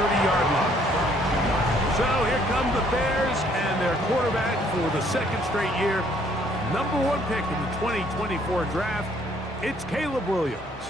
30-yard line. So here come the Bears and their quarterback for the second straight year. #1 pick in the 2024 draft, it's Caleb Williams.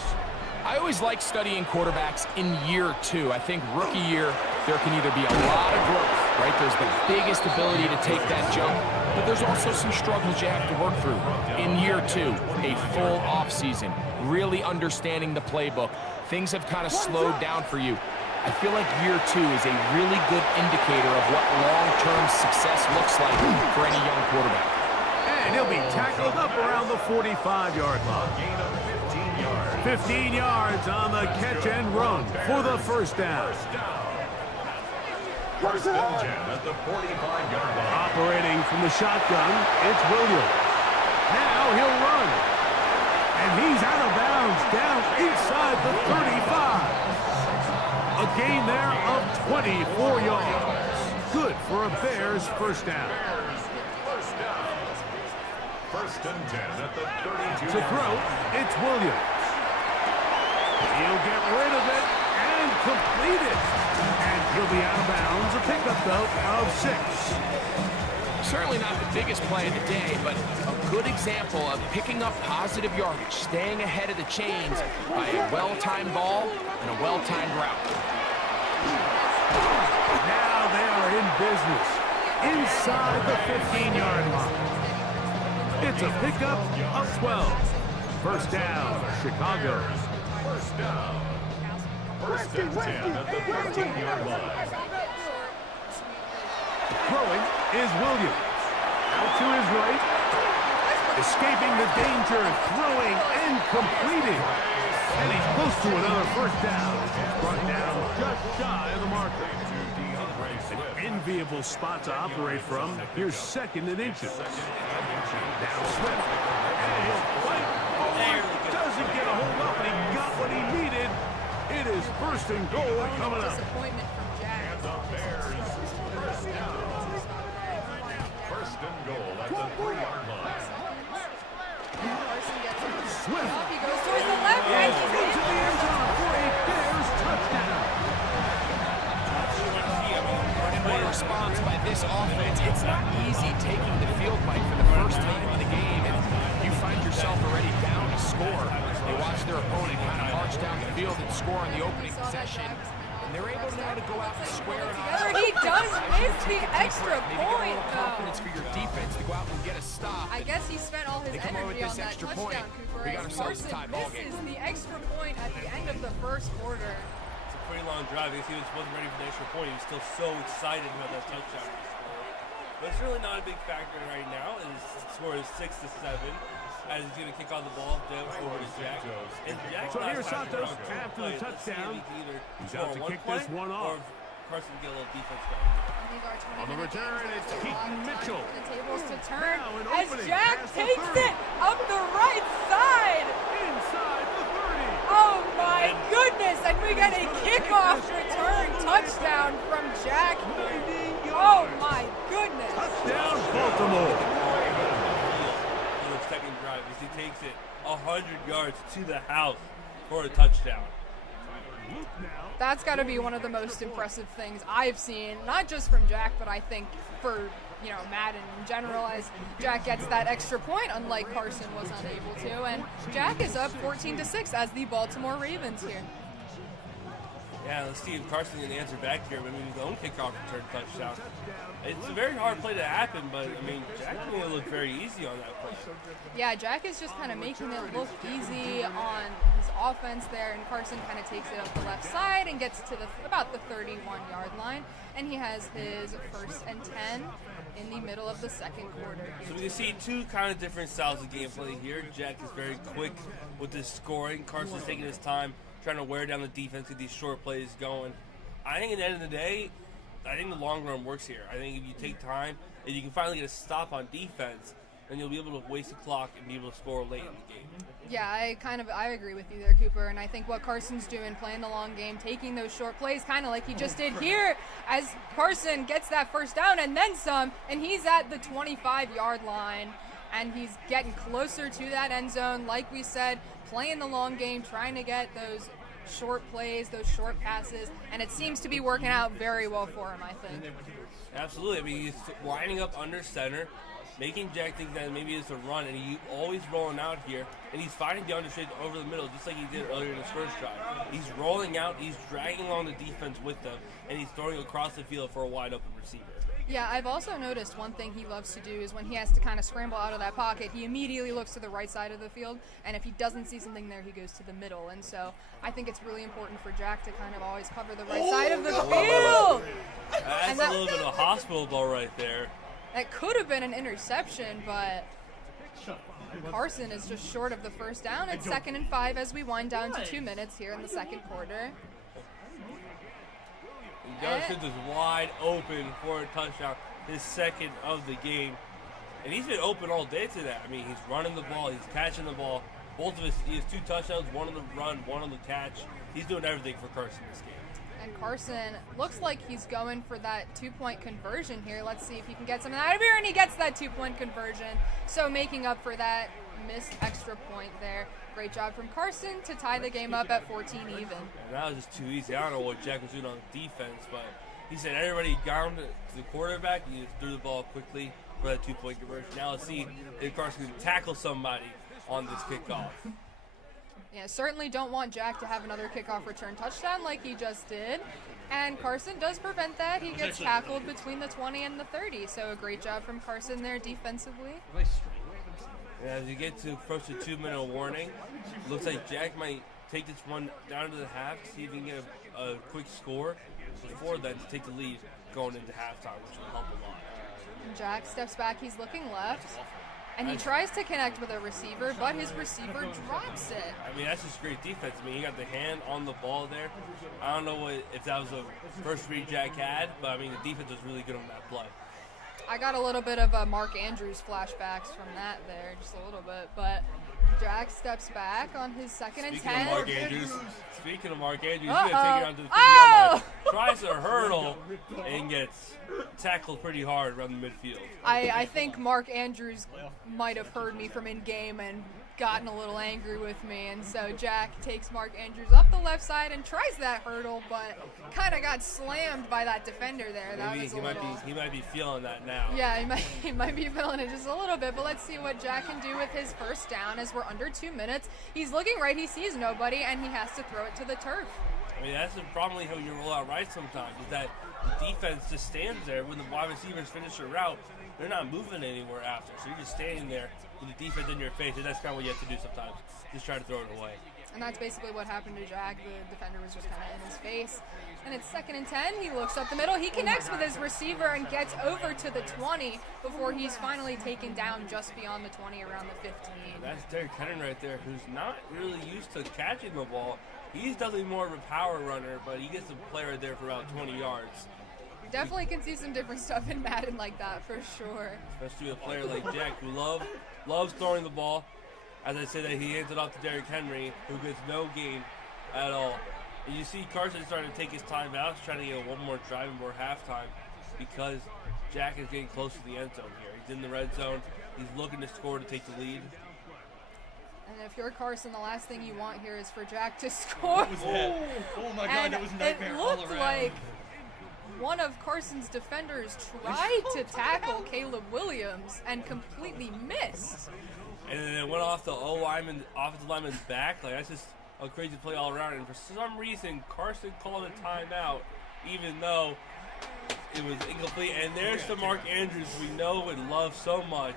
I always like studying quarterbacks in year 2. I think rookie year, there can either be a lot of growth, right? There's the biggest ability to take that jump, but there's also some struggles you have to work through. In year 2, a full offseason, really understanding the playbook. Things have kind of slowed down for you. I feel like year 2 is a really good indicator of what long-term success looks like for any young quarterback. And he'll be tackled up around the 45-yard line. 15 yards on the catch and run for the first down. First and 10 at the 45-yard line. Operating from the shotgun, it's Williams. Now he'll run. And he's out of bounds down inside the 35. A gain there of 24 yards. Good for a Bears first down. First and 10 at the 32. To throw, it's Williams. He'll get rid of it and complete it. And he'll be out of bounds. A pickup, though, of 6. Certainly not the biggest play of the day, but a good example of picking up positive yardage, staying ahead of the chains by a well-timed ball and a well-timed route. Now they are in business inside the 15-yard line. It's a pickup of 12. First down, Chicago. First down. First and 10 at the 13-yard line. Throwing is Williams. Out to his right. Escaping the danger, throwing and completing. And he's close to another first down. Brought down just shy of the marker. An enviable spot to operate from. Here's second and inches. Now Swift. And he'll fight forward. Doesn't get a hold up, and he got what he needed. It is first and goal coming up. Disappointment from Jack. And the Bears first down. First and goal at the 3-yard line. Carson gets it. Swift. He goes towards the left. And And he's into the end zone for a Bears touchdown. What a response by this offense. It's not easy taking the field bite for the first time in the game, and you find yourself already down a score. They watch their opponent kind of march down the field and score on the opening possession, and they're able now to go out and square it off. He does miss the extra Maybe get a point, little confidence for your defense to go out and get a stop. I guess he spent all his They come over with energy on this that extra touchdown, point. Cooper. We got As ourselves a Carson tie ball game. misses the extra point at the end of the first quarter. It's a pretty long drive. He wasn't ready for the extra point. He was still so excited about that touchdown he scored. But it's really not a big factor right now. His score is 6-7. As he's going to kick on the ball down over to Jack. And Jack's So last here's time Santos around, after the let's see if touchdown. he can either He's score out to one kick play this one or off. Carson can get a little defense going. I think our 20 On the return, it's Keaton Mitchell. The tables to turn Now an as opening Jack past the takes 30. it up the right side. Inside the 30. Oh my goodness! And we get a kickoff return touchdown from Jack. 90 yards. Oh my goodness! Touchdown, Baltimore. For the second drive as he takes it 100 yards to the house for a touchdown. That's got to be one of the most impressive things I've seen, not just from Jack, but I think for Madden in general, as Jack gets that extra point, unlike Carson was unable to, and Jack is up 14-6 as the Baltimore Ravens here. Yeah, let's see if Carson can answer back here. Maybe his own kickoff return touchdown. It's a very hard play to happen, but I mean, Jack made it look very easy on that play. Yeah, Jack is just kind of making it look easy on his offense there, and Carson kind of takes it up the left side and gets to about the 31-yard line, and he has his first and 10 in the middle of the second quarter. So we can see two kind of different styles of gameplay here. Jack is very quick with his scoring. Carson's taking his time, trying to wear down the defense, get these short plays going. I think at the end of the day, I think the long run works here. I think if you take time and you can finally get a stop on defense, then you'll be able to waste the clock and be able to score late in the game. Yeah, I agree with you there, Cooper, and I think what Carson's doing, playing the long game, taking those short plays, kind of like he just did here, as Carson gets that first down and then some, and he's at the 25-yard line, and he's getting closer to that end zone. Like we said, playing the long game, trying to get those short plays, those short passes, and it seems to be working out very well for him, I think. Absolutely. I mean, he's lining up under center, making Jack think that maybe it's a run, and he's always rolling out here, and he's finding the understraight over the middle, just like he did earlier in his first drive. He's rolling out, he's dragging along the defense with them, and he's throwing across the field for a wide-open receiver. Yeah, I've also noticed one thing he loves to do is when he has to kind of scramble out of that pocket, he immediately looks to the right side of the field, and if he doesn't see something there, he goes to the middle. And so I think it's really important for Jack to kind of always cover the right side of the field. That's a little bit of a hospital ball right there. That could have been an interception, but Carson is just short of the first down. It's 2nd and 5 as we wind down to 2 minutes here in the second quarter. Johnson is wide open for a touchdown, his second of the game. And he's been open all day today. I mean, he's running the ball, he's catching the ball. He has 2 touchdowns, 1 on the run, 1 on the catch. He's doing everything for Carson this game. And Carson looks like he's going for that 2-point conversion here. Let's see if he can get some of that out of here, and he gets that 2-point conversion. So making up for that missed extra point there. Great job from Carson to tie the game up at 14 even. And that was just too easy. I don't know what Jack was doing on defense, but he said everybody got to the quarterback. He just threw the ball quickly for that 2-point conversion. Now let's see if Carson can tackle somebody on this kickoff. Yeah, certainly don't want Jack to have another kickoff return touchdown like he just did. And Carson does prevent that. He gets tackled between the 20 and the 30. So a great job from Carson there defensively. And as you get to approach the 2-minute warning, looks like Jack might take this one down to the half, see if he can get a quick score before then to take the lead going into halftime, which will help a lot. Jack steps back. He's looking left. And he tries to connect with a receiver, but his receiver drops it. I mean, that's just great defense. I mean, he got the hand on the ball there. I don't know if that was a first read Jack had, but I mean, the defense was really good on that play. I got a little bit of Mark Andrews flashbacks from that there, just a little bit. But Jack steps back on his 2nd and 10. Speaking of Mark Andrews, he's going to take it onto the 50-yard line. Tries to hurdle and gets tackled pretty hard around the midfield. I think Mark Andrews might have heard me from in-game and gotten a little angry with me, and so Jack takes Mark Andrews up the left side and tries that hurdle, but kind of got slammed by that defender there. Maybe he might be feeling that now. Yeah, he might be feeling it just a little bit, but let's see what Jack can do with his first down as we're under 2 minutes. He's looking right, he sees nobody, and he has to throw it to the turf. I mean, that's probably how you roll out right sometimes, is that the defense just stands there when the wide receivers finish their route. They're not moving anywhere after, so you're just standing there with the defense in your face, and that's kind of what you have to do sometimes, just try to throw it away. And that's basically what happened to Jack. The defender was just kind of in his face. And it's 2nd and 10. He looks up the middle. He connects with his receiver and gets over to the 20 before he's finally taken down just beyond the 20 around the 15. That's Derrick Henry right there, who's not really used to catching the ball. He's definitely more of a power runner, but he gets a play right there for about 20 yards. Definitely can see some different stuff in Madden like that, for sure. Especially a player like Jack, who loves throwing the ball. As I said, that he hands it off to Derrick Henry, who gets no gain at all. And you see Carson starting to take his time out, trying to get one more drive and more halftime, because Jack is getting close to the end zone here. He's in the red zone. He's looking to score to take the lead. And if you're Carson, the last thing you want here is for Jack to score. Oh my God, that was nightmare all around. It looked like one of Carson's defenders tried to tackle Caleb Williams and completely missed. And then it went off the offensive lineman's back. Like, that's just a crazy play all around. And for some reason, Carson called a timeout, even though it was incomplete. And there's the Mark Andrews we know and love so much.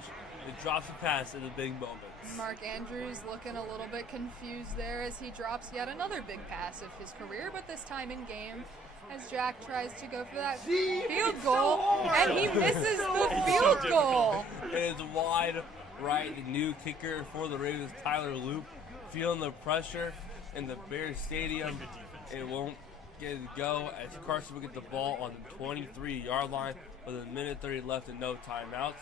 It drops the pass in the big moments. Mark Andrews looking a little bit confused there as he drops yet another big pass of his career, but this time in game as Jack tries to go for that field goal, and he misses the field goal. It is wide right. The new kicker for the Ravens, Tyler Loop, feeling the pressure in the Bears Stadium. It won't get it to go as Carson will get the ball on the 23-yard line with a minute 30 left and no timeouts.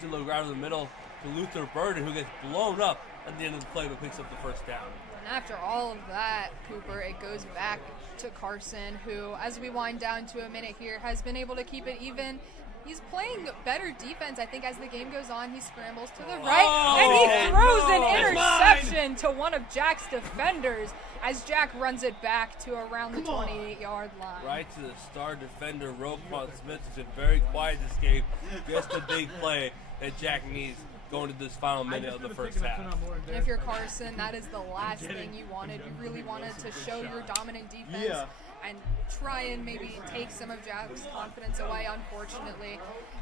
To look right in the middle to Luther Burden, who gets blown up at the end of the play but picks up the first down. And after all of that, Cooper, it goes back to Carson, who, as we wind down to a minute here, has been able to keep it even. He's playing better defense. I think as the game goes on, he scrambles to the right, and he throws an interception to one of Jack's defenders as Jack runs it back to around the 28-yard line. Right to the star defender, Roquan Smith, has been very quiet this game. Just a big play that Jack needs going to this final minute of the first half. And if you're Carson, that is the last thing you wanted. You really wanted to show your dominant defense and try and maybe take some of Jack's confidence away. Unfortunately,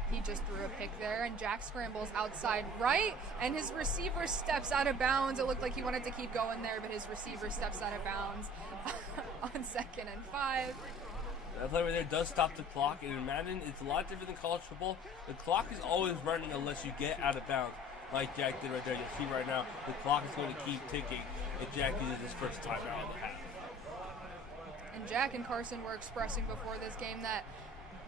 he just threw a pick there, and Jack scrambles outside right, and his receiver steps out of bounds. It looked like he wanted to keep going there, but his receiver steps out of bounds on 2nd and 5. That play right there does stop the clock, and in Madden, it's a lot different than college football. The clock is always running unless you get out of bounds, like Jack did right there. You'll see right now, the clock is going to keep ticking, and Jack uses his first timeout of the half. And Jack and Carson were expressing before this game that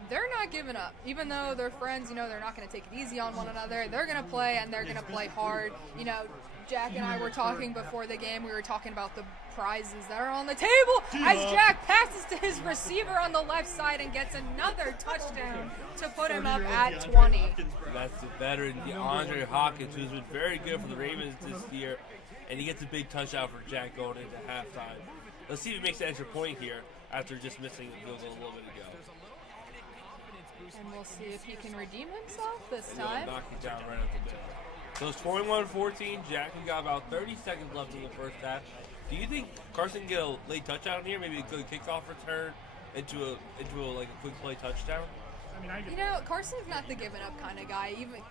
they're not giving up. Even though they're friends, you know, they're not going to take it easy on one another. They're going to play, and they're going to play hard. You know, Jack and I were talking before the game. We were talking about the prizes that are on the table as Jack passes to his receiver on the left side and gets another touchdown to put him up at 20. That's the veteran DeAndre Hopkins, who's been very good for the Ravens this year, and he gets a big touchdown for Jack going into halftime. Let's see if he makes an extra point here after just missing the field goal a little bit ago. And we'll see if he can redeem himself this And time. knock it down right at the middle. So it's 21-14. Jack has got about 30 seconds left in the first half. Do you think Carson can get a late touchdown here? Maybe a good kickoff return into a quick play touchdown? You know, Carson's not the giving up kind of guy. Even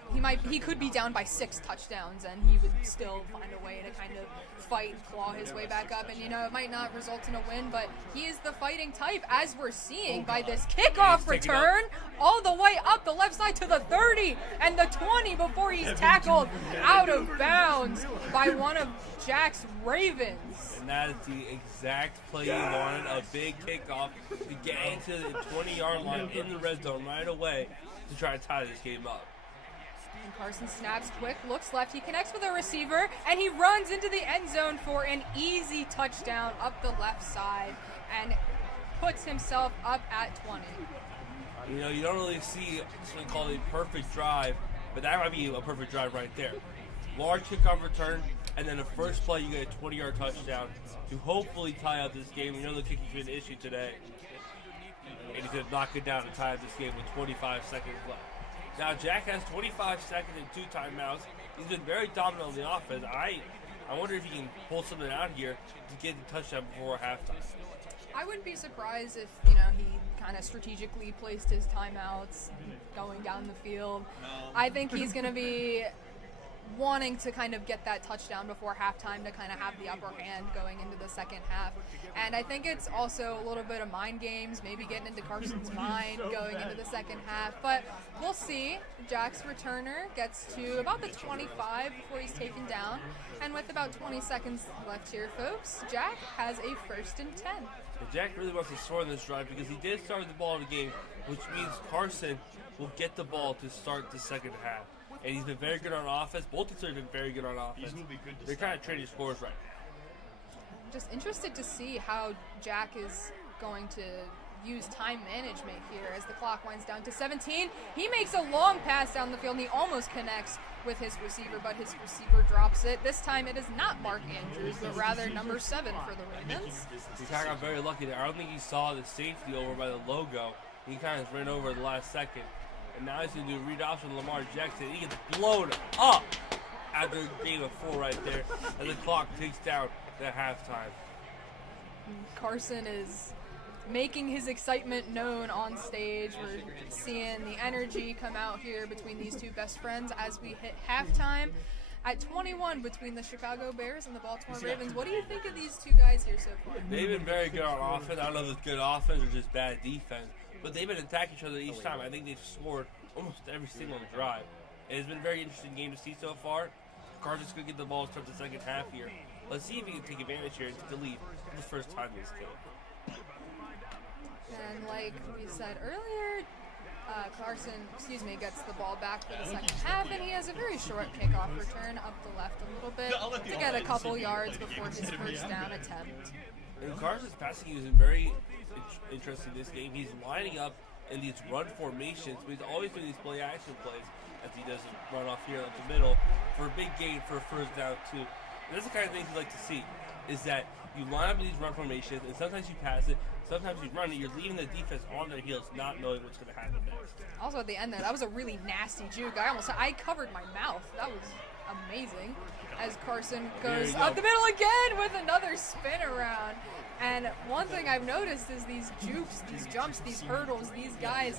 he could be down by 6 touchdowns and he would still find a way to kind of fight and claw his way back up. And you know, it might not result in a win, but he is the fighting type, as we're seeing by this kickoff return all the way up the left side to the 30 and the 20 before he's tackled out of bounds by one of Jack's Ravens. And that is the exact play you wanted, a big kickoff to get into the 20-yard line in the red zone right away to try to tie this game up. And Carson snaps quick, looks left, he connects with a receiver, and he runs into the end zone for an easy touchdown up the left side and puts himself up at 20. You know, you don't really see something called a perfect drive, but that might be a perfect drive right there. Large kickoff return, and then the first play you get a 20-yard touchdown to hopefully tie up this game. We know the kicking's been an issue today. And he's going to knock it down and tie up this game with 25 seconds left. Now, Jack has 25 seconds and 2 timeouts. He's been very dominant on the offense. I wonder if he can pull something out here to get the touchdown before halftime. I wouldn't be surprised if, you know, he kind of strategically placed his timeouts going down the field. I think he's going to be wanting to kind of get that touchdown before halftime to kind of have the upper hand going into the second half. And I think it's also a little bit of mind games, maybe getting into Carson's mind going into the second half. But we'll see. Jack's returner gets to about the 25 before he's taken down. And with about 20 seconds left here, folks, Jack has a 1st and 10. And Jack really wants to score in this drive because he did start the ball in the game, which means Carson will get the ball to start the second half. And he's been very good on offense. Both teams have been very good on offense. They're kind of trading scores right now. Just interested to see how Jack is going to use time management here as the clock winds down to 17. He makes a long pass down the field, and he almost connects with his receiver, but his receiver drops it. This time it is not Mark Andrews, but rather number 7 for the Ravens. He kind of got very lucky there. I don't think he saw the safety over by the logo. He kind of ran over at the last second. And now he's going to do a read option on Lamar Jackson. He gets blown up after a game of 4 right there. And the clock ticks down to halftime. Carson is making his excitement known on stage. We're seeing the energy come out here between these two best friends as we hit halftime at 21 between the Chicago Bears and the Baltimore Ravens. What do you think of these two guys here so far? They've been very good on offense. I don't know if it's good offense or just bad defense, but they've been attacking each other each time. I think they've scored almost every single drive. It's been a very interesting game to see so far. Carson's going to get the ball to start the second half here. Let's see if he can take advantage here and take the lead for the first time in this game. And like we said earlier, Carson, gets the ball back for the second half, and he has a very short kickoff return up the left a little bit to get a couple yards before his first down attempt. And Carson's passing has been very interesting this game. He's lining up in these run formations, but he's always doing these play action plays as he does run off here up the middle for a big gain for a first down too. And that's the kind of things you like to see. is that you line up in these run formations, and sometimes you pass it, sometimes you run it. You're leaving the defense on their heels, not knowing what's going to happen next. Also at the end there, that was a really nasty juke. I covered my mouth. That was amazing. As Carson goes up the middle again with another spin around. And one thing I've noticed is these jukes, these jumps, these hurdles, these guys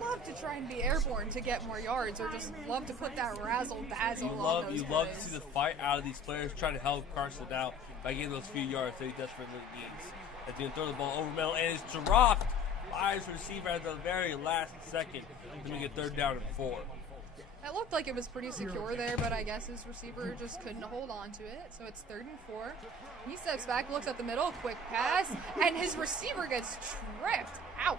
love to try and be airborne to get more yards, or just love to put that razzle dazzle on those You love to see the fight out of these players trying to help Carson out by getting those few yards that he desperately needs. As he can throw the ball over middle, and it's dropped by his receiver at the very last second to make it 3rd down and 4. It looked like it was pretty secure there, but I guess his receiver just couldn't hold on to it. So it's 3rd and 4. He steps back, looks at the middle, quick pass, and his receiver gets tripped. Ouch.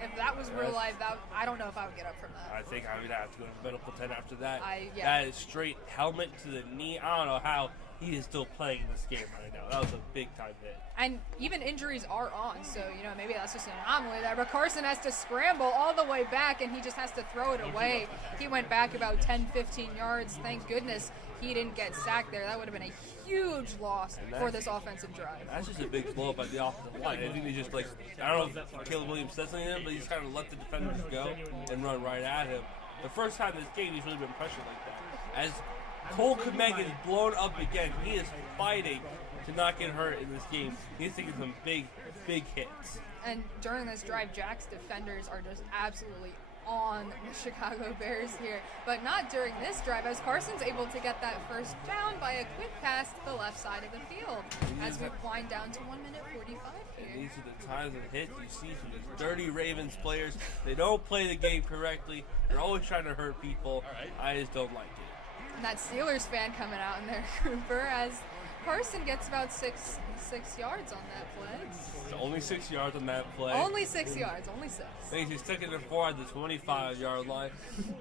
If that was real life, I don't know if I would get up from that. I think I would have to go to the medical tent after that. Yeah. That is straight helmet to the knee. I don't know how he is still playing this game right now. That was a big-time hit. And even injuries are on, so, maybe that's just an anomaly there. But Carson has to scramble all the way back, and he just has to throw it away. He went back about 10, 15 yards. Thank goodness he didn't get sacked there. That would have been a huge loss for this offensive drive. That's just a big blow up by the offensive line. I think they just, I don't know if Caleb Williams said something to him, but he's kind of let the defenders go and run right at him. The first time this game, he's really been pressured like that. As Cole Kmet is blown up again, he is fighting to not get hurt in this game. He's taking some big, big hits. And during this drive, Jack's defenders are just absolutely on the Chicago Bears here. But not during this drive, as Carson's able to get that first down by a quick pass to the left side of the field. As we wind down to 1 minute 45 here. And these are the times of hits you see from the dirty Ravens players. They don't play the game correctly. They're always trying to hurt people. I just don't like it. And that Steelers fan coming out in there, Cooper, as Carson gets about six yards on that play. Only 6 yards on that play. Only 6 yards, only 6. And he's taking it 4 at the 25-yard line.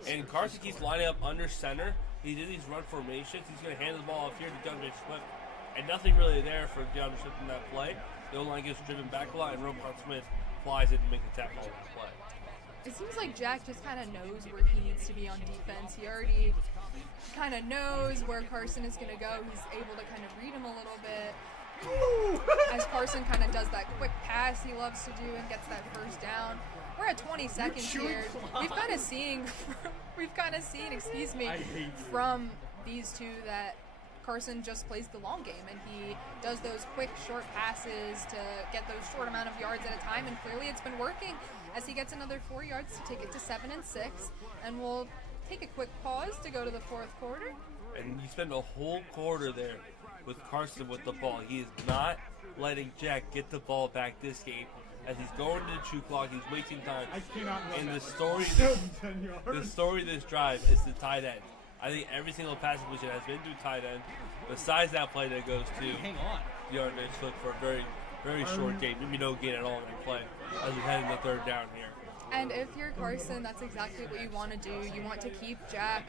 And Carson keeps lining up under center. He did these run formations. He's going to hand the ball off here to DeAndre Swift. And nothing really there for DeAndre Swift in that play. The O-line gets driven back a lot, and Roquan Smith flies in to make the tackle on that play. It seems like Jack just kind of knows where he needs to be on defense. He already kind of knows where Carson is going to go. He's able to kind of read him a little bit. As Carson kind of does that quick pass he loves to do and gets that first down. We're at 20 seconds here. We've kind of seen, from these two that Carson just plays the long game, and he does those quick, short passes to get those short amount of yards at a time, and clearly it's been working as he gets another 4 yards to take it to 7 and 6. And we'll take a quick pause to go to the 4th quarter. And you spend a whole quarter there with Carson with the ball. He is not letting Jack get the ball back this game. As he's going to the true clock, he's wasting time. And the story of this drive is the tight end. I think every single passing position has been to tight end. Besides that play that goes to DeAndre Swift for a very, very short gain. Maybe no gain at all in that play as we head into 3rd down here. And if you're Carson, that's exactly what you want to do. You want to keep Jack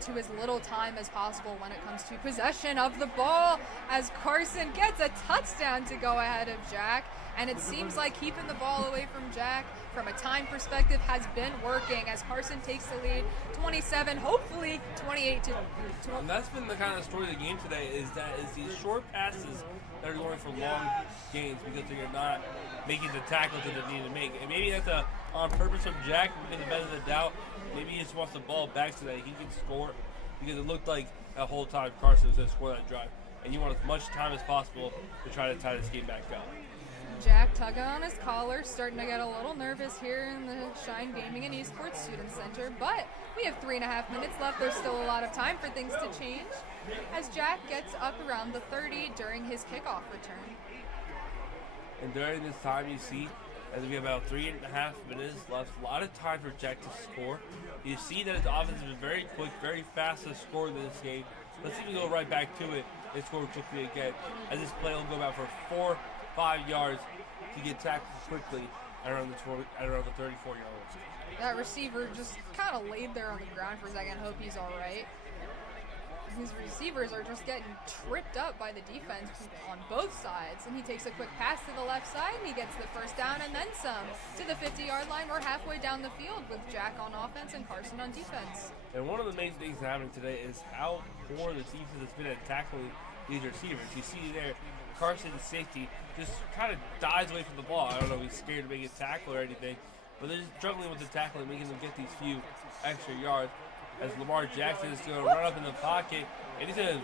to as little time as possible when it comes to possession of the ball, as Carson gets a touchdown to go ahead of Jack. And it seems like keeping the ball away from Jack from a time perspective has been working, as Carson takes the lead 27, hopefully 28 to 12. And that's been the kind of story of the game today, is these short passes that are going for long gains because they're not making the tackles that they need to make. And maybe that's on purpose from Jack, because the benefit of the doubt. Maybe he just wants the ball back so that he can score, because it looked like the whole time Carson was going to score that drive. And you want as much time as possible to try to tie this game back up. Jack tugging on his collar, starting to get a little nervous here in the Shine Gaming and Esports Student Center. But we have 3.5 minutes left. There's still a lot of time for things to change, as Jack gets up around the 30 during his kickoff return. And during this time, you see, as we have about 3.5 minutes left, a lot of time for Jack to score. You see that his offense has been very quick, very fast to score this game. Let's even go right back to it and score quickly again, as this play will go about for 4-5 yards to get tackled quickly at around the 34-yard line. That receiver just kind of laid there on the ground for a second. Hope he's all right. His receivers are just getting tripped up by the defense on both sides. And he takes a quick pass to the left side, and he gets the first down and then some. To the 50-yard line, we're halfway down the field with Jack on offense and Carson on defense. And one of the main things happening today is how poor the defense has been at tackling these receivers. You see there, Carson's safety just kind of dives away from the ball. I don't know if he's scared to make a tackle or anything, but they're just juggling with the tackle and making them get these few extra yards. As Lamar Jackson is going to run up in the pocket, and he's going to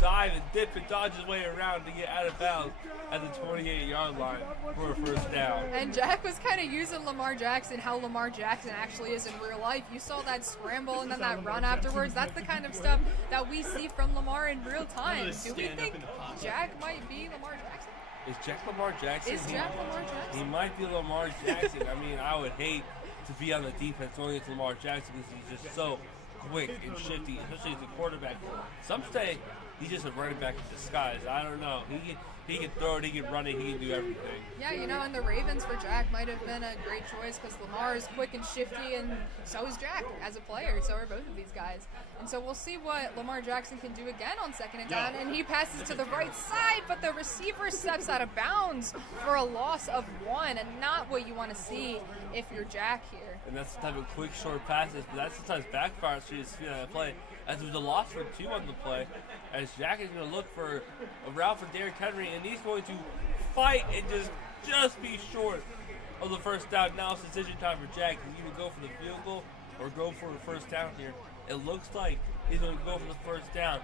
dive and dip and dodge his way around to get out of bounds at the 28-yard line for a first down. And Jack was kind of using Lamar Jackson, how Lamar Jackson actually is in real life. You saw that scramble and then that run afterwards. That's the kind of stuff that we see from Lamar in real time. Do we think Jack might be Lamar Jackson? Is Jack Lamar Jackson? Is Jack Lamar Jackson? He might be Lamar Jackson. I mean, I would hate to be on the defense going against Lamar Jackson because he's just so quick and shifty, especially as a quarterback. Some say he's just a running back in disguise. I don't know. He can throw it, he can run it, he can do everything. Yeah, and the Ravens for Jack might have been a great choice because Lamar is quick and shifty, and so is Jack as a player. So are both of these guys. And so we'll see what Lamar Jackson can do again on 2nd and down. And he passes to the right side, but the receiver steps out of bounds for a loss of 1, and not what you want to see if you're Jack here. And that's the type of quick, short passes, but that's sometimes backfires to you see that play. As there's a loss for 2 on the play, as Jack is going to look for a route for Derrick Henry, and he's going to fight and just be short of the first down. Now it's decision time for Jack. He's going to go for the field goal or go for the first down here. It looks like he's going to go for the first down,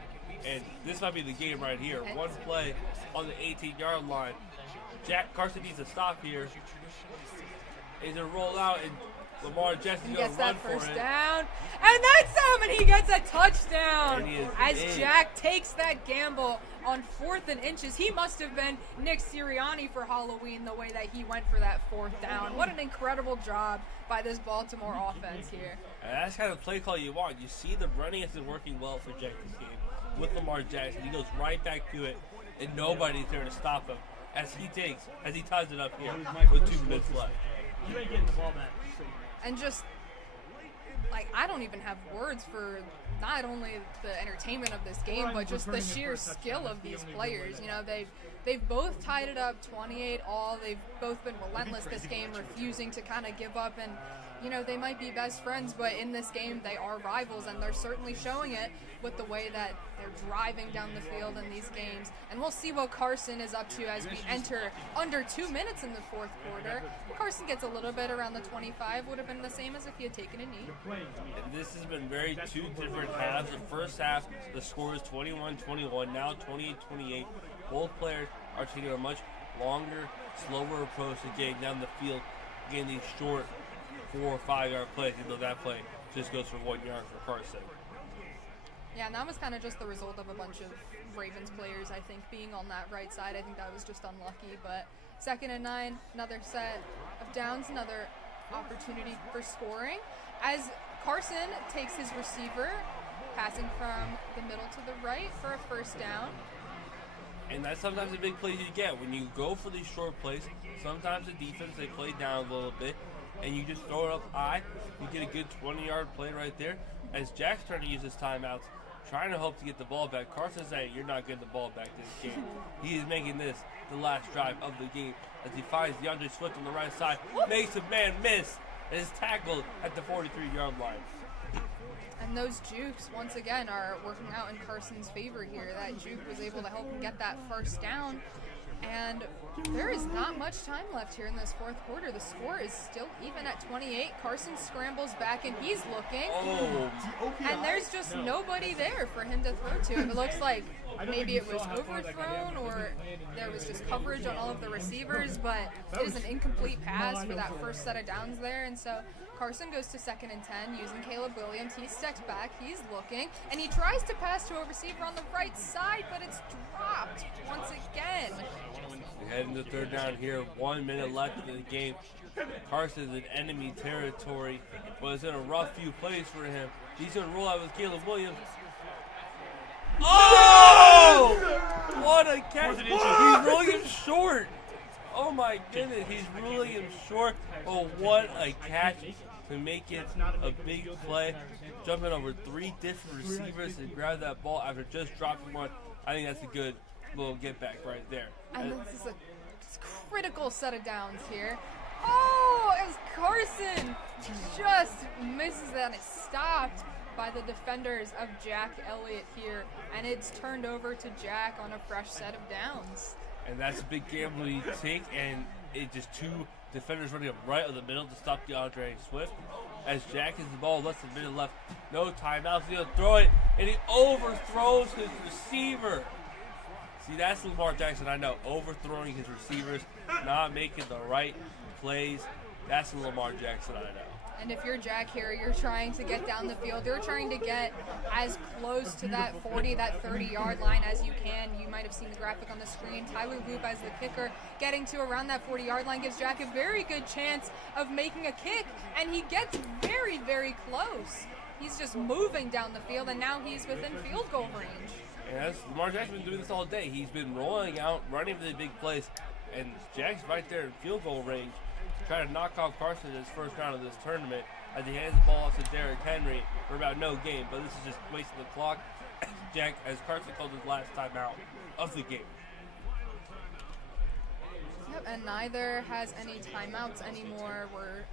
and this might be the game right here. One play on the 18-yard line. Carson needs to stop here. He's going to roll out, and Lamar Jackson's going to run for it. Gets that first down. And that's him, and he gets a touchdown. As Jack takes that gamble on 4th and inches. He must have been Nick Sirianni for Halloween the way that he went for that 4th down. What an incredible job by this Baltimore offense here. And that's kind of play call you want. You see the running has been working well for Jack this game with Lamar Jackson. He goes right back to it, and nobody's there to stop him as he ties it up here with 2 minutes left. You ain't getting the ball back. And just, I don't even have words for not only the entertainment of this game, but just the sheer skill of these players. They've both tied it up 28-all. They've both been relentless this game, refusing to kind of give up. And, they might be best friends, but in this game, they are rivals, and they're certainly showing it with the way that they're driving down the field in these games. And we'll see what Carson is up to as we enter under 2 minutes in the 4th quarter. Carson gets a little bit around the 25, would have been the same as if he had taken a knee. And this has been very 2 different halves. The first half, the score is 21-21, now 28-28. Both players are taking a much longer, slower approach to getting down the field, getting these short 4 or 5 yard plays, even though that play just goes for 1 yard for Carson. Yeah, and that was kind of just the result of a bunch of Ravens players, I think, being on that right side. I think that was just unlucky. But 2nd and 9, another set of downs, another opportunity for scoring. As Carson takes his receiver, passing from the middle to the right for a first down. And that's sometimes the big plays you get. When you go for these short plays, sometimes the defense, they play down a little bit, and you just throw it up high. You get a good 20-yard play right there. As Jack's trying to use his timeouts, trying to hope to get the ball back. Carson's saying, you're not getting the ball back this game. He is making this the last drive of the game as he finds DeAndre Swift on the right side, makes a man miss, and is tackled at the 43-yard line. And those jukes, once again, are working out in Carson's favor here. That juke was able to help him get that first down. And there is not much time left here in this 4th quarter. The score is still even at 28. Carson scrambles back, and he's looking. And there's just nobody there for him to throw to. It looks like maybe it was overthrown or there was just coverage on all of the receivers, but it is an incomplete pass for that first set of downs there. And so Carson goes to 2nd and 10 using Caleb Williams. He steps back, he's looking, and he tries to pass to a receiver on the right side, but it's dropped once again. We head into 3rd down here, 1 minute left in the game. Carson's in enemy territory, but it's in a rough few plays for him. He's going to roll out with Caleb Williams. Oh! What a catch. He's rolling him short. Oh my goodness, he's ruling him short. Oh, what a catch to make it a big play. Jumping over 3 different receivers and grab that ball after just dropping one. I think that's a good little get back right there. And this is a critical set of downs here. Oh, as Carson just misses that, and it's stopped by the defenders of Jack Elliott here, and it's turned over to Jack on a fresh set of downs. And that's a big gamble you take, and it just two defenders running up right of the middle to stop DeAndre Swift. As Jack has the ball, less than a minute left, no timeouts, he's going to throw it, and he overthrows his receiver. See, that's Lamar Jackson, I know, overthrowing his receivers, not making the right plays. That's Lamar Jackson, I know. And if you're Jack here, you're trying to get down the field. You're trying to get as close to that 40, that 30-yard line as you can. You might have seen the graphic on the screen. Tyler Loop as the kicker getting to around that 40-yard line gives Jack a very good chance of making a kick, and he gets very, very close. He's just moving down the field, and now he's within field goal range. And Lamar Jackson's been doing this all day. He's been rolling out, running for the big plays, and Jack's right there in field goal range, trying to knock off Carson in his first round of this tournament as he hands the ball off to Derrick Henry for about no gain. But this is just wasting the clock. Jack, as Carson called his last timeout of the game. Yep, and neither has any timeouts anymore. We're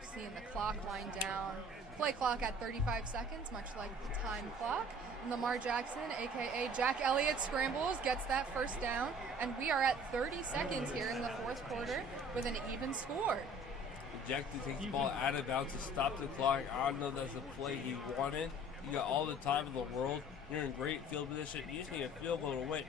seeing the clock wind down. Play clock at 35 seconds, much like the time clock. And Lamar Jackson, a.k.a. Jack Elliott, scrambles, gets that first down, and we are at 30 seconds here in the fourth quarter with an even score. Jack takes the ball out of bounds to stop the clock. I don't know if that's the play he wanted. You got all the time in the world. You're in great field position. You just need a field goal to win.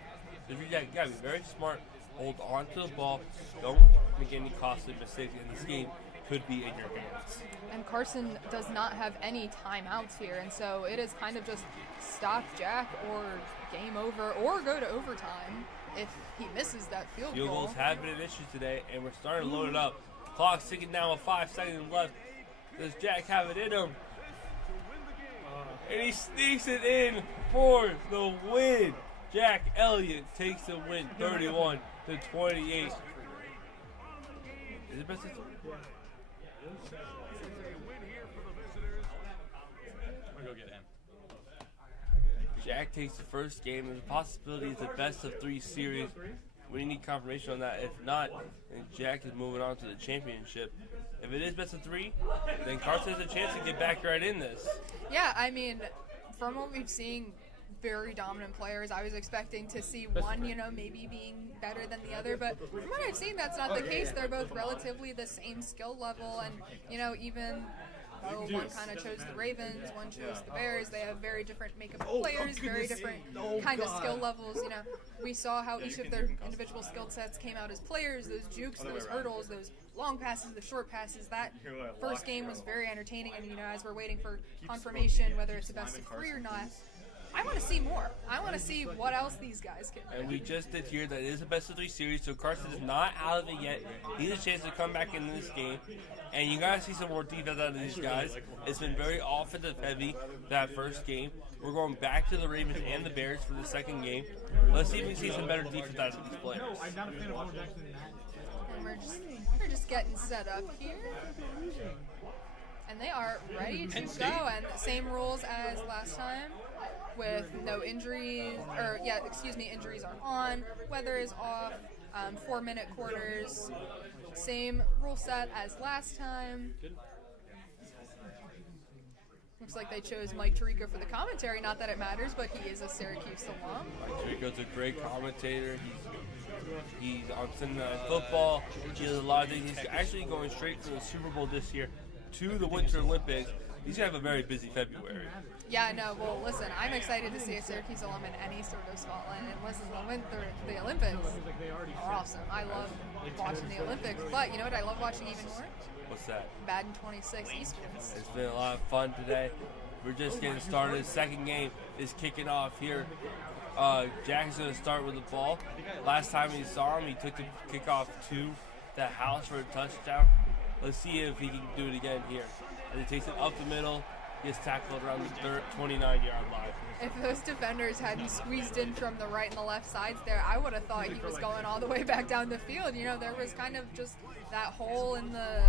So if you got to be very smart. Hold on to the ball. Don't make any costly mistakes in this game. Could be in your hands. And Carson does not have any timeouts here, and so it is kind of just stop Jack or game over or go to overtime if he misses that field goal. Field goals have been an issue today, and we're starting to load it up. Clock's ticking down with 5 seconds left. Does Jack have it in him? And he sneaks it in for the win. Jack Elliott takes the win 31-28. Is it best of three? Go get him. Jack takes the first game. There's a possibility it's a best of 3 series. We need confirmation on that. If not, then Jack is moving on to the championship. If it is best of 3, then Carson has a chance to get back right in this. Yeah, I mean, from what we've seen, very dominant players. I was expecting to see one, maybe being better than the other, but from what I've seen, that's not the case. They're both relatively the same skill level, and, even though one kind of chose the Ravens, one chose the Bears, they have very different makeup of players, very different kind of skill levels. We saw how each of their individual skill sets came out as players, those jukes, those hurdles, those long passes, the short passes. That first game was very entertaining, and, as we're waiting for confirmation, whether it's a best of 3 or not, I want to see more. I want to see what else these guys can do. And we just did hear that it is a best of 3 series, so Carson is not out of it yet. He has a chance to come back in this game. And you got to see some more defense out of these guys. It's been very offensive heavy that first game. We're going back to the Ravens and the Bears for the second game. Let's see if we see some better defense out of these players. And we're just getting set up here. And they are ready to go. And same rules as last time, with no injuries, injuries are on, weather is off, 4-minute quarters, same rule set as last time. Looks like they chose Mike Tirico for the commentary, not that it matters, but he is a Syracuse alum. Mike Tirico's a great commentator. He's on Sunday Night Football. He does a lot of things. He's actually going straight from the Super Bowl this year to the Winter Olympics. He's going to have a very busy February. Yeah, no, well, listen, I'm excited to see a Syracuse alum in any sort of spotlight. And listen, the Olympics are awesome. I love watching the Olympics. But you know what I love watching even more? What's that? Madden 26 esports. It's been a lot of fun today. We're just getting started. Second game is kicking off here. Jack is going to start with the ball. Last time we saw him, he took the kickoff to the house for a touchdown. Let's see if he can do it again here. And he takes it up the middle, gets tackled around the 29-yard line. If those defenders hadn't squeezed in from the right and the left sides there, I would have thought he was going all the way back down the field. There was kind of just that hole in the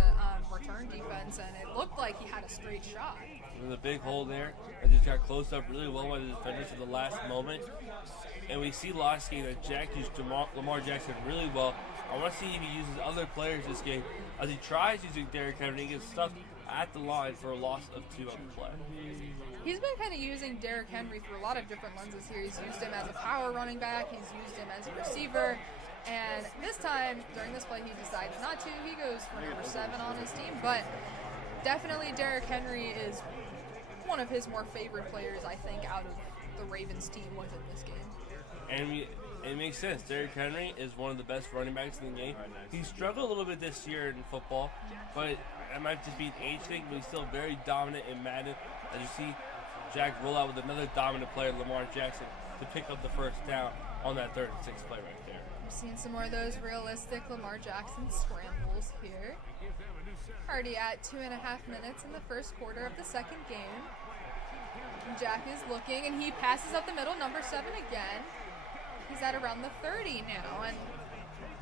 return defense, and it looked like he had a straight shot. There was a big hole there. I just got closed up really well by the defenders at the last moment. And we see last game that Jack used Lamar Jackson really well. I want to see if he uses other players this game. As he tries using Derrick Henry, he gets stuck at the line for a loss of 2 on the play. He's been kind of using Derrick Henry through a lot of different lenses here. He's used him as a power running back. He's used him as a receiver. And this time, during this play, he decides not to. He goes for number 7 on his team. But definitely Derrick Henry is one of his more favorite players, I think, out of the Ravens team was in this game. And it makes sense. Derrick Henry is one of the best running backs in the game. He struggled a little bit this year in football, but it might just be an age thing, but he's still very dominant in Madden. As you see Jack roll out with another dominant player, Lamar Jackson, to pick up the first down on that 3rd and 6 play right there. We're seeing some more of those realistic Lamar Jackson scrambles here. Already at 2.5 minutes in the first quarter of the second game. Jack is looking, and he passes up the middle, number 7 again. He's at around the 30 now, and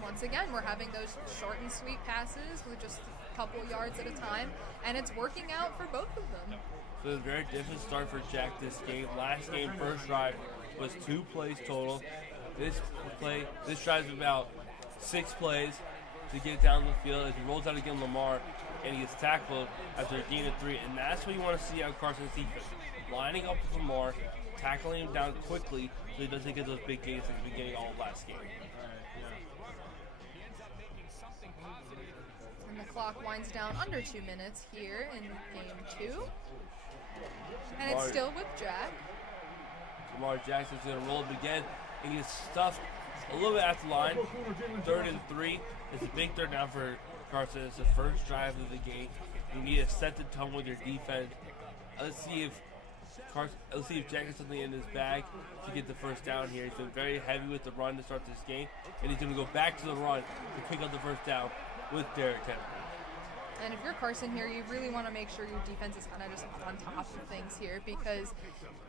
once again, we're having those short and sweet passes with just a couple yards at a time, and it's working out for both of them. So it's a very different start for Jack this game. Last game, first drive, was 2 plays total. This drive is about 6 plays to get down the field as he rolls out against Lamar, and he gets tackled after a gain of 3, and that's what you want to see out of Carson's defense. Lining up with Lamar, tackling him down quickly so he doesn't get those big gains at the beginning of all last game. And the clock winds down under 2 minutes here in game 2. And it's still with Jack. Lamar Jackson's going to roll up again, and he gets stuffed a little bit at the line. 3rd and 3. It's a big 3rd down for Carson. It's the first drive of the game. You need to set the tone with your defense. Let's see if Jack has something in his bag to get the first down here. He's been very heavy with the run to start this game, and he's going to go back to the run to pick up the first down with Derrick Henry. And if you're Carson here, you really want to make sure your defense is kind of just on top of things here, because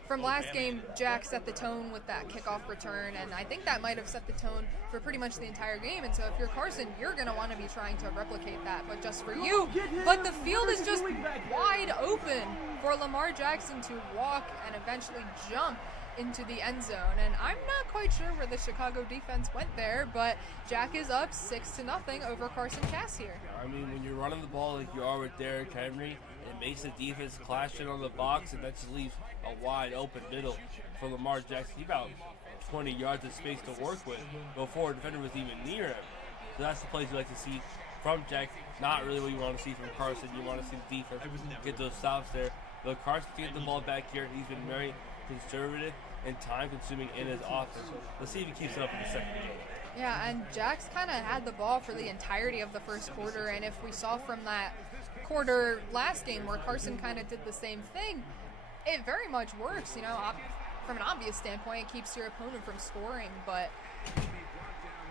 from last game, Jack set the tone with that kickoff return, and I think that might have set the tone for pretty much the entire game. And so if you're Carson, you're going to want to be trying to replicate that, but just for you. But the field is just wide open for Lamar Jackson to walk and eventually jump into the end zone, and I'm not quite sure where the Chicago defense went there, but Jack is up 6-0 over Carson Cass here. I mean, when you're running the ball like you are with Derrick Henry, it makes the defense clash in on the box, and that just leaves a wide open middle for Lamar Jackson. He's about 20 yards of space to work with before a defender was even near him. So that's the plays you like to see from Jack. Not really what you want to see from Carson. You want to see the defense get those stops there. But Carson to get the ball back here, he's been very conservative and time-consuming in his offense. Let's see if he keeps it up in the second game. Yeah, and Jack's kind of had the ball for the entirety of the first quarter, and if we saw from that quarter last game where Carson kind of did the same thing, it very much works. You know, from an obvious standpoint, it keeps your opponent from scoring, but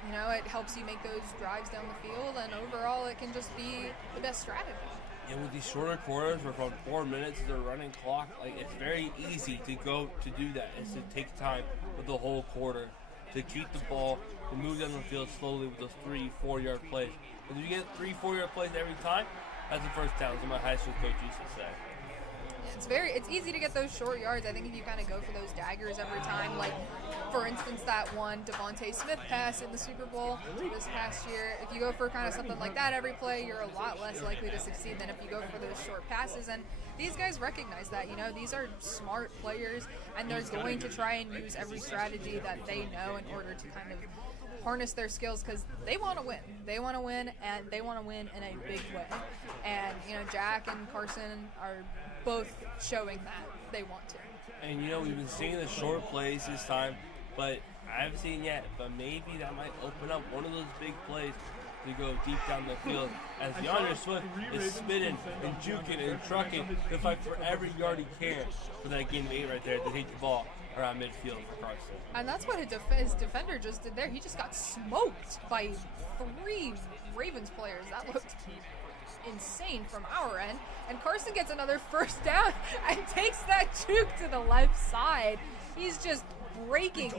you know, it helps you make those drives down the field, and overall, it can just be the best strategy. And with these shorter quarters, we're from 4 minutes to the running clock. Like, it's very easy to do that. It's to take time with the whole quarter to keep the ball, to move down the field slowly with those 3-4 yard plays. If you get 3-4 yard plays every time, that's the first down, as my high school coach used to say. It's easy to get those short yards. I think if you kind of go for those daggers every time, like for instance that one Devontae Smith pass in the Super Bowl this past year, if you go for kind of something like that every play, you're a lot less likely to succeed than if you go for those short passes. And these guys recognize that. You know, these are smart players, and they're going to try and use every strategy that they know in order to kind of harness their skills, because they want to win. They want to win, and they want to win in a big way. And, you know, Jack and Carson are both showing that they want to. And, you know, we've been seeing the short plays this time, but I haven't seen it yet. But maybe that might open up one of those big plays to go deep down the field, as DeAndre Swift is spinning and juking and trucking to fight for every yard he can for that gain of 8 right there to take the ball around midfield for Carson. And that's what his defender just did there. He just got smoked by 3 Ravens players. That looked insane from our end. And Carson gets another first down and takes that juke to the left side. He's just breaking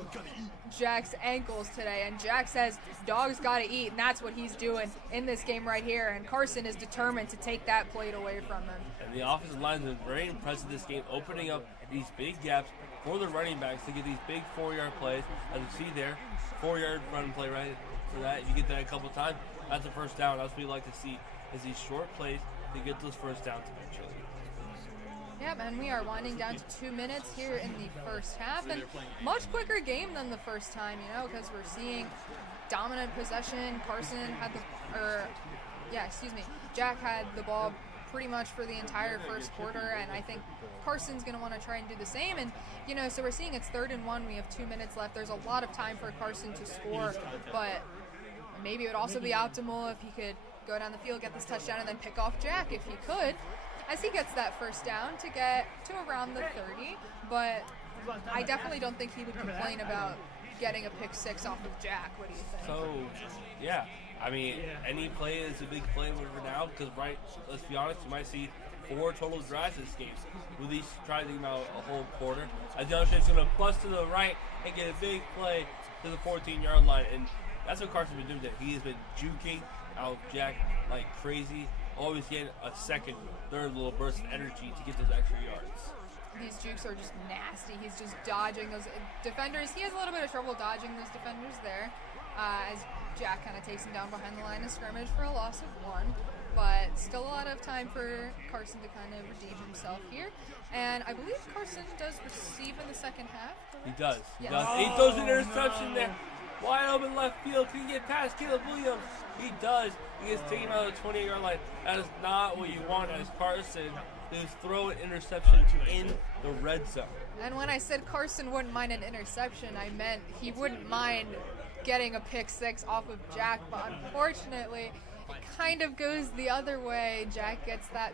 Jack's ankles today, and Jack says dogs gotta eat, and that's what he's doing in this game right here, and Carson is determined to take that plate away from him. And the offensive line has been very impressive this game, opening up these big gaps for the running backs to get these big 4-yard plays. As you see there, 4-yard run play right for that. If you get that a couple times, that's a first down. That's what we like to see, is these short plays to get those first downs eventually. Yep, and we are winding down to 2 minutes here in the first half, and much quicker game than the first time, because we're seeing dominant possession. Jack had the ball pretty much for the entire first quarter, and I think Carson's going to want to try and do the same. And, so we're seeing it's 3rd and 1. We have 2 minutes left. There's a lot of time for Carson to score, but maybe it would also be optimal if he could go down the field, get this touchdown, and then pick off Jack if he could, as he gets that first down to get to around the 30. But I definitely don't think he would complain about getting a pick 6 off of Jack. What do you think? So, yeah. I mean, any play is a big play for now because, let's be honest, you might see 4 total drives this game. With each trying to think about a whole quarter. As DeAndre's going to bust to the right and get a big play to the 14-yard line. And that's what Carson's been doing today. He has been juking out Jack like crazy, always getting a second, third little burst of energy to get those extra yards. These jukes are just nasty. He's just dodging those defenders. He has a little bit of trouble dodging those defenders there, as Jack kind of takes him down behind the line of scrimmage for a loss of 1. But still a lot of time for Carson to kind of redeem himself here. And I believe Carson does receive in the second half. He does. Yes. He throws an interception there. Wide open left field. Can he get past Caleb Williams? He does. He gets taken out of the 20-yard line. That is not what you want as Carson. Is throw an interception in the red zone. And when I said Carson wouldn't mind an interception, I meant he wouldn't mind getting a pick 6 off of Jack, but unfortunately it kind of goes the other way. Jack gets that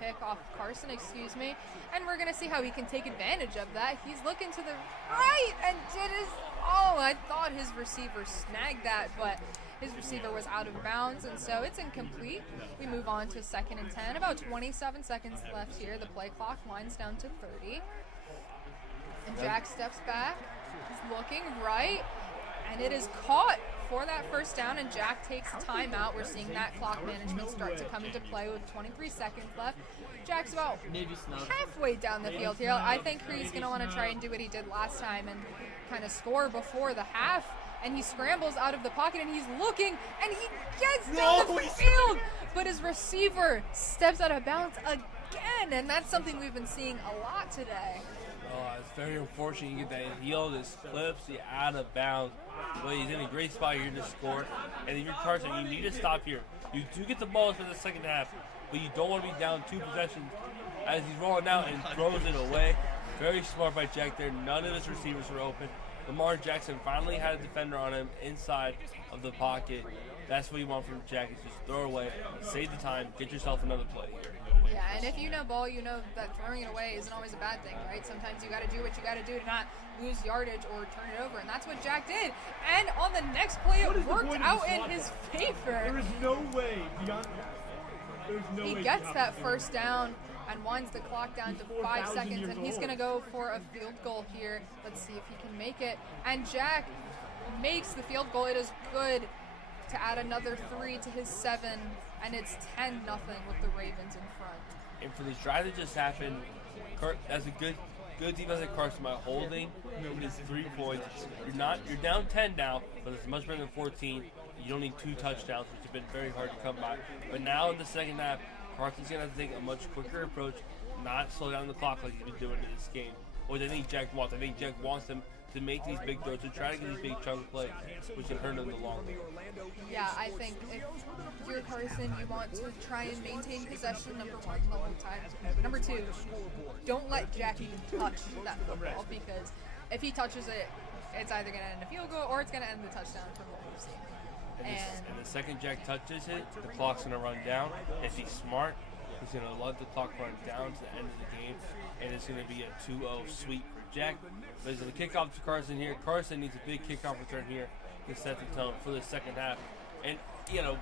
pick off of Carson, and we're gonna see how he can take advantage of that. He's looking to the right and I thought his receiver snagged that, but his receiver was out of bounds, and so it's incomplete. We move on to 2nd and 10. About 27 seconds left here. The play clock winds down to 30. And Jack steps back. He's looking right, and it is caught for that first down, and Jack takes a timeout. We're seeing that clock management start to come into play with 23 seconds left. Jack's about halfway down the field here. I think he's going to want to try and do what he did last time and kind of score before the half. And he scrambles out of the pocket, and he's looking, and he gets down the field. But his receiver steps out of bounds again, and that's something we've been seeing a lot today. Oh, it's very unfortunate you get that heel. This clips you out of bounds. But he's in a great spot here to score. And if you're Carson, you need to stop here. You do get the ball for the second half, but you don't want to be down 2 possessions as he's rolling out and throws it away. Very smart by Jack there. None of his receivers were open. Lamar Jackson finally had a defender on him inside of the pocket. That's what you want from Jack, is just throw it away, save the time, get yourself another play here. Yeah, and if you know ball, you know that throwing it away isn't always a bad thing, right? Sometimes you got to do what you got to do to not lose yardage or turn it over, and that's what Jack did. And on the next play, it worked out in his favor. There is no way beyond. He gets that first down and winds the clock down to 5 seconds, and he's going to go for a field goal here. Let's see if he can make it. And Jack makes the field goal. It is good to add another 3 to his 7, and it's 10-0 with the Ravens in front. And for this drive that just happened, that's a good defense at Carson by holding his 3 points. You're down 10 now, but it's much better than 14. You don't need 2 touchdowns, which have been very hard to come by. But now in the second half, Carson's going to have to take a much quicker approach, not slow down the clock like he's been doing in this game, which I think Jack wants. I think Jack wants him to make these big throws, to try to get these big chunk plays, which can hurt him in the long run. Yeah, I think if you're Carson, you want to try and maintain possession, number 1, the whole time. Number 2, don't let Jack even touch that football, because if he touches it, it's either going to end a field goal or it's going to end the touchdown from what we've seen. And the second Jack touches it, the clock's going to run down. If he's smart, he's going to let the clock run down to the end of the game, and it's going to be a 2-0 sweep for Jack. But it's going to kick off to Carson here. Carson needs a big kickoff return here to set the tone for the second half. And,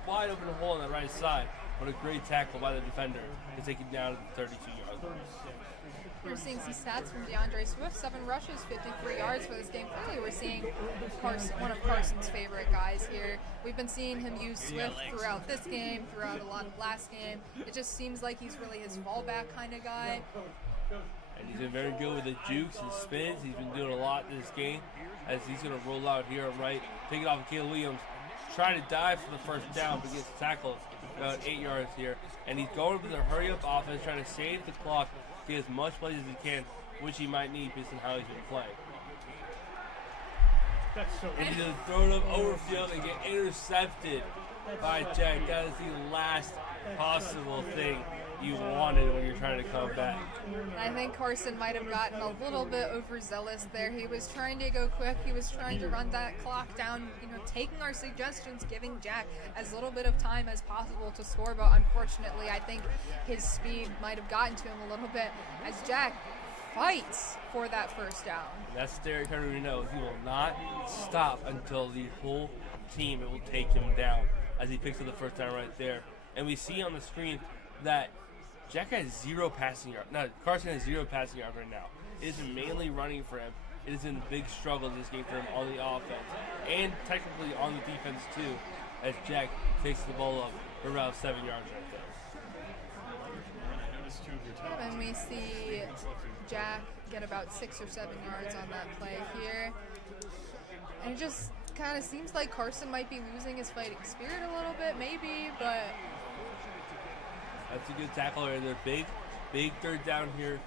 wide open hole on the right side. What a great tackle by the defender to take it down to the 32-yard line. We're seeing some stats from DeAndre Swift, 7 rushes, 53 yards for this game. Clearly we're seeing one of Carson's favorite guys here. We've been seeing him use Swift throughout this game, throughout a lot of last game. It just seems like he's really his fallback kind of guy. And he's been very good with the jukes and spins. He's been doing a lot in this game as he's going to roll out here on right. Take it off of Caleb Williams. Trying to dive for the first down, but gets tackled about 8 yards here. And he's going for the hurry-up offense, trying to save the clock, get as much plays as he can, which he might need based on how he's been playing. That's so And he's going to throw it up overfield and get intercepted by Jack. That is the last possible thing you wanted when you're trying to come back. I think Carson might have gotten a little bit overzealous there. He was trying to go quick. He was trying to run that clock down, taking our suggestions, giving Jack as little bit of time as possible to score. But unfortunately, I think his speed might have gotten to him a little bit as Jack fights for that first down. And that's Derrick Henry knows. He will not stop until the whole team will take him down as he picks up the first down right there. And we see on the screen that Jack has 0 passing yards. No, Carson has 0 passing yards right now. It is mainly running for him. It has been a big struggle this game for him on the offense. And technically on the defense too, as Jack takes the ball up for about 7 yards right there. And we see Jack get about 6 or 7 yards on that play here. And it just kind of seems like Carson might be losing his fighting spirit a little bit, maybe, but that's a good tackle right there. Big third down here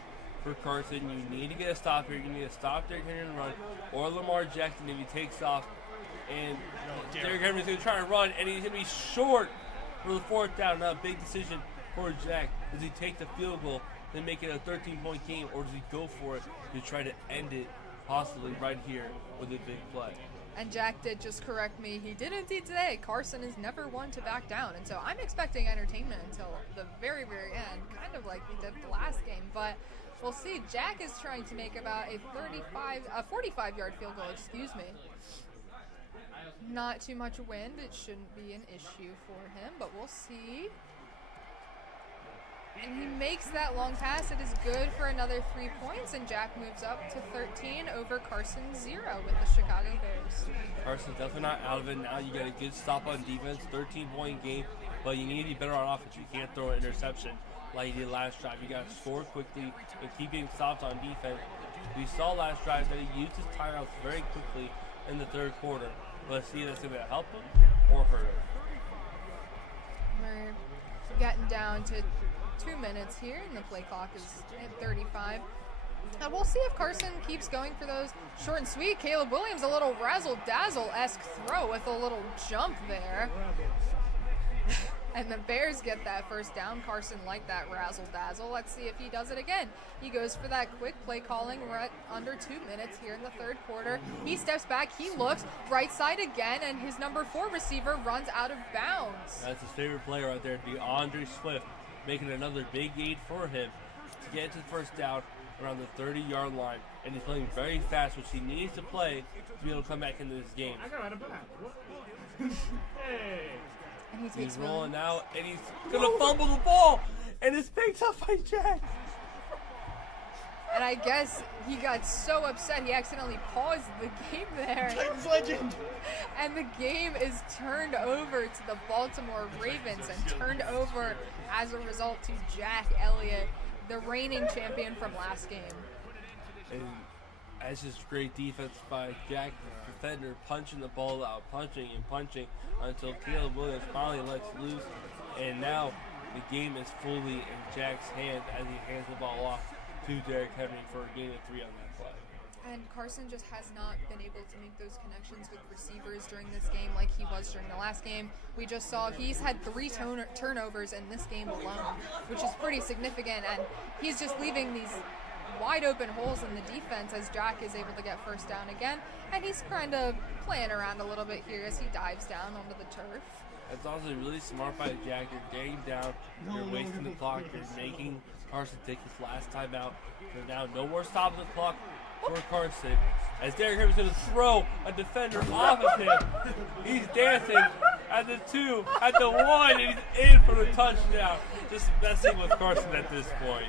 for Carson. You need to get a stop here. You need to stop Derrick Henry and run. Or Lamar Jackson if he takes off. And Derrick Henry's going to try to run, and he's going to be short for the fourth down. Now a big decision for Jack. Does he take the field goal, then make it a 13-point game, or does he go for it to try to end it possibly right here with a big play? And Jack did just correct me. He did indeed today. Carson is never one to back down. And so I'm expecting entertainment until the very, very end, kind of like we did the last game. But we'll see. Jack is trying to make about a 45-yard field goal, excuse me. Not too much wind. It shouldn't be an issue for him, but we'll see. And he makes that long pass. It is good for another 3 points, and Jack moves up to 13 over Carson 0 with the Chicago Bears. Carson's definitely not out of it now. You got a good stop on defense, 13-point game, but you need to be better on offense. You can't throw an interception like you did last drive. You got to score quickly and keep getting stops on defense. We saw last drive that he used his timeouts very quickly in the third quarter. Let's see if that's going to help him or hurt him. We're getting down to 2 minutes here, and the play clock is at 35. And we'll see if Carson keeps going for those short and sweet. Caleb Williams, a little razzle-dazzle-esque throw with a little jump there. And the Bears get that first down. Carson liked that razzle-dazzle. Let's see if he does it again. He goes for that quick play calling. We're at under 2 minutes here in the third quarter. He steps back. He looks right side again, and his number 4 receiver runs out of bounds. That's his favorite player right there, DeAndre Swift, making another big gain for him to get to the first down around the 30-yard line. And he's playing very fast, which he needs to play to be able to come back into this game. I got out of bounds. Hey. And he takes He's rolling out, and he's going to fumble the ball, and it's picked up by Jack. And I guess he got so upset he accidentally paused the game there. Titans legend. And the game is turned over to the Baltimore Ravens and turned over as a result to Jack Elliott, the reigning champion from last game. And that's just great defense by Jack, the defender, punching the ball out, punching and punching until Caleb Williams finally lets loose. And now the game is fully in Jack's hands as he hands the ball off to Derrick Henry for a gain of 3 on that play. And Carson just has not been able to make those connections with receivers during this game like he was during the last game. We just saw he's had 3 turnovers in this game alone, which is pretty significant. And he's just leaving these wide open holes in the defense as Jack is able to get first down again. And he's kind of playing around a little bit here as he dives down onto the turf. It's also really smart by Jack. You're getting down, you're wasting the clock, you're making Carson take his last time out. So now no more stopping the clock for Carson. As Derrick Henry's going to throw a defender off of him. He's dancing at the 2, at the 1, and he's in for the touchdown. Just messing with Carson at this point.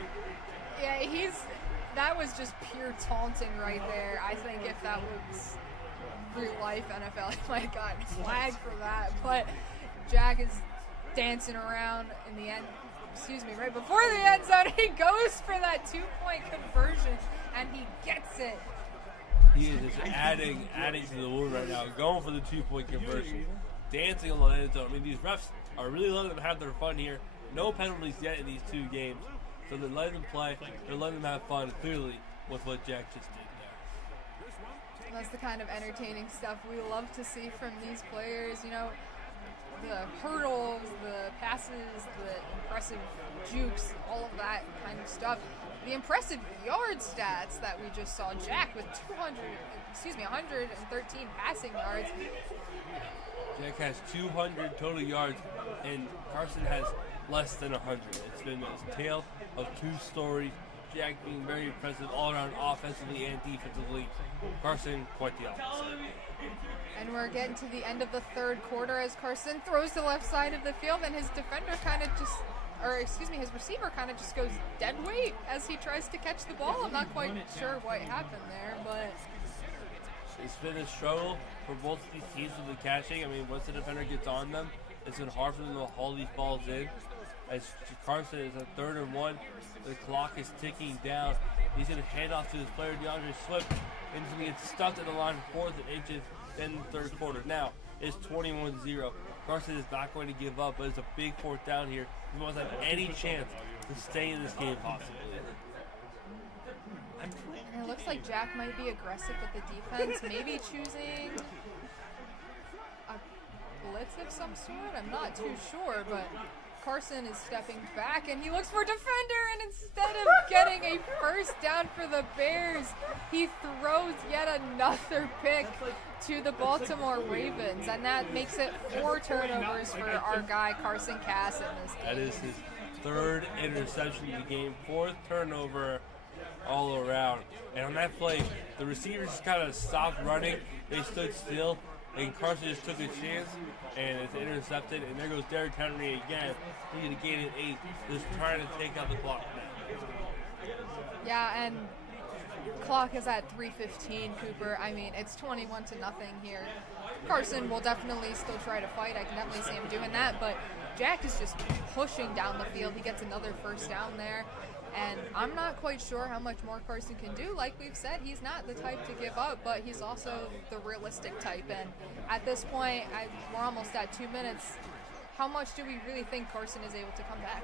Yeah, that was just pure taunting right there. I think if that was real life NFL, he might have gotten flagged for that. But Jack is dancing around in the end, right before the end zone. He goes for that 2-point conversion, and he gets it. He is just adding to the wound right now, going for the 2-point conversion, dancing on the end zone. I mean, these refs are really letting them have their fun here. No penalties yet in these 2 games, so they're letting them play. They're letting them have fun, clearly, with what Jack just did there. That's the kind of entertaining stuff we love to see from these players. You know, the hurdles, the passes, the impressive jukes, all of that kind of stuff. The impressive yard stats that we just saw. Jack with 113 passing yards. Jack has 200 total yards, and Carson has less than 100. It's been a tale of 2 stories. Jack being very impressive all around offensively and defensively. Carson, quite the opposite. And we're getting to the end of the 3rd quarter as Carson throws to the left side of the field, and his defender kind of just, his receiver kind of just goes dead weight as he tries to catch the ball. I'm not quite sure what happened there, but it's been a struggle for both of these teams with the catching. I mean, once the defender gets on them, it's been hard for them to haul these balls in. As Carson is a 3rd and 1, the clock is ticking down. He's going to hand off to his player, DeAndre Swift, and he's going to get stuck at the line for 4th and inches in the 3rd quarter. Now, it's 21-0. Carson is not going to give up, but it's a big 4th down here. He wants to have any chance to stay in this game possibly. And it looks like Jack might be aggressive with the defense, maybe choosing a blitz of some sort. I'm not too sure, but Carson is stepping back, and he looks for a defender, and instead of getting a 1st down for the Bears, he throws yet another pick to the Baltimore Ravens, and that makes it 4 turnovers for our guy Carson Cass in this game. That is his 3rd interception of the game, 4th turnover all around. And on that play, the receivers just kind of stopped running. They stood still, and Carson just took a chance, and it's intercepted. And there goes Derrick Henry again. He's going to gain an 8, just trying to take out the clock now. Yeah, and clock is at 3:15, Cooper. I mean, it's 21-0 here. Carson will definitely still try to fight. I can definitely see him doing that, but Jack is just pushing down the field. He gets another 1st down there. And I'm not quite sure how much more Carson can do. Like we've said, he's not the type to give up, but he's also the realistic type. And at this point, we're almost at 2 minutes. How much do we really think Carson is able to come back?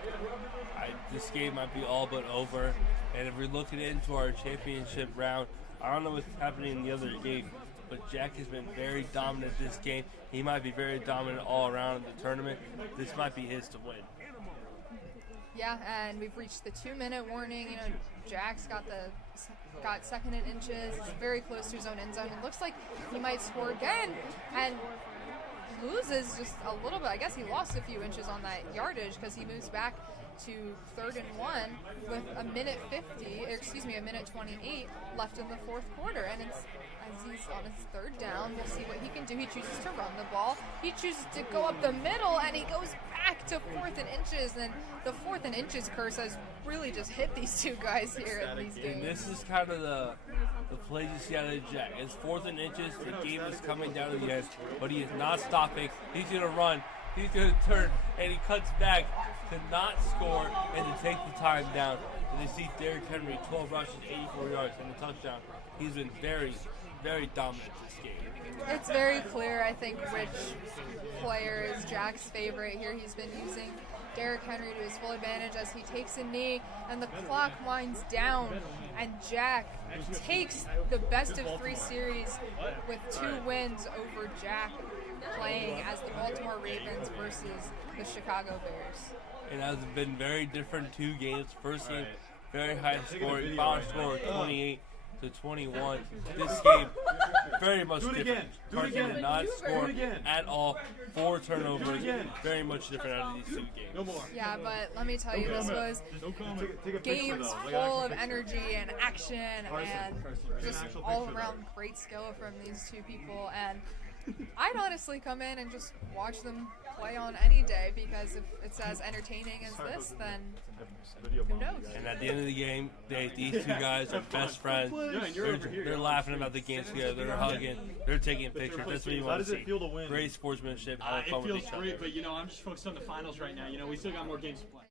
This game might be all but over. And if we're looking into our championship round, I don't know what's happening in the other game, but Jack has been very dominant this game. He might be very dominant all around in the tournament. This might be his to win. Yeah, and we've reached the 2-minute warning. You know, Jack's got 2nd and inches. He's very close to his own end zone. It looks like he might score again, and loses just a little bit. I guess he lost a few inches on that yardage because he moves back to 3rd and 1 with a minute 28 left in the 4th quarter, and it's as he's on his 3rd down. We'll see what he can do. He chooses to run the ball. He chooses to go up the middle, and he goes back to 4th and inches. And the 4th and inches curse has really just hit these 2 guys here in these games. And this is kind of the plays you see out of Jack. It's 4th and inches. The game is coming down to the end, but he is not stopping. He's going to run. He's going to turn, and he cuts back to not score and to take the time down. And you see Derrick Henry, 12 rushes, 84 yards, and a touchdown. He's been very, very dominant this game. It's very clear, I think, which player is Jack's favorite here. He's been using Derrick Henry to his full advantage as he takes a knee, and the clock winds down, and Jack takes the best of 3 series with 2 wins over Jack, playing as the Baltimore Ravens versus the Chicago Bears. It has been very different 2 games. First game, very high scoring, final score 28-21. This game, very much different. Carson did not score at all. 4 turnovers, very much different out of these 2 games. Yeah, but let me tell you, this was games full of energy and action and just all around great skill from these 2 people. And I'd honestly come in and just watch them play on any day, because if it's as entertaining as this, then who knows? And at the end of the game, these 2 guys are best friends. They're laughing about the game together. They're hugging. They're taking pictures. That's what you want to see. Great sportsmanship. It feels great, but I'm just focused on the finals right now. We still got more games to play.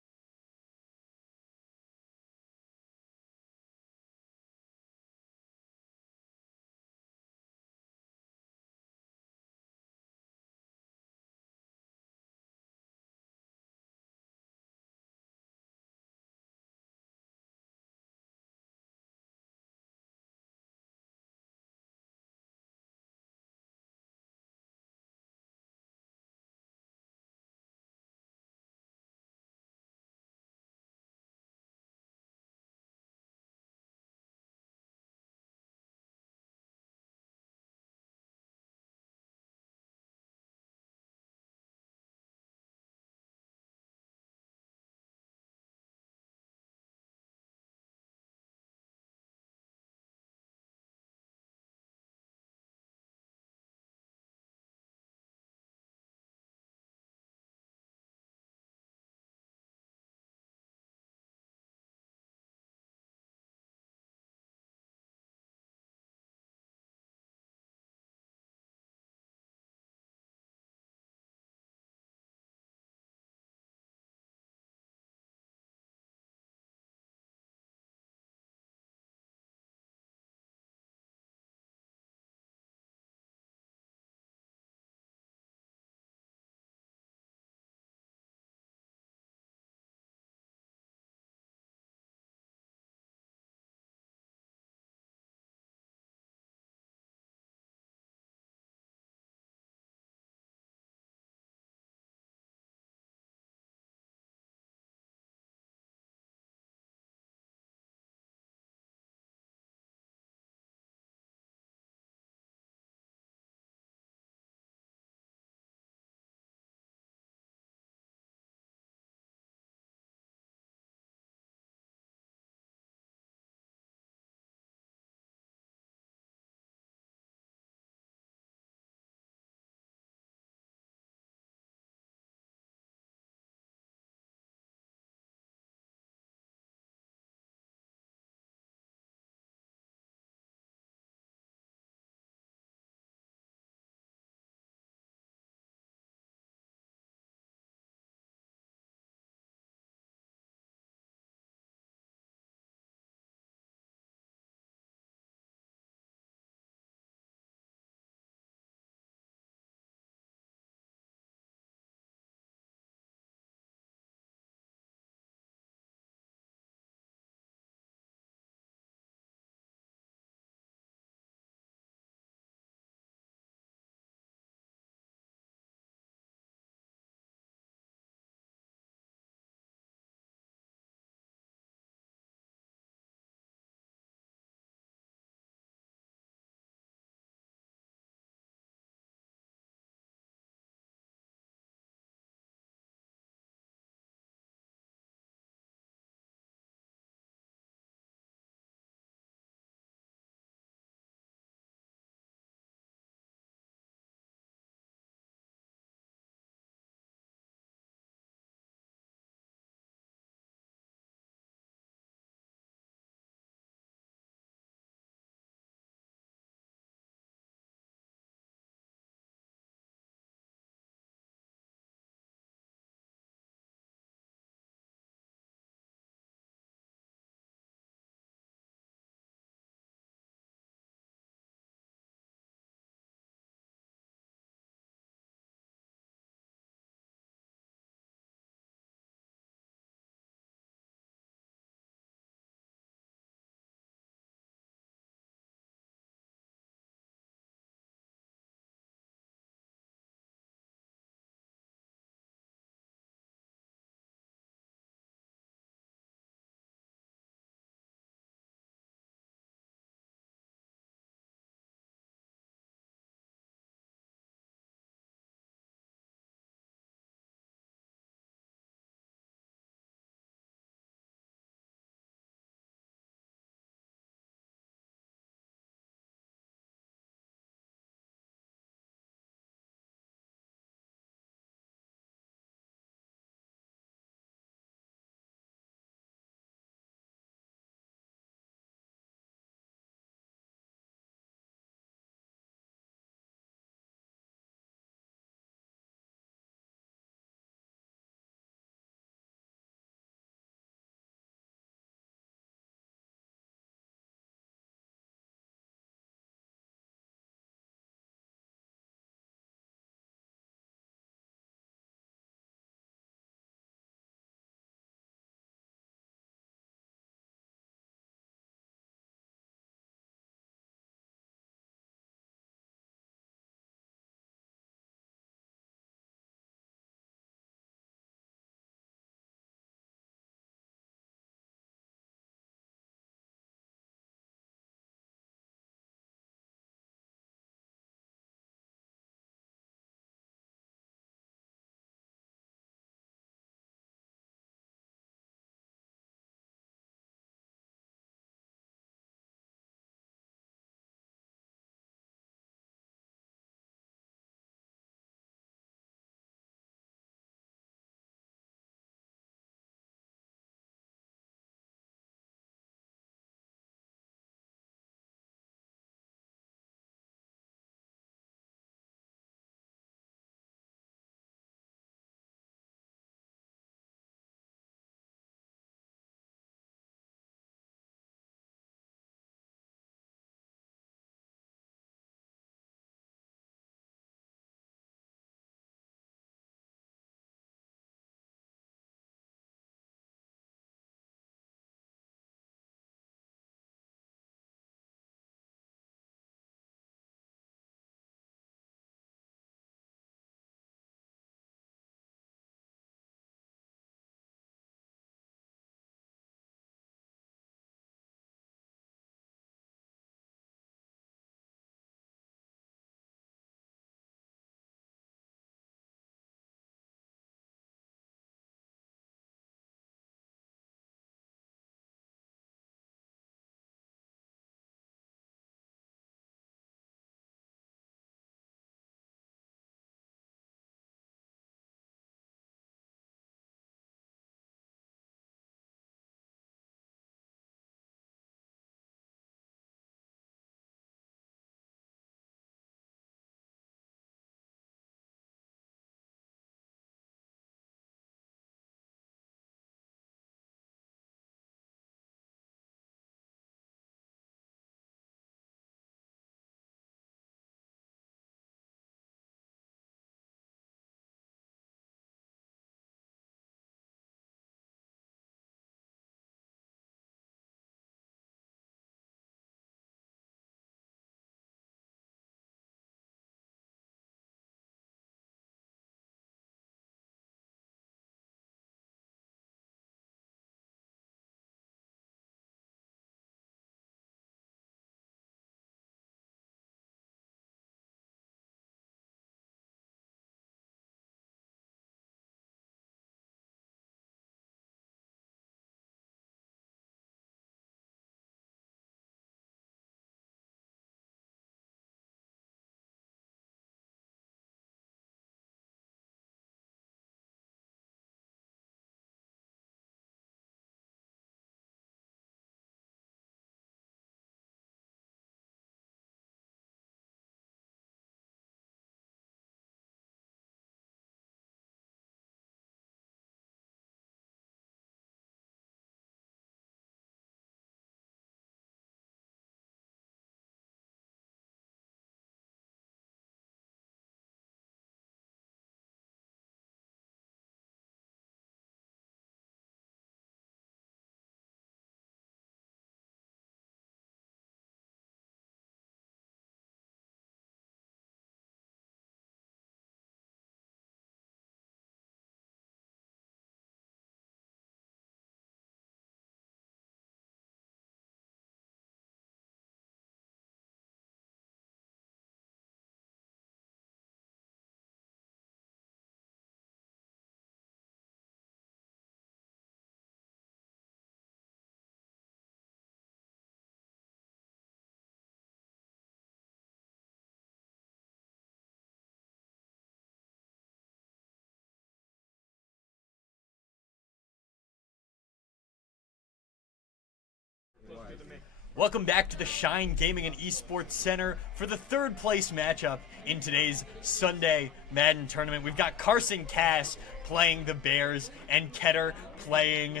Welcome back to the Shine Gaming and Esports Center for the third place matchup in today's Sunday Madden tournament. We've got Carson Cass playing the Bears and Ketter playing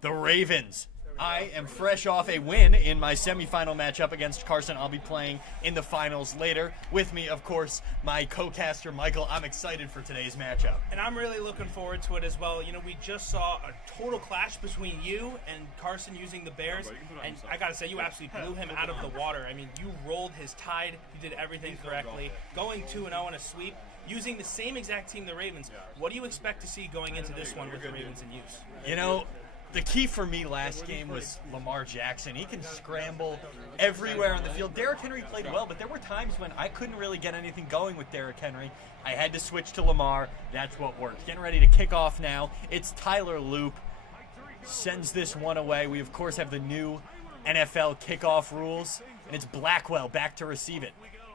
the Ravens. I am fresh off a win in my semifinal matchup against Carson. I'll be playing in the finals later. With me, of course, my co-caster, Michael. I'm excited for today's matchup. And I'm really looking forward to it as well. You know, we just saw a total clash between you and Carson using the Bears. And I got to say, you absolutely blew him out of the water. I mean, you rolled his tide. You did everything correctly. Going 2-0 on a sweep, using the same exact team, the Ravens. What do you expect to see going into this one with the Ravens in use? You know, the key for me last game was Lamar Jackson. He can scramble everywhere on the field. Derrick Henry played well, but there were times when I couldn't really get anything going with Derrick Henry. I had to switch to Lamar. That's what worked. Getting ready to kick off now. It's Tyler Loop. Sends this one away. We, of course, have the new NFL kickoff rules, and it's Blackwell back to receive it.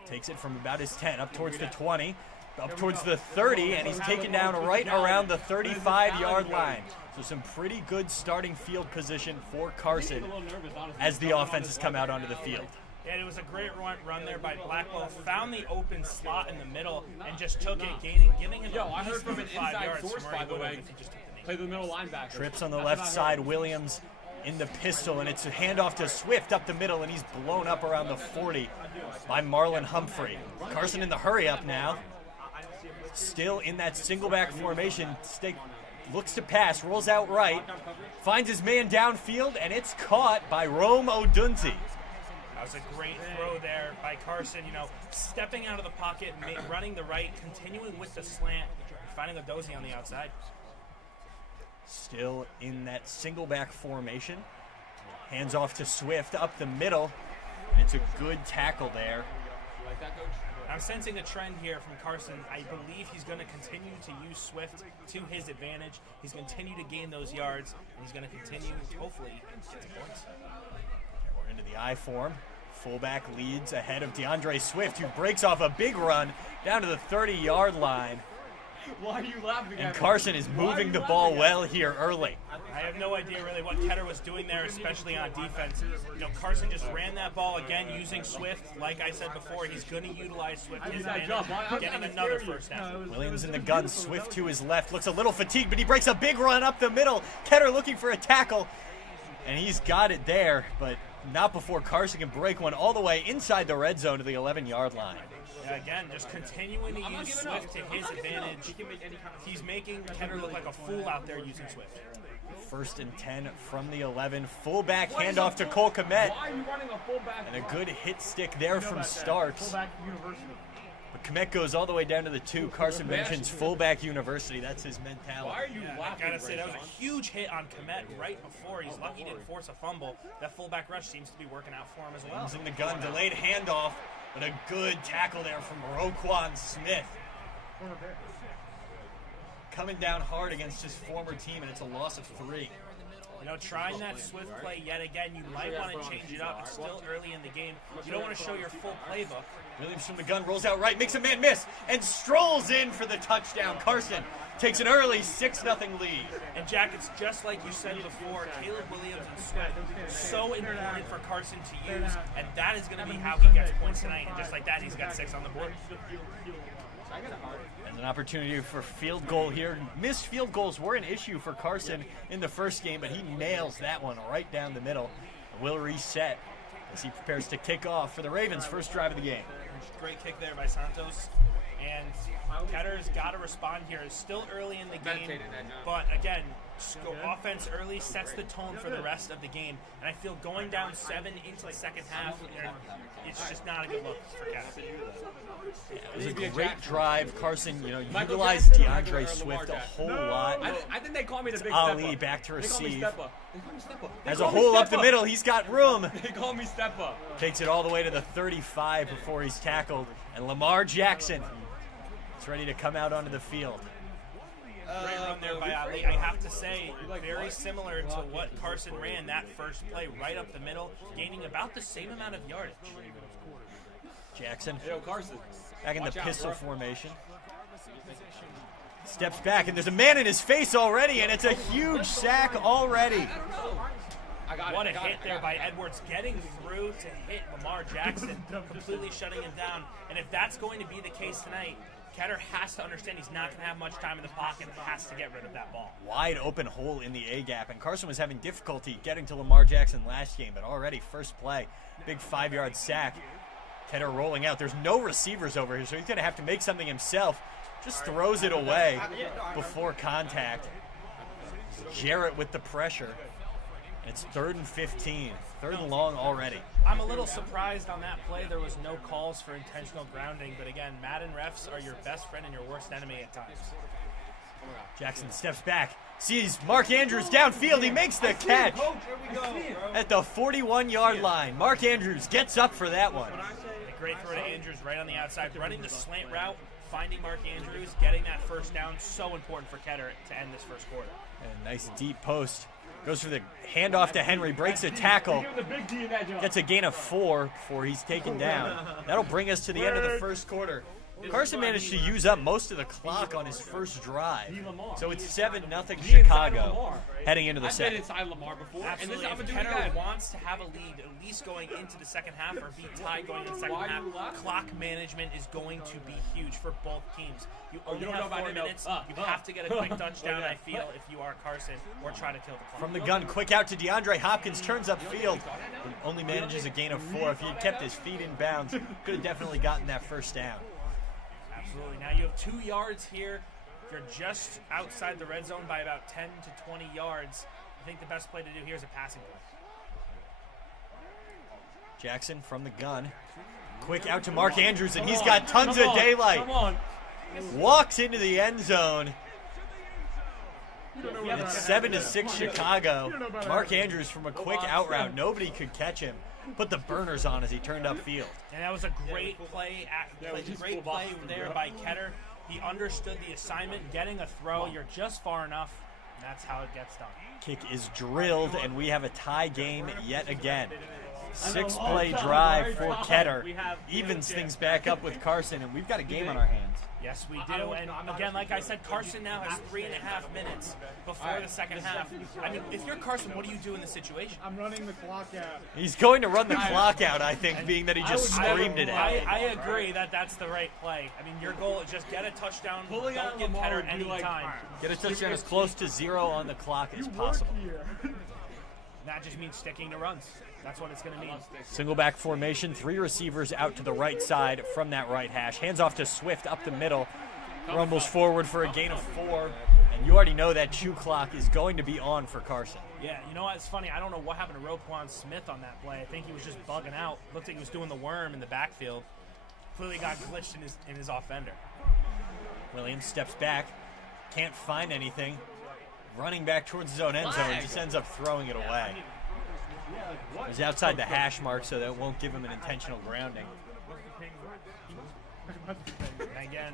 Takes it from about his 10 up towards the 20, up towards the 30, and he's taken down right around the 35-yard line. So some pretty good starting field position for Carson as the offenses come out onto the field. Yeah, it was a great run there by Blackwell. Found the open slot in the middle and just took it, giving him I heard from an inside source, by the way. Play the middle linebacker. Trips on the left side, Williams in the pistol, and it's a handoff to Swift up the middle, and he's blown up around the 40 by Marlon Humphrey. Carson in the hurry up now. Still in that single back formation. Looks to pass, rolls out right, finds his man downfield, and it's caught by Rome Odunsi. That was a great throw there by Carson, you know, stepping out of the pocket, running the right, continuing with the slant, finding Odunsi on the outside. Still in that single back formation. Hands off to Swift up the middle. It's a good tackle there. Like that, Coach? I'm sensing a trend here from Carson. I believe he's going to continue to use Swift to his advantage. He's going to continue to gain those yards, and he's going to continue to hopefully get the points. We're into the I form. Fullback leads ahead of DeAndre Swift, who breaks off a big run down to the 30-yard line. Why are you laughing at me? And Carson is moving the ball well here early. I have no idea really what Ketter was doing there, especially on defense. You know, Carson just ran that ball again using Swift. Like I said before, he's going to utilize Swift to his advantage, getting another first down. Williams in the gun, Swift to his left. Looks a little fatigued, but he breaks a big run up the middle. Ketter looking for a tackle, and he's got it there, but not before Carson can break one all the way inside the red zone to the 11-yard line. Yeah, again, just continuing to use Swift to his advantage. He's making Ketter look like a fool out there using Swift. 1st and 10 from the 11. Fullback handoff to Cole Kmet. Why are you running a fullback? And a good hit stick there from Starks. But Kmet goes all the way down to the 2. Carson mentions fullback university. That's his mentality. Why are you laughing? I gotta say, that was a huge hit on Kmet right before. He's lucky he didn't force a fumble. That fullback rush seems to be working out for him as well. He's in the gun, delayed handoff, but a good tackle there from Roquan Smith. Coming down hard against his former team, and it's a loss of 3. You know, trying that Swift play yet again, you might want to change it up. It's still early in the game. You don't want to show your full playbook. Williams from the gun rolls out right, makes a man miss, and strolls in for the touchdown. Carson takes an early 6-0 lead. And Jack, it's just like you said before, Caleb Williams and Swift, so important for Carson to use, and that is going to be how he gets points tonight. And just like that, he's got 6 on the board. There's an opportunity for field goal here. Missed field goals were an issue for Carson in the first game, but he nails that one right down the middle. Will reset as he prepares to kick off for the Ravens' first drive of the game. Great kick there by Santos. And Ketter's got to respond here. It's still early in the game, but again, offense early sets the tone for the rest of the game. And I feel going down 7 into the second half, it's just not a good look for Ketter. It was a great drive. Carson, utilized DeAndre Swift a whole lot. I think they call me the big Ali step-up. back to They call me receive. step-up. They call me step-up. They Has a call me hole up the step-up. middle. He's got room. They call me step up. Takes it all the way to the 35 before he's tackled. And Lamar Jackson is ready to come out onto the field. Great run there by Ali. I have to say, very similar to what Carson ran that first play, right up the middle, gaining about the same amount of yardage. Jackson Yo, Carson. back in the Watch out, pistol bro. formation. Steps back, and there's a man in his face already, and it's a huge sack already. What a hit there by Edwards, getting through to hit Lamar Jackson, completely shutting him down. And if that's going to be the case tonight, Ketter has to understand he's not going to have much time in the pocket and has to get rid of that ball. Wide open hole in the A-gap, and Carson was having difficulty getting to Lamar Jackson last game, but already first play, big 5-yard sack. Ketter rolling out. There's no receivers over here, so he's going to have to make something himself. Just throws it away before contact. Jarrett with the pressure. It's 3rd and 15. 3rd and long already. I'm a little surprised on that play. There was no calls for intentional grounding, but again, Madden refs are your best friend and your worst enemy at times. Jackson steps back, sees Mark Andrews downfield. He makes the catch at the 41-yard line. Mark Andrews gets up for that one. A great throw to Andrews right on the outside, running the slant route, finding Mark Andrews, getting that first down. So important for Ketter to end this first quarter. And a nice deep post. Goes for the handoff to Henry, breaks a tackle, gets a gain of 4 before he's taken down. That'll bring us to the end of the first quarter. Carson managed to use up most of the clock on his first drive. So it's 7-0 Chicago heading into the second. Inside Lamar before. Absolutely. And if Ketter wants to have a lead, at least going into the second half, or be tied going into the second half, clock management is going to be huge for both teams. You only have 4 minutes. You have to get a quick touchdown, I feel, if you are Carson, or try to kill the clock. From the gun, quick out to DeAndre Hopkins, turns upfield, but only manages a gain of 4. If he had kept his feet in bounds, could have definitely gotten that first down. Absolutely. Now you have 2 yards here. You're just outside the red zone by about 10 to 20 yards. I think the best play to do here is a passing play. Jackson from the gun. Quick out to Mark Andrews, and he's got tons of daylight. Walks into the end zone. It's 7-6 Chicago. Mark Andrews from a quick out route. Nobody could catch him. Put the burners on as he turned upfield. And that was a great play. Great play there by Ketter. He understood the assignment, getting a throw. You're just far enough, and that's how it gets done. Kick is drilled, and we have a tie game yet again. 6-play drive for Ketter. Evens things back up with Carson, and we've got a game on our hands. Yes, we do. And again, like I said, Carson now has 3.5 minutes before the second half. I mean, if you're Carson, what do you do in this situation? I'm running the clock out. He's going to run the clock out, I think, being that he just screamed it out. I agree that that's the right play. I mean, your goal is just get a touchdown. Don't give Ketter any time. Get a touchdown as close to 0 on the clock as possible. That just means sticking to runs. That's what it's going to mean. Single back formation, 3 receivers out to the right side from that right hash. Hands off to Swift up the middle. Rumbles forward for a gain of 4. And you already know that chew clock is going to be on for Carson. Yeah, you know what? It's funny. I don't know what happened to Roquan Smith on that play. I think he was just bugging out. Looked like he was doing the worm in the backfield. Clearly got glitched in his offender. Williams steps back. Can't find anything. Running back towards his own end zone. Just ends up throwing it away. He's outside the hash mark, so that won't give him an intentional grounding. And again,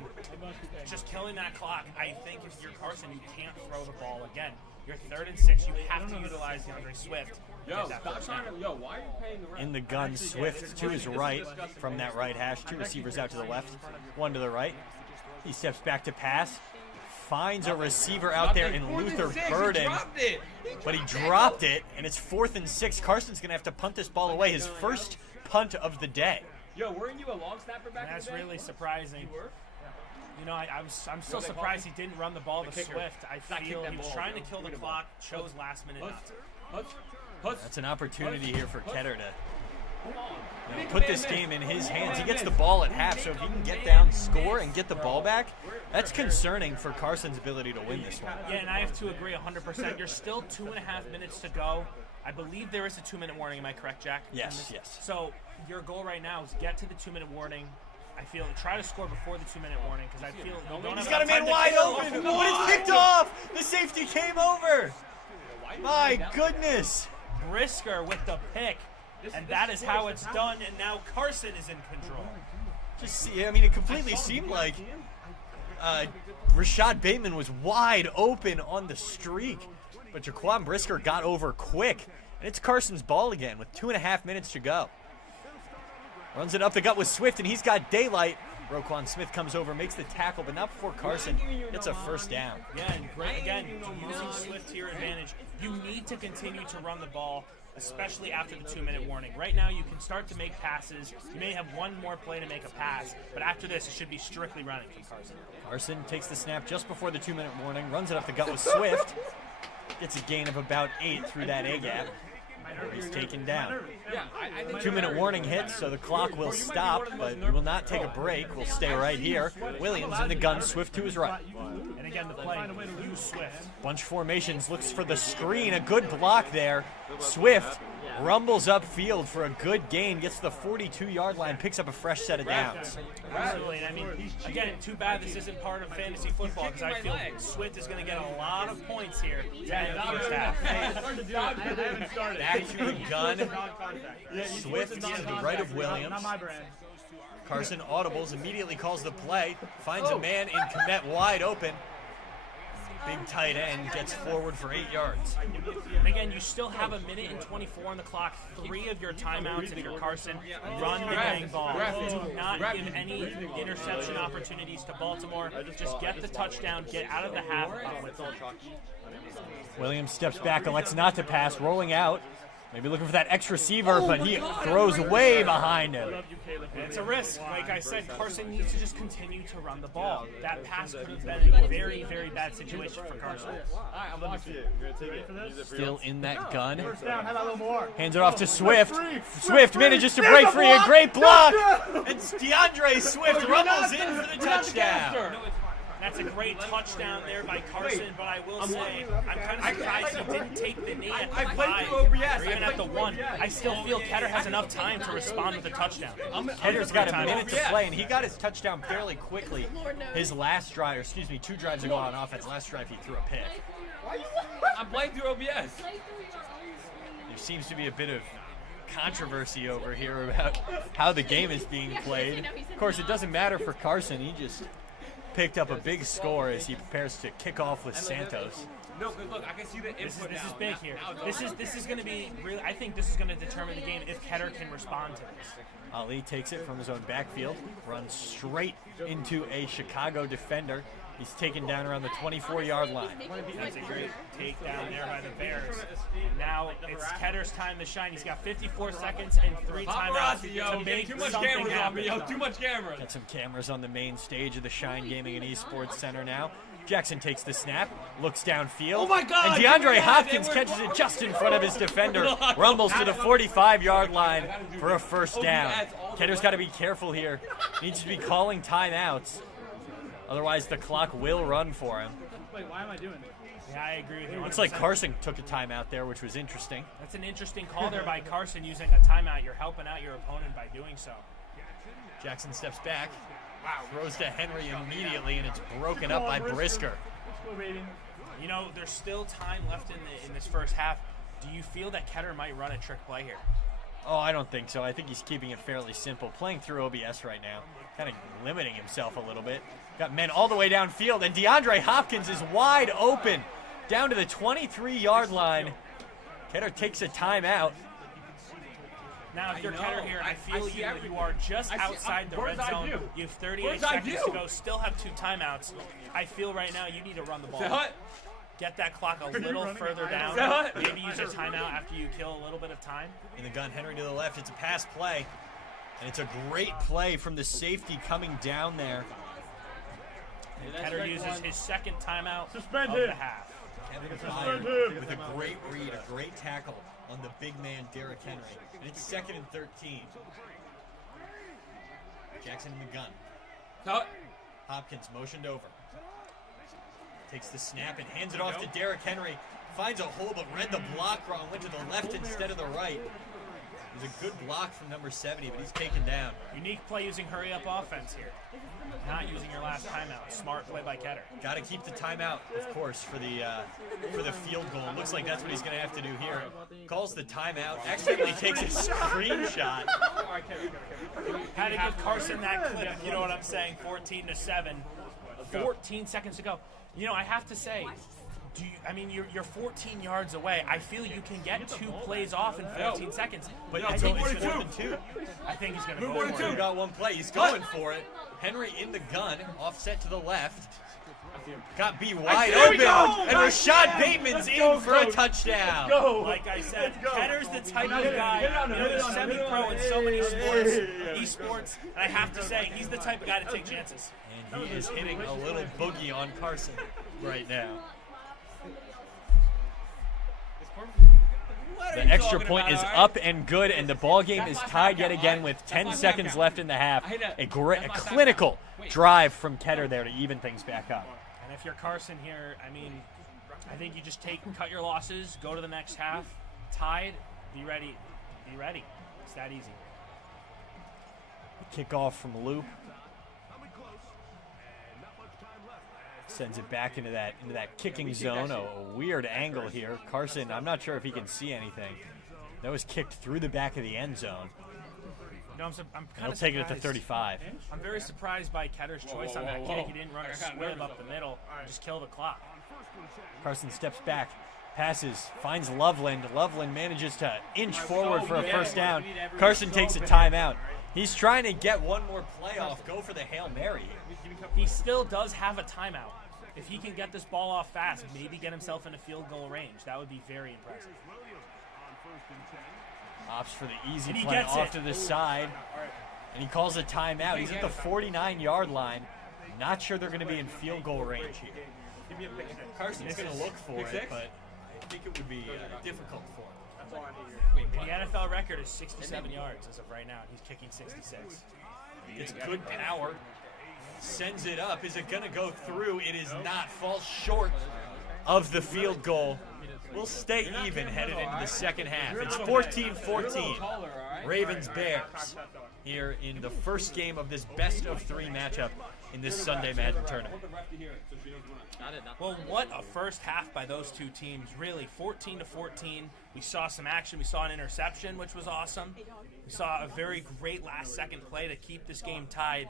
just killing that clock. I think if you're Carson, you can't throw the ball again. You're 3rd and 6. You have to utilize DeAndre Swift. In the gun, Swift to his right from that right hash. 2 receivers out to the left, 1 to the right. He steps back to pass. Finds a receiver out there in Luther Burden, but he dropped it, and it's 4th and 6. Carson's going to have to punt this ball away, his first punt of the day. Yo, weren't you a long snapper back That's in the day? really surprising. You know, I'm still surprised he didn't run the ball to Swift. I feel he was trying to kill the clock, chose last minute not to. That's an opportunity here for Ketter to put this game in his hands. He gets the ball at half, so if he can get down, score, and get the ball back, that's concerning for Carson's ability to win this one. Yeah, and I have to agree 100%. You're still 2.5 minutes to go. I believe there is a 2-minute warning. Am I correct, Jack? Yes, yes. So your goal right now is get to the 2-minute warning. I feel try to score before the 2-minute warning because I feel you don't He's have got a enough man time wide to open, but it's picked off. The safety came over. My goodness. Brisker with the pick, and that is how it's done. And now Carson is in control. Just see, I mean, it completely seemed like Rashad Bateman was wide open on the streak, but Jaquan Brisker got over quick, and it's Carson's ball again with 2.5 minutes to go. Runs it up the gut with Swift, and he's got daylight. Roquan Smith comes over, makes the tackle, but not before Carson gets a first down. Yeah, and great again, using Swift to your advantage. You need to continue to run the ball. especially after the 2-minute warning. Right now, you can start to make passes. You may have one more play to make a pass, but after this, it should be strictly running from Carson. Carson takes the snap just before the 2-minute warning, runs it up the gut with Swift. Gets a gain of about 8 through that A-gap. He's taken down. 2-minute warning hits, so the clock will stop, but we will not take a break. We'll stay right here. Williams in the gun, Swift to his right. And again, the play, use Swift. Bunch formations, looks for the screen. A good block there. Swift rumbles upfield for a good gain, gets to the 42-yard line, picks up a fresh set of downs. Absolutely, and I mean, again, too bad this isn't part of fantasy football because I feel Swift is going to get a lot of points here to end the first half. Back to the gun. Swift to the right of Williams. Carson audibles, immediately calls the play, finds a man in Komet wide open. Big tight end gets forward for 8 yards. And again, you still have 1:24 on the clock, 3 of your timeouts if you're Carson. Run the dang ball. Do not give any interception opportunities to Baltimore. Just get the touchdown, get out of the half. Williams steps back, elects not to pass, rolling out. Maybe looking for that X receiver, but he throws way behind him. It's a risk. Like I said, Carson needs to just continue to run the ball. That pass could have been a very, very bad situation for Carson. Still in that gun. First down, how about a little more? Hands it off to Swift. Swift manages to break free. A great block. And DeAndre Swift rumbles in for the touchdown. That's a great touchdown there by Carson, but I will say, I'm kind of surprised he didn't take the knee at the 5 or even at the 1. I still feel Ketter has enough time to respond with a touchdown. Ketter's got a minute to play, and he got his touchdown fairly quickly. His last drive, or excuse me, 2 drives ago on offense. Last drive, he threw a pick. I'm playing through OBS. There seems to be a bit of controversy over here about how the game is being played. Of course, it doesn't matter for Carson. He just picked up a big score as he prepares to kick off with Santos. No, because look, I can see the input This is now. big here. This is going to be really. I think this is going to determine the game if Ketter can respond to this. Ali takes it from his own backfield, runs straight into a Chicago defender. He's taken down around the 24-yard line. That's a great takedown there by the Bears. And now it's Ketter's time to shine. He's got 54 seconds and 3 timeouts to make Too much something cameras on me, happen. yo. Too much cameras. Got some cameras on the main stage of the Shine Gaming and Esports Center now. Jackson takes the snap, looks downfield. Oh my God! And DeAndre Hopkins catches it just in front of his defender. Rumbles to the 45-yard line for a first down. Ketter's got to be careful here. Needs to be calling timeouts. Otherwise, the clock will run for him. Wait, why am I doing this? Yeah, I agree with you. Looks like 100%. Carson took a timeout there, which was interesting. That's an interesting call there by Carson using a timeout. You're helping out your opponent by doing so. Jackson steps back, throws to Henry immediately, and it's broken up by Brisker. Let's go, baby. You know, there's still time left in this first half. Do you feel that Ketter might run a trick play here? Oh, I don't think so. I think he's keeping it fairly simple. Playing through OBS right now, kind of limiting himself a little bit. Got men all the way downfield, and DeAndre Hopkins is wide open down to the 23-yard line. Ketter takes a timeout. Now, if you're Ketter here, I feel you are just outside the red zone. You have 38 seconds to go, still have 2 timeouts. I feel right now you need to run the ball. Get that clock a little further down. Maybe use a timeout after you kill a little bit of time. In the gun, Henry to the left. It's a pass play, and it's a great play from the safety coming down there. Ketter uses his second timeout Suspend of him. the half. Kevin Byard with a great read, a great tackle on the big man, Derrick Henry. And it's 2nd and 13. Jackson in the gun. Hopkins motioned over. Takes the snap and hands it off to Derrick Henry. Finds a hole but read the block wrong. Went to the left instead of the right. It was a good block from number 70, but he's taken down. Unique play using hurry-up offense here. Not using your last timeout. Smart play by Ketter. Got to keep the timeout, of course, for the field goal. Looks like that's what he's going to have to do here. Calls the timeout. Accidentally takes a screenshot. Had to give Carson that clip. You know what I'm saying? 14-7. 14 seconds to go. You know, I have to say, you're 14 yards away. I feel you can get 2 plays off in 14 seconds. But I think he's going to I think he's going to go for it. Got one play. He's going for it. Henry in the gun, offset to the left. Got B wide There we open, go! and Rashad Bateman's in for a touchdown. Go. Like I said, Ketter's the type of guy, he's semi-pro in so many sports, esports, and I have to say, he's the type of guy to take chances. And he is hitting a little boogie on Carson right now. The extra point is up and good, and the ball game is tied yet again with 10 seconds left in the half. A clinical drive from Ketter there to even things back up. And if you're Carson here, I mean, I think you just cut your losses, go to the next half, tied, be ready. Be ready. It's that easy. Kickoff from Loop. Sends it back into that kicking zone. A weird angle here. Carson, I'm not sure if he can see anything. That was kicked through the back of the end zone. No, I'm kind He'll of take it at the 35. I'm very surprised by Ketter's choice on that kick. He didn't run a swim up the middle and just kill the clock. Carson steps back, passes, finds Loveland. Loveland manages to inch forward for a first down. Carson takes a timeout. He's trying to get one more play off, go for the Hail Mary. He still does have a timeout. If he can get this ball off fast, maybe get himself into field goal range, that would be very impressive. Opts for the easy And he play gets off it. to the side. And he calls a timeout. He's at the 49-yard line. Not sure they're going to be in field goal range here. Carson's going to look for it, but I think it would be difficult for him. The NFL record is 67 yards as of right now, and he's kicking 66. It's good power. Sends it up. Is it going to go through? It is not. Falls short of the field goal. We'll stay even headed into the second half. It's 14-14. Ravens-Bears here in the first game of this best-of-3 matchup in this Sunday Madden tournament. Well, what a first half by those two teams, really. 14-14. We saw some action. We saw an interception, which was awesome. We saw a very great last-second play to keep this game tied.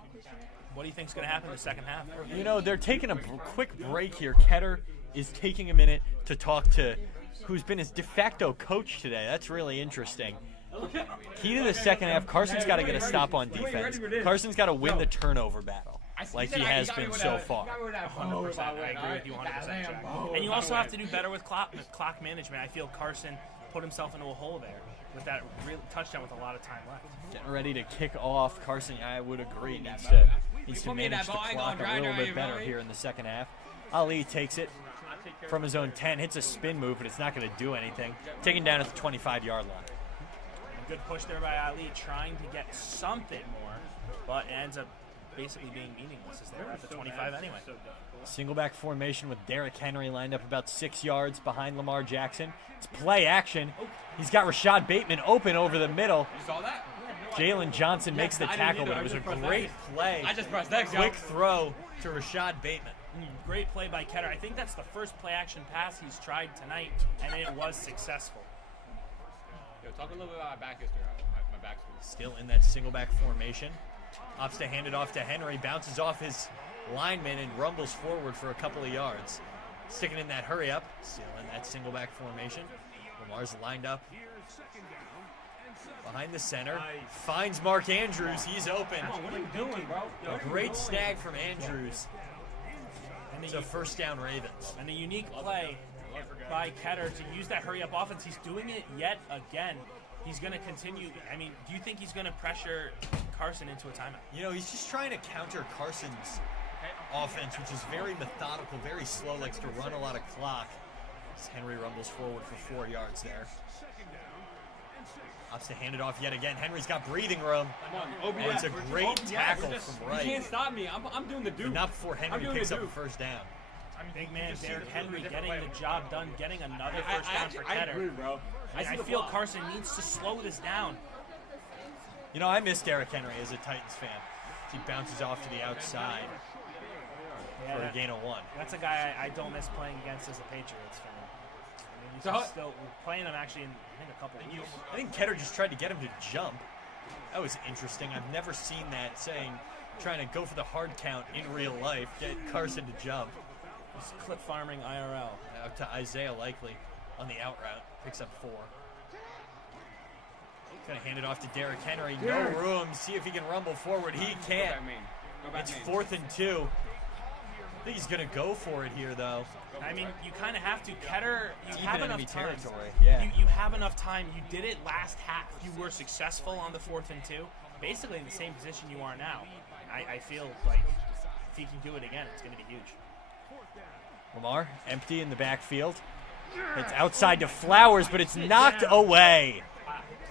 What do you think is going to happen in the second half? You know, they're taking a quick break here. Ketter is taking a minute to talk to who's been his de facto coach today. That's really interesting. Key to the second half, Carson's got to get a stop on defense. Carson's got to win the turnover battle like he has been so far. 100%. I agree with you 100%, Jack. And you also have to do better with clock management. I feel Carson put himself into a hole there with that real touchdown with a lot of time left. Getting ready to kick off. Carson, I would agree, needs to manage the clock a little bit better here in the second half. Ali takes it from his own 10, hits a spin move, but it's not going to do anything. Taken down at the 25-yard line. A good push there by Ali, trying to get something more, but it ends up basically being meaningless as they're at the 25 anyway. Single back formation with Derrick Henry lined up about 6 yards behind Lamar Jackson. It's play action. He's got Rashad Bateman open over the middle. You saw that? Jalen Johnson makes the tackle, but it was a great play. I just pressed X. Quick throw to Rashad Bateman. Great play by Ketter. I think that's the first play-action pass he's tried tonight, and it was successful. Yo, talk a little bit about my back history. My back's Still in that single back formation. Opts to hand it off to Henry. Bounces off his lineman and rumbles forward for a couple of yards. Sticking in that hurry up. Still in that single back formation. Lamar's lined up behind the center. Finds Mark Andrews. He's open. What are you doing, bro? A great snag from Andrews. It's a first down Ravens. And a unique play by Ketter to use that hurry-up offense. He's doing it yet again. He's going to continue. I mean, do you think he's going to pressure Carson into a timeout? You know, he's just trying to counter Carson's offense, which is very methodical, very slow, likes to run a lot of clock. As Henry rumbles forward for 4 yards there. Opts to hand it off yet again. Henry's got breathing room. And it's a great tackle from right. You can't stop me. I'm doing the do. But not before Henry picks up a first down. Big man Derrick Henry getting the job done, getting another first down for I Ketter. agree, bro. I feel Carson needs to slow this down. You know, I miss Derrick Henry as a Titans fan. He bounces off to the outside for a gain of 1. That's a guy I don't miss playing against as a Patriots fan. I mean, he's still playing him actually in, I think, a couple of years. I think Ketter just tried to get him to jump. That was interesting. I've never seen that, trying to go for the hard count in real life, get Carson to jump. He's clip farming IRL. Out to Isaiah Likely on the out route. Picks up 4. Gonna hand it off to Derrick Henry. No room. See if he can rumble forward. He can't. It's 4th and 2. I think he's going to go for it here, though. I mean, you kind of have to. Ketter, you Deep have in enough enemy time. territory, yeah. You have enough time. You did it last half. You were successful on the 4th and 2. Basically in the same position you are now. I feel like if he can do it again, it's going to be huge. Lamar, empty in the backfield. It's outside to Flowers, but it's knocked away.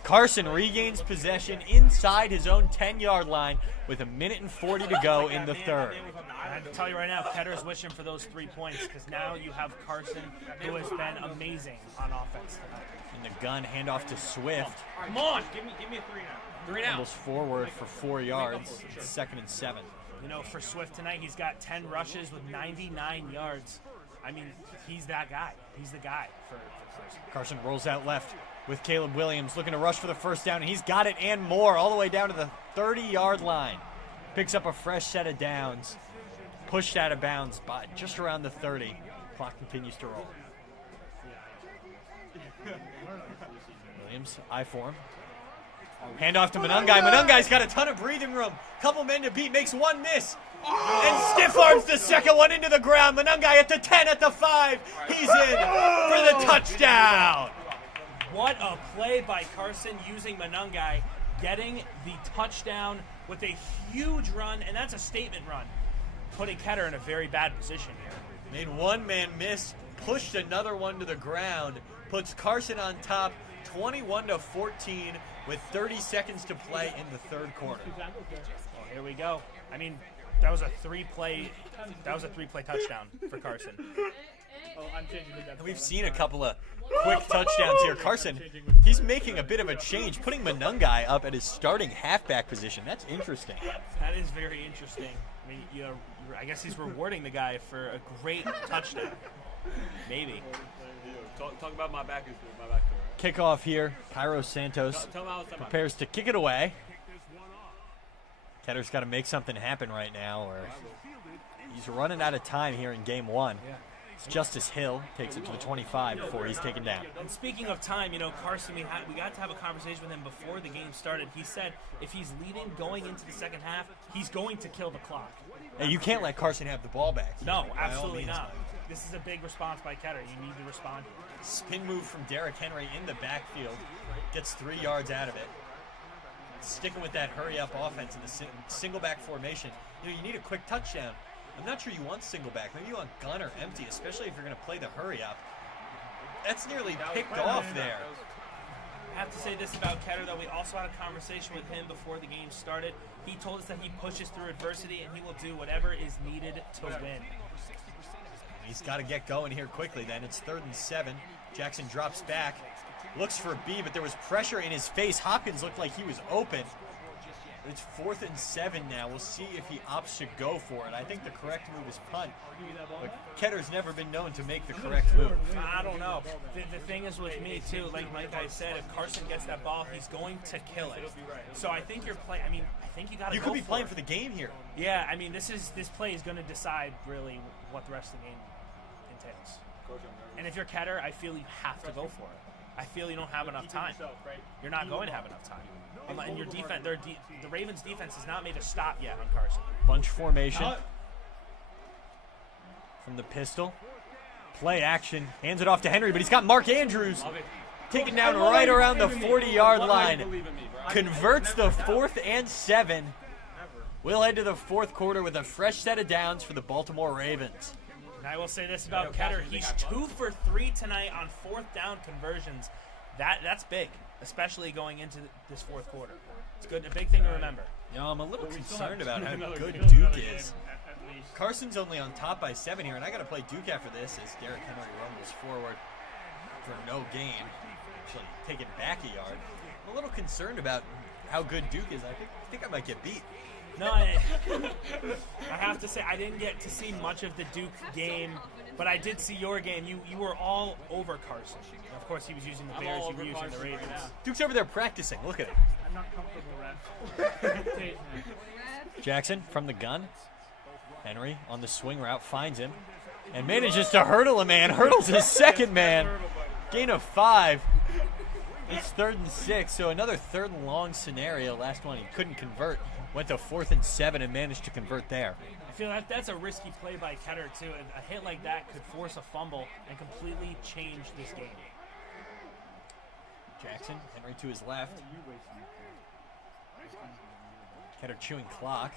Carson regains possession inside his own 10-yard line with 1:40 to go in the third. I have to tell you right now, Ketter's wishing for those 3 points because now you have Carson, who has been amazing on offense tonight. In the gun, handoff to Swift. Come on, give me a 3 now. 3 now. Almost forward for 4 yards. It's 2nd and 7. You know, for Swift tonight, he's got 10 rushes with 99 yards. I mean, he's that guy. He's the guy for Carson. Carson rolls out left with Caleb Williams looking to rush for the first down, and he's got it and more all the way down to the 30-yard line. Picks up a fresh set of downs. Pushed out of bounds by just around the 30. Clock continues to roll. Williams, I form. Handoff to Manungai. Manungai's got a ton of breathing room. Couple men to beat, makes one miss. And stiff arms the second one into the ground. Manungai at the 10, at the 5. He's in for the touchdown. What a play by Carson using Manungai, getting the touchdown with a huge run, and that's a statement run, putting Ketter in a very bad position here. Made one man miss, pushed another one to the ground, puts Carson on top, 21-14 with 30 seconds to play in the third quarter. Well, here we go. I mean, that was a three-play touchdown for Carson. And we've seen a couple of quick touchdowns here. Carson, he's making a bit of a change, putting Manungai up at his starting halfback position. That's interesting. That is very interesting. I mean, I guess he's rewarding the guy for a great touchdown. Maybe. Talk about my back. Kickoff here. Cairo Santos prepares to kick it away. Ketter's got to make something happen right now, or he's running out of time here in game one. It's Justice Hill takes it to the 25 before he's taken down. And speaking of time, Carson, we got to have a conversation with him before the game started. He said if he's leading going into the second half, he's going to kill the clock. And you can't let Carson have the ball back. No, absolutely not. This is a big response by Ketter. You need to respond. Spin move from Derrick Henry in the backfield. Gets 3 yards out of it. Sticking with that hurry-up offense in the single back formation. You need a quick touchdown. I'm not sure you want single back. Maybe you want gun or empty, especially if you're going to play the hurry-up. That's nearly picked off there. I have to say this about Ketter, though. We also had a conversation with him before the game started. He told us that he pushes through adversity and he will do whatever is needed to win. He's got to get going here quickly then. It's 3rd and 7. Jackson drops back. Looks for B, but there was pressure in his face. Hopkins looked like he was open. It's 4th and 7 now. We'll see if he opts to go for it. I think the correct move is punt. But Ketter's never been known to make the correct move. I don't know. The thing is with me, too, like I said, if Carson gets that ball, he's going to kill it. So I think you're playing. I mean, I think you got to go for it. You could be playing for the game here. Yeah, I mean, this play is going to decide really what the rest of the game entails. And if you're Ketter, I feel you have to go for it. I feel you don't have enough time. You're not going to have enough time. And your defense, the Ravens' defense has not made a stop yet on Carson. Bunch formation from the pistol. Play action. Hands it off to Henry, but he's got Mark Andrews taken down right around the 40-yard line. Converts the 4th and 7. We'll head to the fourth quarter with a fresh set of downs for the Baltimore Ravens. And I will say this about Ketter. He's 2 for 3 tonight on 4th down conversions. That's big, especially going into this fourth quarter. It's good, a big thing to remember. I'm a little concerned about how good Duke is. Carson's only on top by 7 here, and I got to play Duke after this as Derrick Henry rumbles forward for no gain. Actually, taking back a yard. I'm a little concerned about how good Duke is. I think I might get beat. No, I have to say I didn't get to see much of the Duke game, but I did see your game. You were all over Carson. Of course, he was using the Bears. You were using the Ravens. Duke's over there practicing. Look at him. I'm not comfortable, ref. Jackson from the gun. Henry on the swing route finds him and manages to hurdle a man. Hurdles his second man. Gain of 5. It's 3rd and 6, so another 3rd and long scenario. Last one he couldn't convert. Went to 4th and 7 and managed to convert there. I feel like that's a risky play by Ketter, too. A hit like that could force a fumble and completely change this game. Jackson, Henry to his left. Ketter chewing clock.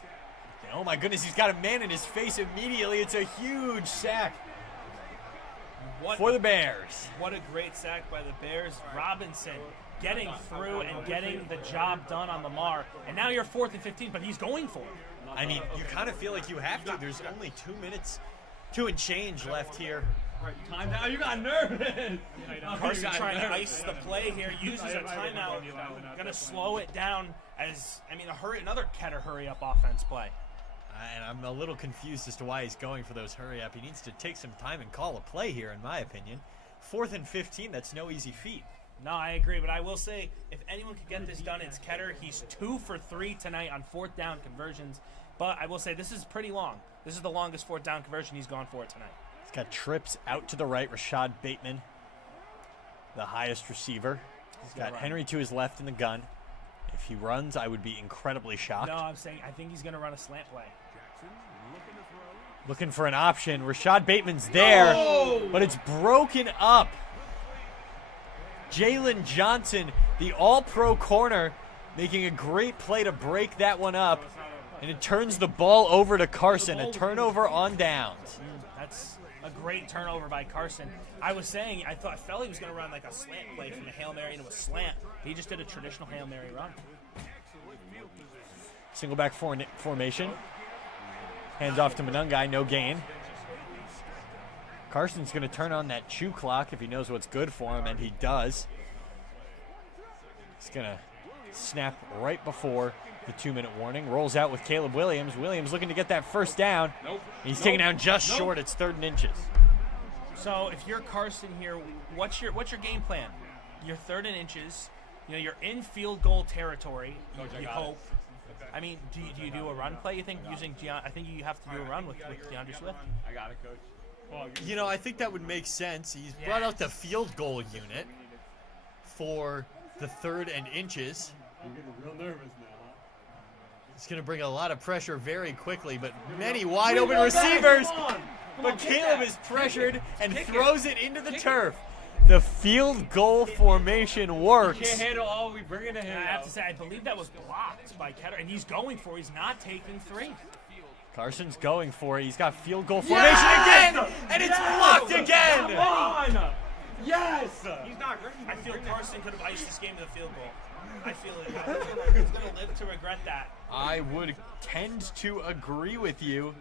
And oh my goodness, he's got a man in his face immediately. It's a huge sack for the Bears. What a great sack by the Bears. Robinson getting through and getting the job done on Lamar. And now you're 4th and 15, but he's going for it. I mean, you kind of feel like you have to. There's only 2 minutes, 2 and change left here. Time now. You got nervous. Carson trying to ice the play here, uses a timeout. Going to slow it down as, another Ketter hurry-up offense play. And I'm a little confused as to why he's going for those hurry-up. He needs to take some time and call a play here, in my opinion. 4th and 15, that's no easy feat. No, I agree, but I will say, if anyone could get this done, it's Ketter. He's 2 for 3 tonight on 4th down conversions. But I will say, this is pretty long. This is the longest 4th down conversion he's gone for tonight. He's got trips out to the right. Rashad Bateman, the highest receiver. He's got Henry to his left in the gun. If he runs, I would be incredibly shocked. No, I'm saying I think he's going to run a slant play. Looking for an option. Rashad Bateman's there, but it's broken up. Jalen Johnson, the all-pro corner, making a great play to break that one up. And it turns the ball over to Carson, a turnover on downs. That's a great turnover by Carson. I was saying, I felt he was going to run like a slant play from a Hail Mary into a slant. He just did a traditional Hail Mary run. Single back formation. Hands off to Monungai, no gain. Carson's going to turn on that chew clock if he knows what's good for him, and he does. He's going to snap right before the 2-minute warning. Rolls out with Caleb Williams. Williams looking to get that first down. He's taken down just short. It's 3rd and inches. So if you're Carson here, what's your game plan? You're 3rd and inches. You're in field goal territory. You hope. I mean, do you do a run play? You think using I think you have to do a run with DeAndre Swift. I got it, coach. I think that would make sense. He's brought out the field goal unit for the 3rd and inches. I'm getting real nervous now. It's going to bring a lot of pressure very quickly, but many wide open receivers. But Caleb is pressured and throws it into the turf. The field goal formation works. You can't handle all we bring it to him. I have to say, I believe that was blocked by Ketter, and he's going for it. He's not taking 3. Carson's going for it. He's got field goal formation again, and it's blocked again. Come on. Yes. He's not great. I feel Carson could have iced this game to the field goal. I feel it. He's going to live to regret that. I would tend to agree with you.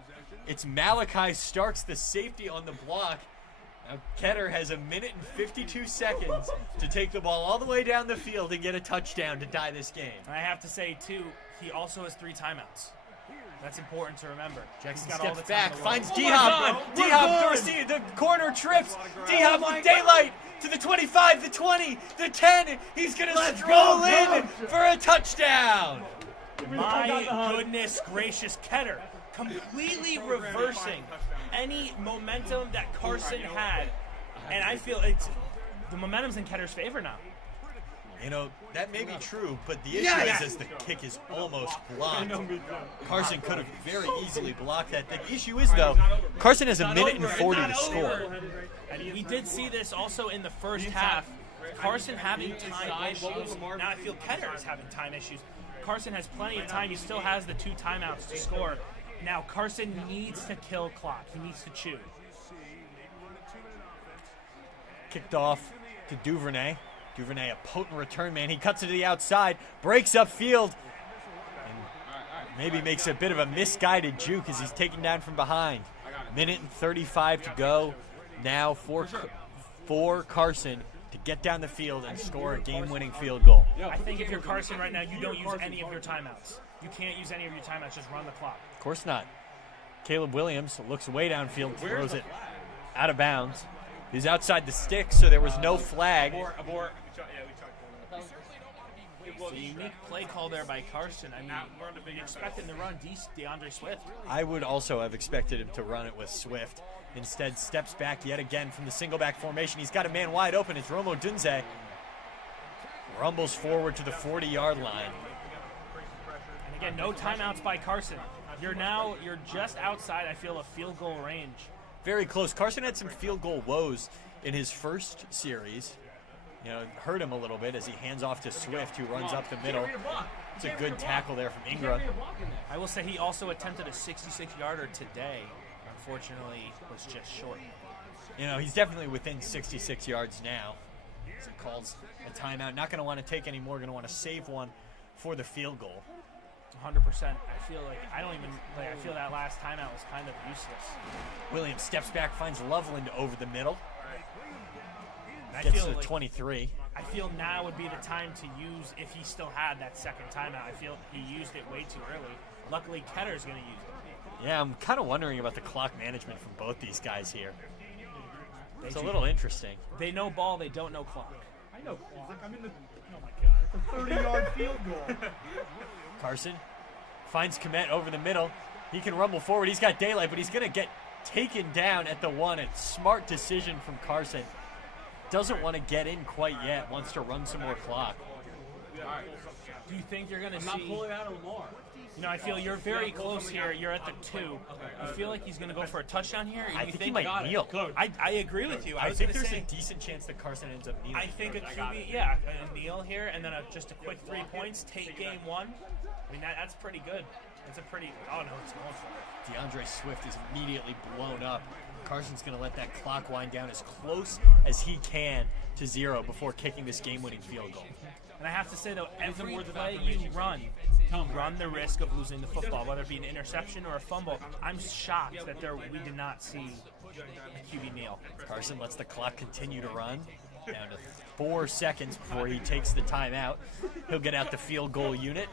It's Malachi Starks, the safety on the block. Now Ketter has 1 minute and 52 seconds to take the ball all the way down the field and get a touchdown to tie this game. And I have to say, too, he also has 3 timeouts. That's important to remember. Jackson He's got all steps the time back, in the finds world. D-Hop. D-Hop, the corner trips. D-Hop with daylight to the 25, the 20, the 10. He's going to stroll in for a touchdown. My goodness gracious, Ketter completely reversing any momentum that Carson had. And I feel the momentum's in Ketter's favor now. That may be true, but the issue is the kick is almost blocked. Carson could have very easily blocked that. The issue is, though, Carson has 1 minute and 40 to score. And we did see this also in the first half. Carson having time issues. Now I feel Ketter is having time issues. Carson has plenty of time. He still has the 2 timeouts to score. Now Carson needs to kill clock. He needs to chew. Kicked off to Duvernay. Duvernay, a potent return man. He cuts it to the outside, breaks up field, and maybe makes a bit of a misguided juke as he's taken down from behind. 1 minute and 35 to go. Now for Carson to get down the field and score a game-winning field goal. I think if you're Carson right now, you don't use any of your timeouts. You can't use any of your timeouts. Just run the clock. Of course not. Caleb Williams looks way downfield, throws it out of bounds. He's outside the stick, so there was no flag. It's a unique play call there by Carson. I mean, we expected him to run DeAndre Swift. I would also have expected him to run it with Swift. Instead, steps back yet again from the single back formation. He's got a man wide open. It's Romo Dunze. Rumbles forward to the 40-yard line. And Again, no timeouts by Carson. You're just outside, I feel, of field goal range. Very close. Carson had some field goal woes in his first series. Hurt him a little bit as he hands off to Swift, who runs up the middle. It's a good tackle there from Ingram. I will say he also attempted a 66-yarder today. Unfortunately, was just short. He's definitely within 66 yards now. As he calls a timeout. Not going to want to take any more. Going to want to save one for the field goal. 100%. I feel that last timeout was kind of useless. Williams steps back, finds Loveland over the middle. I Gets feel to like 23. I feel now would be the time to use, if he still had that second timeout. I feel he used it way too early. Luckily, Ketter's going to use it. Yeah, I'm kind of wondering about the clock management from both these guys here. It's a little interesting. They know ball, they don't know clock. I know clock. I'm in the. Oh my God! It's a 30-yard field goal. Carson finds Kmet over the middle. He can rumble forward. He's got daylight, but he's going to get taken down at the 1. A smart decision from Carson. Doesn't want to get in quite yet. Wants to run some more clock. Do you think you're going to see? I'm not pulling out of Lamar. I feel you're very close here. You're at the 2. You feel like he's going to go for a touchdown here? I think he might kneel. I agree with you. I think there's a decent chance that Carson ends up kneeling. I think a QB, a kneel here, and then just a quick 3 points, take game 1. I mean, that's pretty good. It's a pretty. Oh no, it's going for it. DeAndre Swift is immediately blown up. Carson's going to let that clock wind down as close as he can to 0 before kicking this game-winning field goal. And I have to say, though, every play you run the risk of losing the football, whether it be an interception or a fumble. I'm shocked that we did not see a QB kneel. Carson lets the clock continue to run. Down to 4 seconds before he takes the timeout. He'll get out the field goal unit.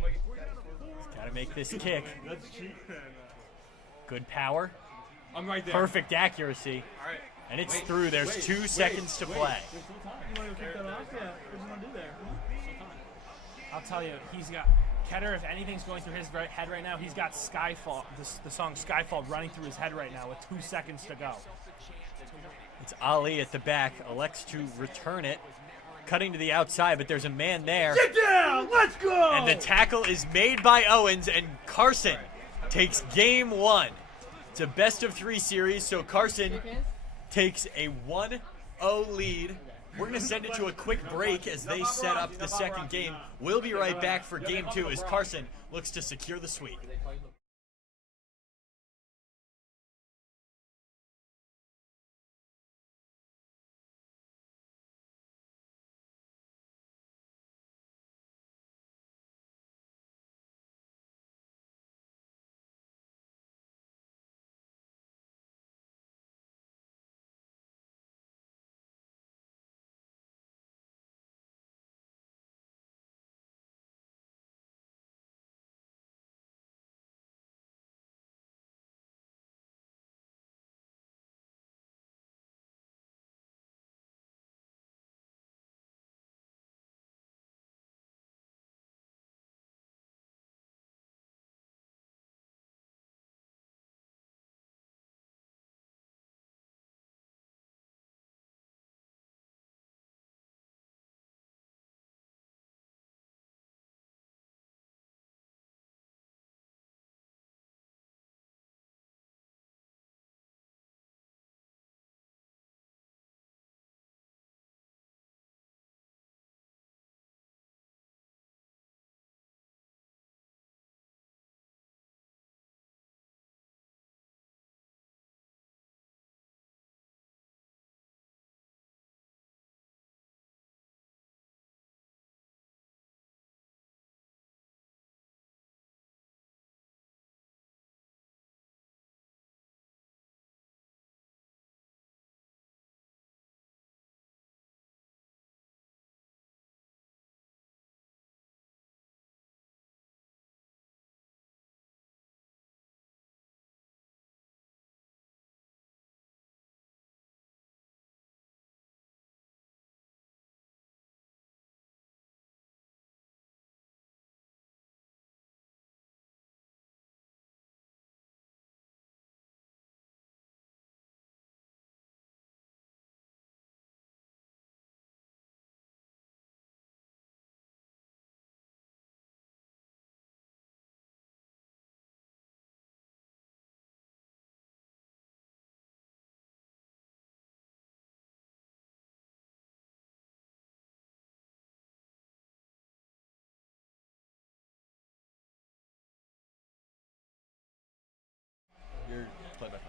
He's got to make this kick. Good power. I'm right there. Perfect accuracy. All right. And it's through. There's 2 seconds to play. There's still time. You want to kick that off? Yeah. What do you want to do there? I'll tell you, he's got Ketter. If anything's going through his head right now, he's got Skyfall. The song Skyfall running through his head right now with 2 seconds to go. It's Ali at the back. Elects to return it. Cutting to the outside, but there's a man there. Sit down! Let's go! And the tackle is made by Owens, and Carson takes game 1. It's a best-of-3 series, so Carson takes a 1-0 lead. We're going to send it to a quick break as they set up the second game. We'll be right back for game 2 as Carson looks to secure the sweep.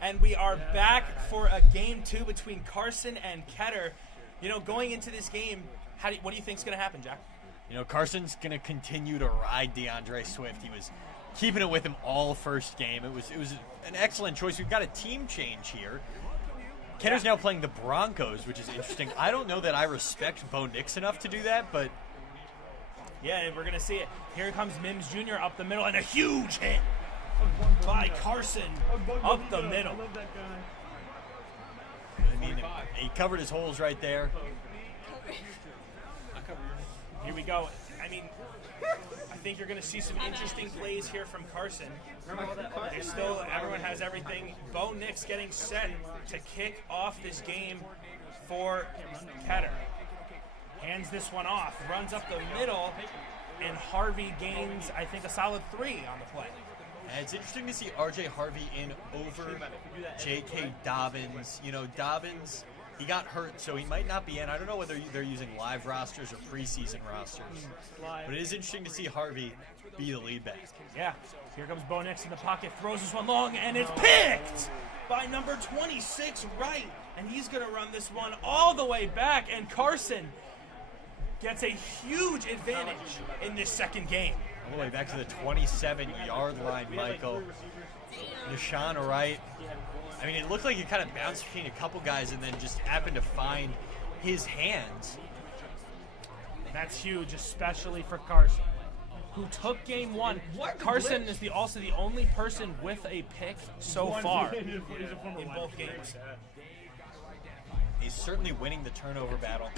And we are back for a game 2 between Carson and Ketter. Going into this game, what do you think is going to happen, Jack? Carson's going to continue to ride DeAndre Swift. He was keeping it with him all first game. It was an excellent choice. We've got a team change here. Ketter's now playing the Broncos, which is interesting. I don't know that I respect Bo Nix enough to do that, but... Yeah, we're going to see it. Here comes Mims Jr. up the middle, and a huge hit by Carson up the middle. I mean, he covered his holes right there. Here we go. I mean, I think you're going to see some interesting plays here from Carson. Everyone has everything. Bo Nix getting set to kick off this game for Ketter. Hands this one off, runs up the middle, and Harvey gains, I think, a solid 3 on the play. And it's interesting to see R.J. Harvey in over J.K. Dobbins. Dobbins, he got hurt, so he might not be in. I don't know whether they're using live rosters or preseason rosters. But it is interesting to see Harvey be the lead back. Yeah. Here comes Bo Nix in the pocket, throws this one long, and it's picked by number 26, Wright. And he's going to run this one all the way back, and Carson gets a huge advantage in this second game. All the way back to the 27-yard line, Michael. Deshaun Wright. I mean, it looked like he kind of bounced between a couple guys and then just happened to find his hands. That's huge, especially for Carson, who took game 1. Carson is also the only person with a pick so far in both games. He's certainly winning the turnover battle.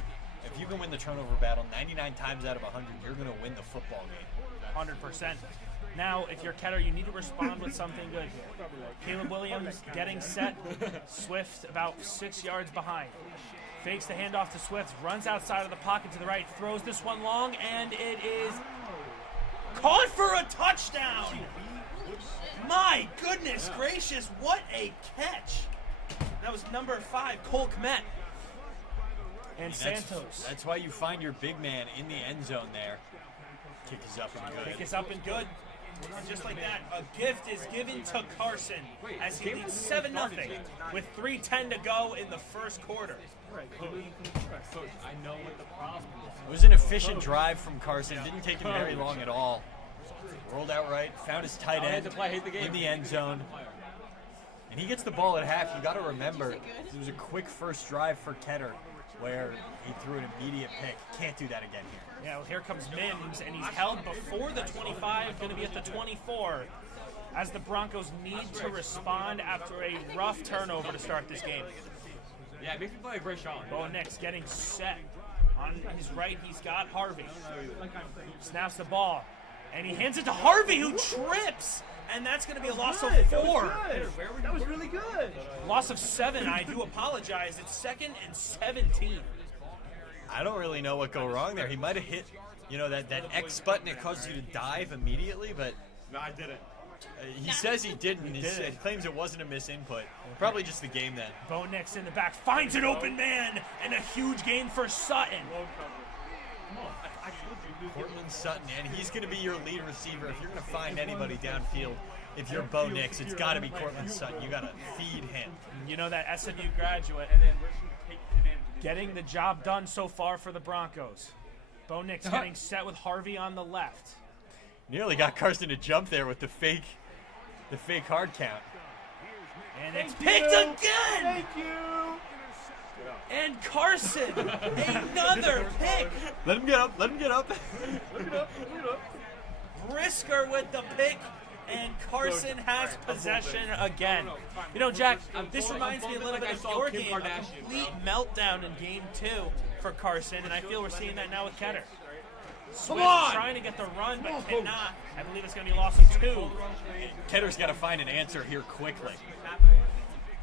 If you can win the turnover battle 99 times out of 100, you're going to win the football game. 100%. Now, if you're Ketter, you need to respond with something good here. Caleb Williams getting set. Swift about 6 yards behind. Fakes the handoff to Swift, runs outside of the pocket to the right, throws this one long, and it is caught for a touchdown! My goodness gracious, what a catch! That was number 5, Cole Kmet. And Santos. That's why you find your big man in the end zone there. Kick is up and good. Kick is up and good. And just like that, a gift is given to Carson as he leads 7-0 with 3:10 to go in the first quarter. It was an efficient drive from Carson. It didn't take him very long at all. Rolled out right, found his tight end in the end zone. And he gets the ball at half. You got to remember, it was a quick first drive for Ketter where he threw an immediate pick. Can't do that again here. Yeah, well, here comes Mims, and he's held before the 25, going to be at the 24, as the Broncos need to respond after a rough turnover to start this game. Yeah, it makes me play a great shot. Bo Nix getting set. On his right, he's got Harvey. Snaps the ball, and he hands it to Harvey, who trips. And that's going to be a loss of 4. That was really good. Loss of 7. I do apologize. It's 2nd and 17. I don't really know what go wrong there. He might have hit, that X button. It causes you to dive immediately, but No, I didn't. he says he didn't. He claims it wasn't a misinput. Probably just the game then. Bo Nix in the back finds an open man, and a huge gain for Sutton. Cortland Sutton, and he's going to be your lead receiver. If you're going to find anybody downfield, if you're Bo Nix, it's got to be Cortland Sutton. You got to feed him. You know that SMU graduate getting the job done so far for the Broncos. Bo Nix getting set with Harvey on the left. Nearly got Carson to jump there with the fake hard count. And it's picked again! Thank you! And Carson, another pick. Let him get up. Look it up. Brisker with the pick, and Carson has possession again. Jack, this reminds me a little bit of your game. A complete meltdown in game 2 for Carson, and I feel we're seeing that now with Ketter. Swift trying to get the run, but cannot. I believe it's going to be a loss of 2. Ketter's got to find an answer here quickly.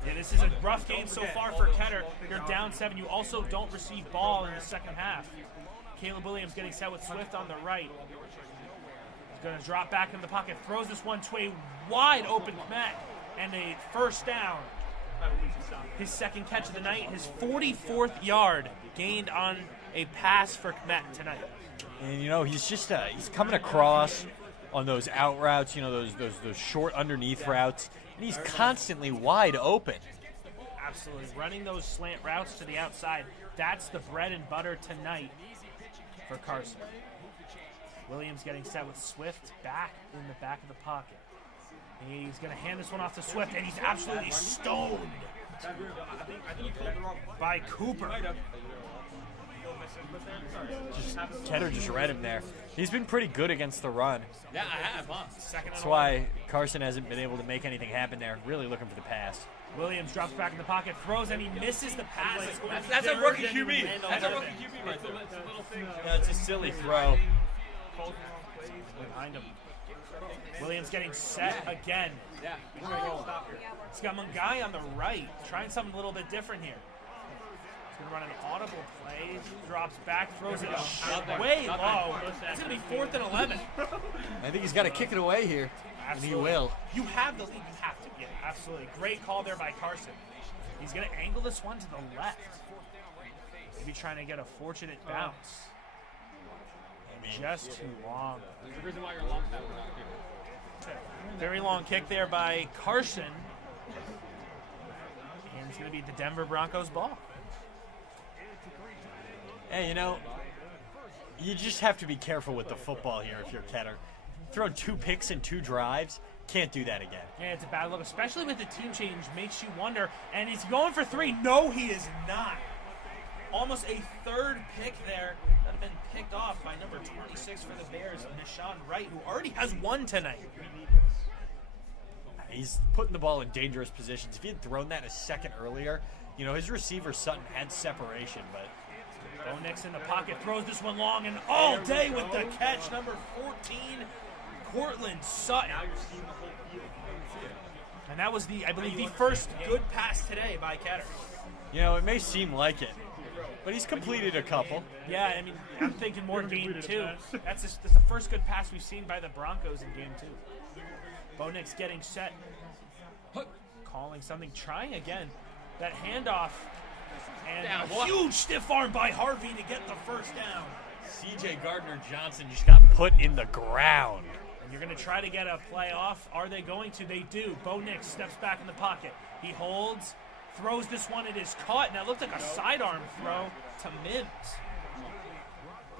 Yeah, this is a rough game so far for Ketter. You're down 7. You also don't receive ball in the second half. Caleb Williams getting set with Swift on the right. He's going to drop back in the pocket. Throws this one to a wide open Kmet. And a first down. His second catch of the night. His 44th yard gained on a pass for Kmet tonight. And, he's just he's coming across on those out routes, those short underneath routes. And he's constantly wide open. Absolutely. Running those slant routes to the outside, that's the bread and butter tonight for Carson. Williams getting set with Swift back in the back of the pocket. He's going to hand this one off to Swift, and he's absolutely stoned by Cooper. Tedder just read him there. He's been pretty good against the run. Yeah, I have, huh? That's why Carson hasn't been able to make anything happen there. Really looking for the pass. Williams drops back in the pocket, throws, and he misses the pass. That's a rookie QB. That's a rookie QB right there. That's a silly throw. Behind him. Williams getting set again. Yeah. He's got Mungai on the right, trying something a little bit different here. He's going to run an audible play, drops back, throws it way low. It's going to be 4th and 11. I think he's got to kick it away here. Absolutely. And he will. You have the lead. You have to. Yeah, absolutely. Great call there by Carson. He's going to angle this one to the left. Maybe trying to get a fortunate bounce. Just too long. There's a reason why you're long snapper not here. Very long kick there by Carson. And it's going to be the Denver Broncos ball. Hey, you know, you just have to be careful with the football here if you're Ketter. Throwing 2 picks in 2 drives, can't do that again. Yeah, it's a bad look, especially with the team change. Makes you wonder. And he's going for 3. No, he is not. Almost a 3rd pick there that had been picked off by number 26 for the Bears, Nishan Wright, who already has 1 tonight. He's putting the ball in dangerous positions. If he had thrown that a second earlier, you know, his receiver Sutton had separation, but Bo Nix in the pocket, throws this one long and all day with the catch. Number 14, Cortland Sutton. And that was I believe, the first good pass today by Ketter. you know, it may seem like it, but he's completed a couple. Yeah, I mean, I'm thinking more game 2. That's the first good pass we've seen by the Broncos in game 2. Bo Nix getting set, calling something, trying again. That handoff, and a huge stiff arm by Harvey to get the first down. C.J. Gardner-Johnson just got put in the ground. And you're going to try to get a play off. Are they going to? They do. Bo Nix steps back in the pocket. He holds, throws this one. It is caught, and that looked like a sidearm throw to Mims.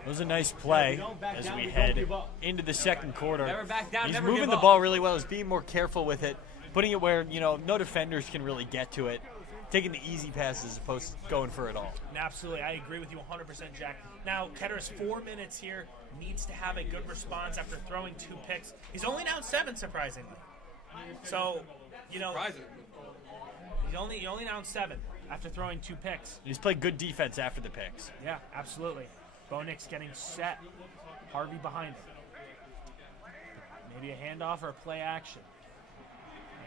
It was a nice play as we head into the second quarter. Never back down, He's never moving give the up. ball really well. He's being more careful with it, putting it where, you know, no defenders can really get to it, taking the easy passes as opposed to going for it all. Absolutely. I agree with you 100%, Jack. Now, Ketter's 4 minutes here, needs to have a good response after throwing 2 picks. He's only down 7, surprisingly. So, you know, he's only down 7 after throwing 2 picks. He's played good defense after the picks. Yeah, absolutely. Bo Nix getting set. Harvey behind him. Maybe a handoff or a play action.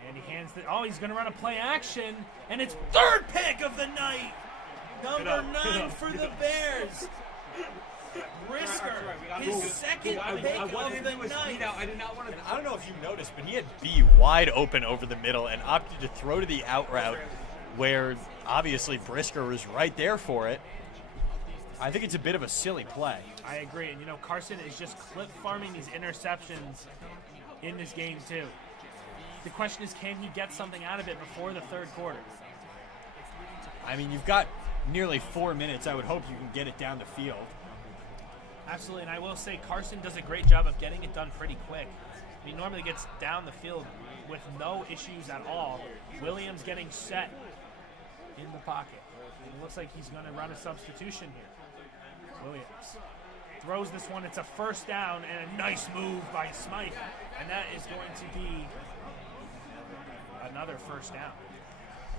And he hands he's going to run a play action. And it's 3rd pick of the night. Number 9 for the Bears. Brisker, his 2nd pick of the night. I don't know if you noticed, but he had B wide open over the middle and opted to throw to the out route where obviously Brisker was right there for it. I think it's a bit of a silly play. I agree. And, you know, Carson is just clip farming these interceptions in this game, too. The question is, can he get something out of it before the 3rd quarter? I mean, you've got nearly 4 minutes. I would hope you can get it down the field. Absolutely, and I will say Carson does a great job of getting it done pretty quick. He normally gets down the field with no issues at all. Williams getting set in the pocket. It looks like he's going to run a substitution here. Williams throws this one. It's a 1st down and a nice move by Smythe. And that is going to be another 1st down.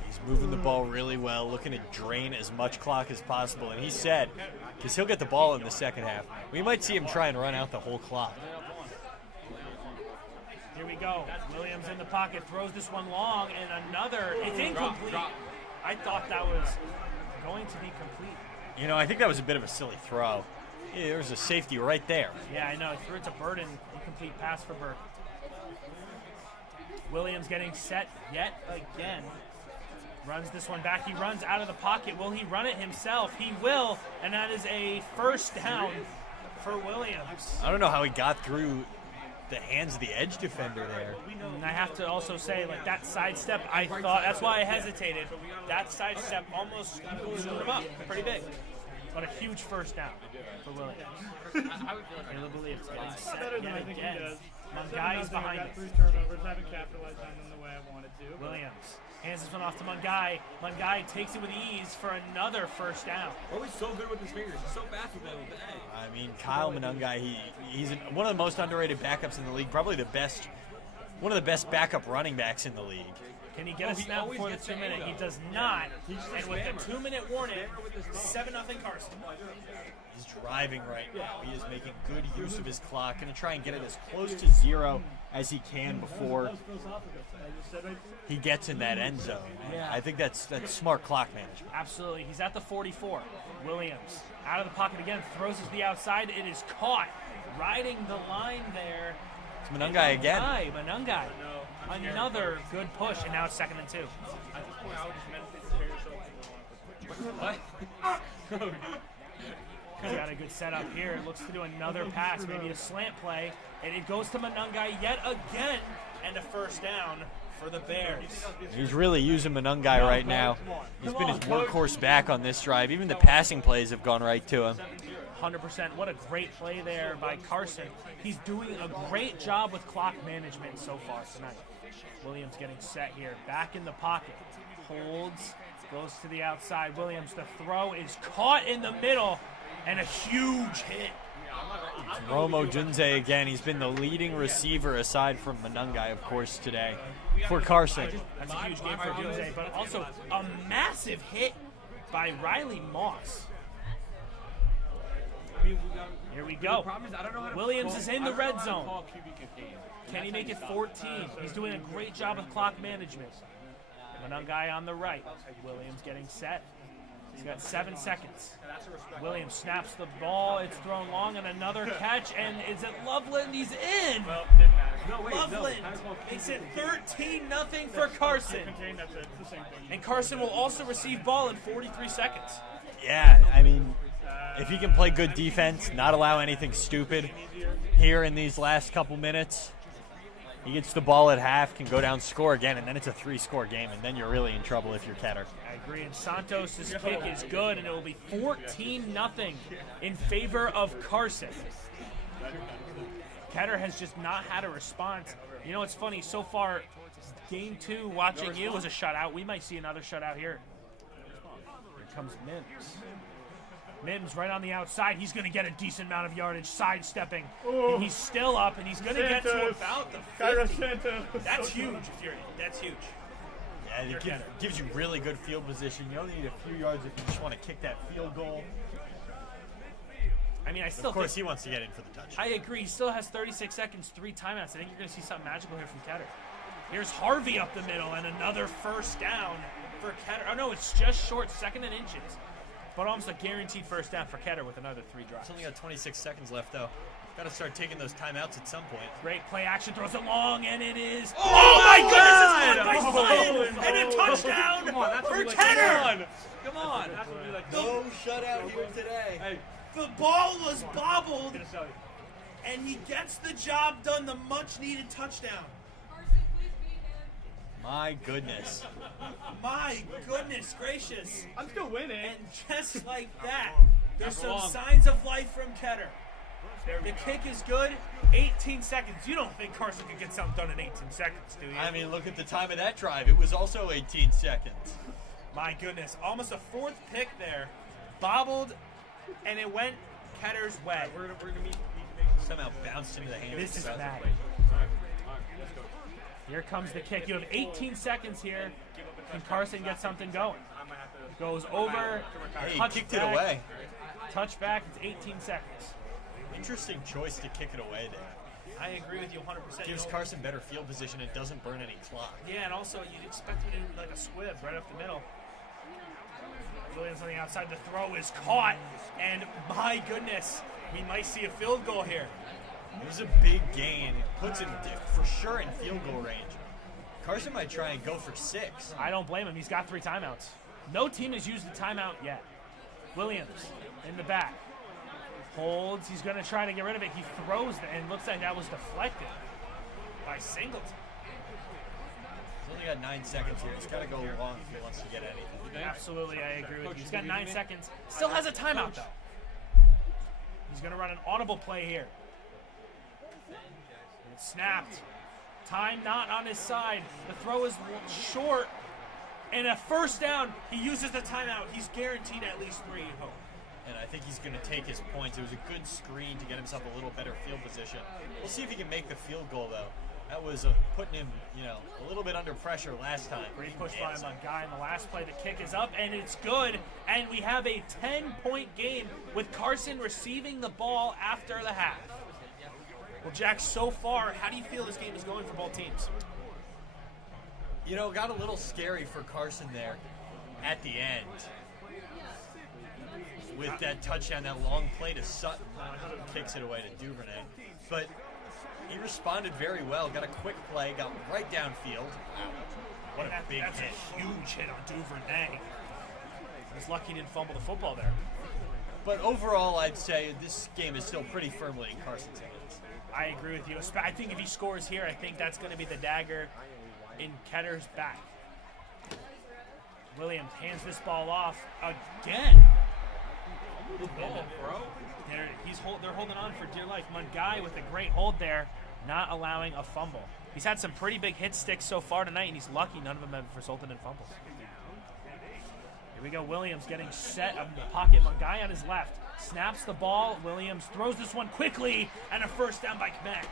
He's moving the ball really well, looking to drain as much clock as possible. And he said, because he'll get the ball in the second half, we might see him try and run out the whole clock. Here we go. Williams in the pocket, throws this one long, and another. It's incomplete. I thought that was going to be complete. You know, I think that was a bit of a silly throw. Yeah, there was a safety right there. Yeah, I know. He threw it to Burden. Incomplete pass for Burden. Williams getting set yet again. Runs this one back. He runs out of the pocket. Will he run it himself? He will, and that is a 1st down for Williams. I don't know how he got through the hands of the edge defender there. And I have to also say, like, that sidestep, I thought, that's why I hesitated. That sidestep almost screwed him up pretty big. But a huge first down for Williams. Caleb Williams getting set Better than I yet think he again. does. Mungai's behind I got it. 3 turnovers, haven't capitalized on them the way I wanted to. Williams hands this one off to Mungai. Mungai takes it with ease for another first down. Oh, he's so good with his fingers. He's so fast with them. Hey. I mean, Kyle Monungai, he's one of the most underrated backups in the league. Probably one of the best backup running backs in the league. Can he get a he snap always before the gets 2 minute? the He A, does not. He's just a And with spammer. the 2 minute warning, 7-0 Carson. He's driving right now. He is making good use of his clock. Going to try and get it as close to 0 as he can before he gets in that end zone. Yeah. I think that's smart clock management. Absolutely. He's at the 44. Williams out of the pocket again, throws it to the outside. It is caught. Riding the line there. It's Monungai again. Monungai. Another good push, and now it's 2nd and 2. At this point, I would just mentally prepare yourself. What? He's got a good setup here. Looks to do another pass, maybe a slant play. And it goes to Monungai yet again. And a first down for the Bears. He's really using Monungai right now. He's been his workhorse back on this drive. Even the passing plays have gone right to him. 100%. What a great play there by Carson. He's doing a great job with clock management so far tonight. Williams getting set here. Back in the pocket. Holds. Goes to the outside. Williams, the throw is caught in the middle. And a huge hit. Romo Dunze again. He's been the leading receiver aside from Monungai, of course, today for Carson. That's a huge game for Dunze, but also a massive hit by Riley Moss. Here we go. Williams is in the red zone. Can he make it 14? He's doing a great job of clock management. Monungai on the right. Williams getting set. He's got 7 seconds. Williams snaps the ball. It's thrown long, and another catch. And is it Loveland? He's in. Well, didn't matter. Loveland makes it 13-0 for Carson. That's it. It's the same thing. And Carson will also receive ball in 43 seconds. Yeah, I mean, if he can play good defense, not allow anything stupid here in these last couple minutes, he gets the ball at half, can go down, score again, and then it's a 3-score game, and then you're really in trouble if you're Ketter. I agree, and Santos' kick is good, and it will be 14-0 in favor of Carson. Ketter has just not had a response. You know, it's funny, so far, game 2, watching you was a shutout. We might see another shutout here. Here comes Mims. Mims right on the outside. He's going to get a decent amount of yardage, sidestepping. And he's still up, and he's going to get to about the 50. That's huge. That's huge. Yeah, it gives you really good field position. You only need a few yards if you just want to kick that field goal. I mean, I still Of course, think, he wants to get in for the touchdown. I agree. He still has 36 seconds, 3 timeouts. I think you're going to see something magical here from Ketter. Here's Harvey up the middle, and another first down for Ketter. Oh, no, it's just short, 2nd and inches. But almost a guaranteed first down for Ketter with another 3 drives. It's only got 26 seconds left, though. Got to start taking those timeouts at some point. Great play action, throws it long, and it is. Oh my goodness! It's caught by Slade, and a touchdown for Ketter! Come on. No shutout here today. Hey, The ball was bobbled, and he gets the job done, the much-needed touchdown. My goodness. My goodness gracious. I'm still winning. And just like that, there's some long. signs of life from Ketter. The kick is good, 18 seconds. You don't think Carson could get something done in 18 seconds, do you? I mean, look at the time of that drive. It was also 18 seconds. My goodness, almost a 4th pick there. Bobbled, and it went Ketter's way. we're gonna meet. Somehow bounced into the hands. This is of bad. Here comes the kick. You have 18 seconds here. Can Carson get something going? Goes over. Hey, he touchback, kicked it away. Touchback. It's 18 seconds. Interesting choice to kick it away there. I agree with you 100%. Gives Carson better field position and doesn't burn any clock. Yeah, and also you'd expect him to do like a squib right up the middle. Williams on the outside. The throw is caught, and my goodness, we might see a field goal here. It was a big gain. It puts him for sure in field goal range. Carson might try and go for 6. I don't blame him. He's got 3 timeouts. No team has used the timeout yet. Williams in the back. Holds. He's going to try to get rid of it. He throws it, and looks like that was deflected by Singleton. He's only got 9 seconds here. He's got to go long if he wants to get anything. Absolutely, I agree with you. He's got 9 seconds. Still has a timeout, though. He's going to run an audible play here. It's snapped. Time not on his side. The throw is short. And a first down. He uses the timeout. He's guaranteed at least 3 at home. And I think he's going to take his points. It was a good screen to get himself a little better field position. We'll see if he can make the field goal, though. That was putting him, a little bit under pressure last time. Great push by my guy in the last play. The kick is up, and it's good. And we have a 10-point game with Carson receiving the ball after the half. Well, Jack, so far, how do you feel this game is going for both teams? Got a little scary for Carson there at the end. With that touchdown, that long play to Sutton, kicks it away to Duvernay. But he responded very well, got a quick play, got right downfield. What a big That's hit. a huge hit on Duvernay. He's lucky he didn't fumble the football there. But overall, I'd say this game is still pretty firmly in Carson's hands. I agree with you. I think if he scores here, I think that's going to be the dagger in Ketter's back. Williams hands this ball off again. Good ball, bro. They're holding on for dear life. Mungai with a great hold there, not allowing a fumble. He's had some pretty big hit sticks so far tonight, and he's lucky none of them have resulted in fumbles. Here we go. Williams getting set up in the pocket. Mungai on his left. Snaps the ball. Williams throws this one quickly, and a first down by Kmet.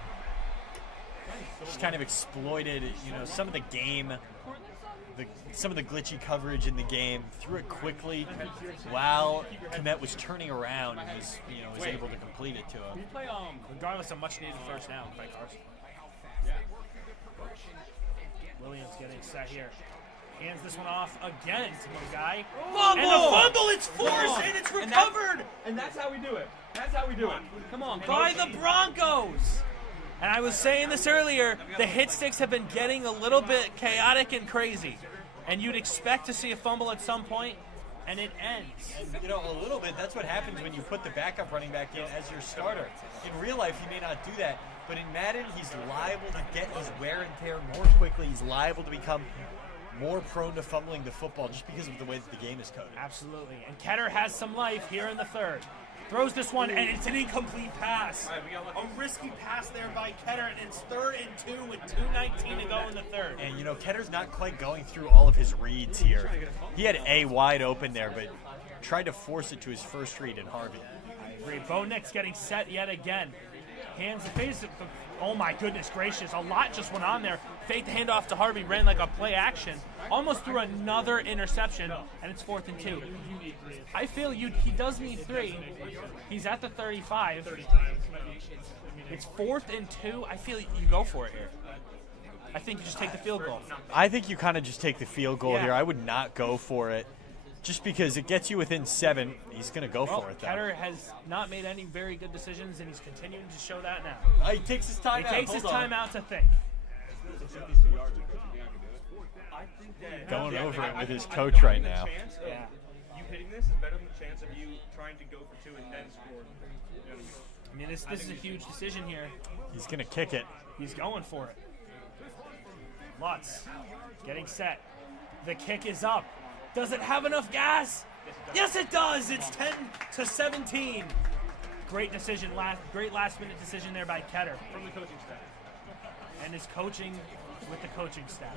Just kind of exploited, some of the game, some of the glitchy coverage in the game, threw it quickly while Kmet was turning around and was able to complete it to him. Regardless of much needed first down by Carson. Williams getting set here. Hands this one off again to Mungai. Fumble! And the fumble, it's forced and it's recovered And that's how we do it. That's how we do it. Come on, by coach. the Broncos. And I was saying this earlier, the hit sticks have been getting a little bit chaotic and crazy. And you'd expect to see a fumble at some point, and it ends. And, a little bit, that's what happens when you put the backup running back in as your starter. In real life, he may not do that, but in Madden, he's liable to get his wear and tear more quickly. He's liable to become more prone to fumbling the football just because of the way that the game is coded. Absolutely. And Ketter has some life here in the third. Throws this one, and it's an incomplete pass. A risky pass there by Ketter, and it's 3rd and 2 with 2:19 to go in the third. And, Ketter's not quite going through all of his reads here. He had A wide open there, but tried to force it to his first read in Harvey. Great. Bo Nix getting set yet again. Hands the face. Oh, my goodness gracious. A lot just went on there. Faked the handoff to Harvey, ran like a play action. Almost threw another interception, and it's 4th and 2. I feel he does need 3. He's at the 35. It's 4th and 2. I feel you go for it here. I think you just take the field goal. I think you kind of just take the field goal Yeah. here. I would not go for it. Just because it gets you within 7, he's going to go for it, though. Ketter has not made any very good decisions, and he's continuing to show that now. He takes his time He out. takes his Hold on. time out to think. Going over it with his coach right now. Yeah. You hitting this is better than the chance of you trying to go for 2 and then score. I mean, this is a huge decision here. He's going to kick it. He's going for it. Lutz getting set. The kick is up. Does it have enough gas? Yes, it does. It's 10-17. Great decision. Great last-minute decision there by Ketter. From the coaching staff. And his coaching with the coaching staff.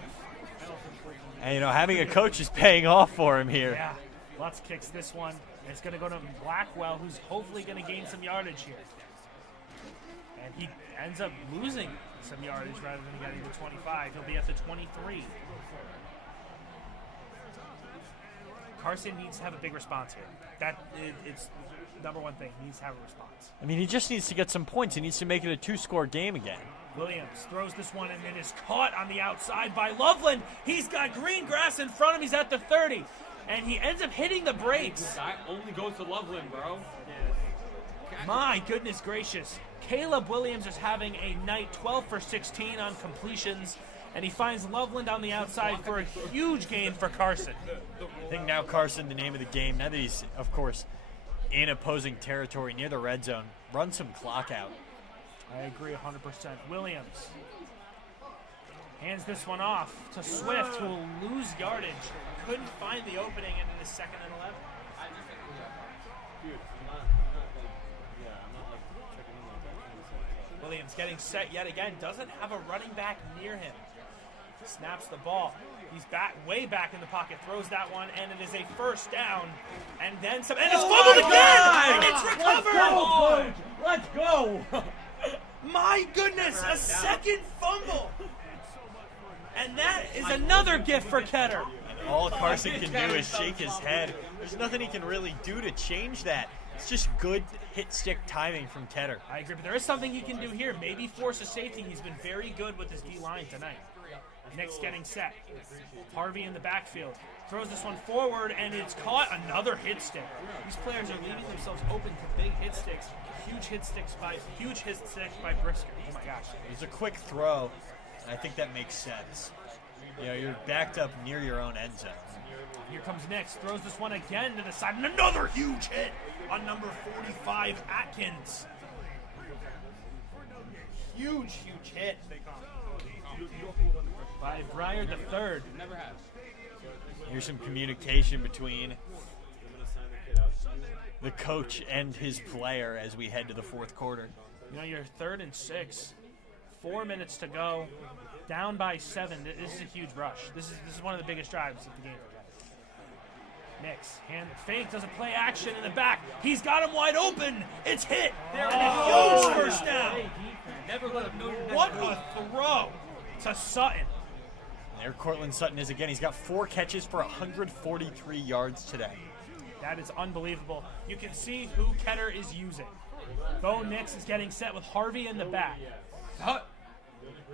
And, having a coach is paying off for him here. Yeah. Lutz kicks this one. It's going to go to Blackwell, who's hopefully going to gain some yardage here. And he ends up losing some yardage rather than getting to 25. He'll be at the 23. Carson needs to have a big response here. It's number one thing. He needs to have a response. I mean, he just needs to get some points. He needs to make it a 2-score game again. Williams throws this one and it is caught on the outside by Loveland. He's got green grass in front of him. He's at the 30. And he ends up hitting the brakes. That only goes to Loveland, bro. My goodness gracious. Caleb Williams is having a night, 12 for 16 on completions. And he finds Loveland on the outside for a huge gain for Carson. I think now Carson, the name of the game, now that he's, of course, in opposing territory near the red zone. Run some clock out. I agree 100%. Williams hands this one off to Swift, who will lose yardage. Couldn't find the opening, and it is 2nd and 11. Williams getting set yet again. Doesn't have a running back near him. Snaps the ball. He's way back in the pocket. Throws that one, and it is a 1st down. And then some. And it's fumbled again! And it's recovered! Let's go! My goodness, a 2nd fumble! And that is another gift for Ketter. All Carson can do is shake his head. There's nothing he can really do to change that. It's just good hit-stick timing from Tedder. I agree, but there is something he can do here. Maybe force a safety. He's been very good with his D-line tonight. Nick's getting set. Harvey in the backfield. Throws this one forward, and it's caught. Another hit stick. These players are leaving themselves open to big hit sticks. Huge hit stick by Brisker. Oh, my gosh. It was a quick throw, and I think that makes sense. You know, you're backed up near your own end zone. Here comes Nix. Throws this one again to the side, and another huge hit on number 45, Atkins. Huge hit by Breyer the third. Here's some communication between the coach and his player as we head to the 4th quarter. You know, you're 3rd and 6. 4 minutes to go. Down by 7. This is a huge rush. This is one of the biggest drives of the game. Nix, hand fake, does a play action in the back. He's got him wide open. It's hit. There and a huge 1st down. Never let him know you're What a throw to Sutton. There Cortland Sutton is again. He's got 4 catches for 143 yards today. That is unbelievable. You can see who Ketter is using. Bo Nix is getting set with Harvey in the back.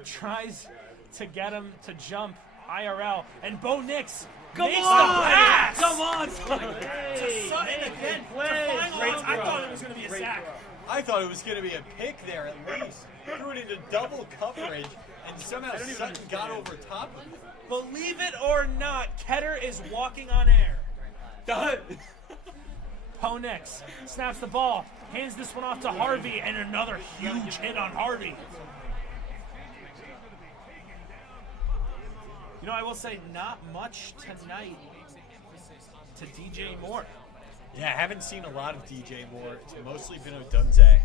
Tries to get him to jump IRL, and Bo Nix makes the pass. Come on! To Sutton again. I thought it was going to be a sack. I thought it was going to be a pick there at least. Threw it into double coverage, and somehow Sutton got over top of it. Believe it or not, Ketter is walking on air. Bo Nix snaps the ball, hands this one off to Harvey, and another huge hit on Harvey. You know, I will say not much tonight to DJ Moore. Yeah, I haven't seen a lot of DJ Moore. It's mostly been Odunze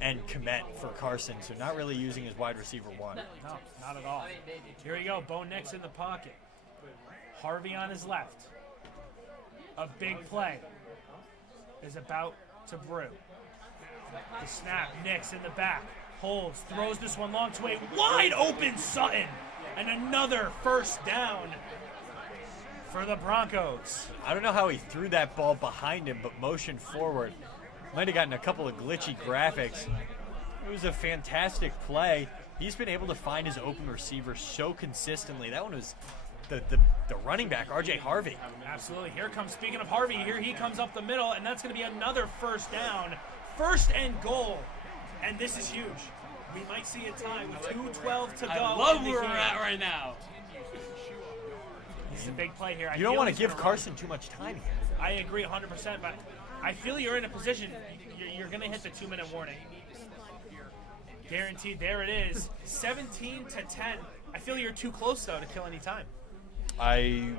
and Komet for Carson, so not really using his wide receiver 1. No, not at all. Here we go, Bo Nix in the pocket. Harvey on his left. A big play is about to brew. The snap, Nix in the back. Holds, throws this one long to a wide open Sutton. And another 1st down for the Broncos. I don't know how he threw that ball behind him, but motioned forward. Might have gotten a couple of glitchy graphics. It was a fantastic play. He's been able to find his open receiver so consistently. That one was the running back, R.J. Harvey. Absolutely. Here comes, speaking of Harvey, here he comes up the middle, and that's going to be another 1st down. 1st and goal. And this is huge. We might see a tie with 2:12 to go. I love where we're at right now. This is a big play here. You don't want to give Carson too much time here. I agree 100%, but I feel you're in a position, you're going to hit the 2-minute warning. Guaranteed, there it is. 17 to 10. I feel you're too close, though, to kill any time. I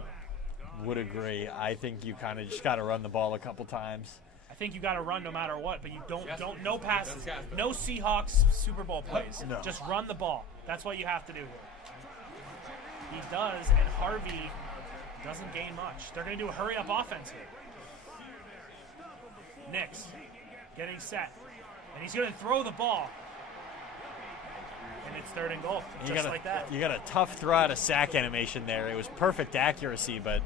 would agree. I think you kind of just got to run the ball a couple times. I think you got to run no matter what, but you don't no passes, no Seahawks Super Bowl plays. No. Just run the ball. That's what you have to do here. He does, and Harvey doesn't gain much. They're going to do a hurry-up offense here. Nix getting set, and he's going to throw the ball, and it's 3rd and goal, just like that. You got a tough throw out of sack animation there. It was perfect accuracy, but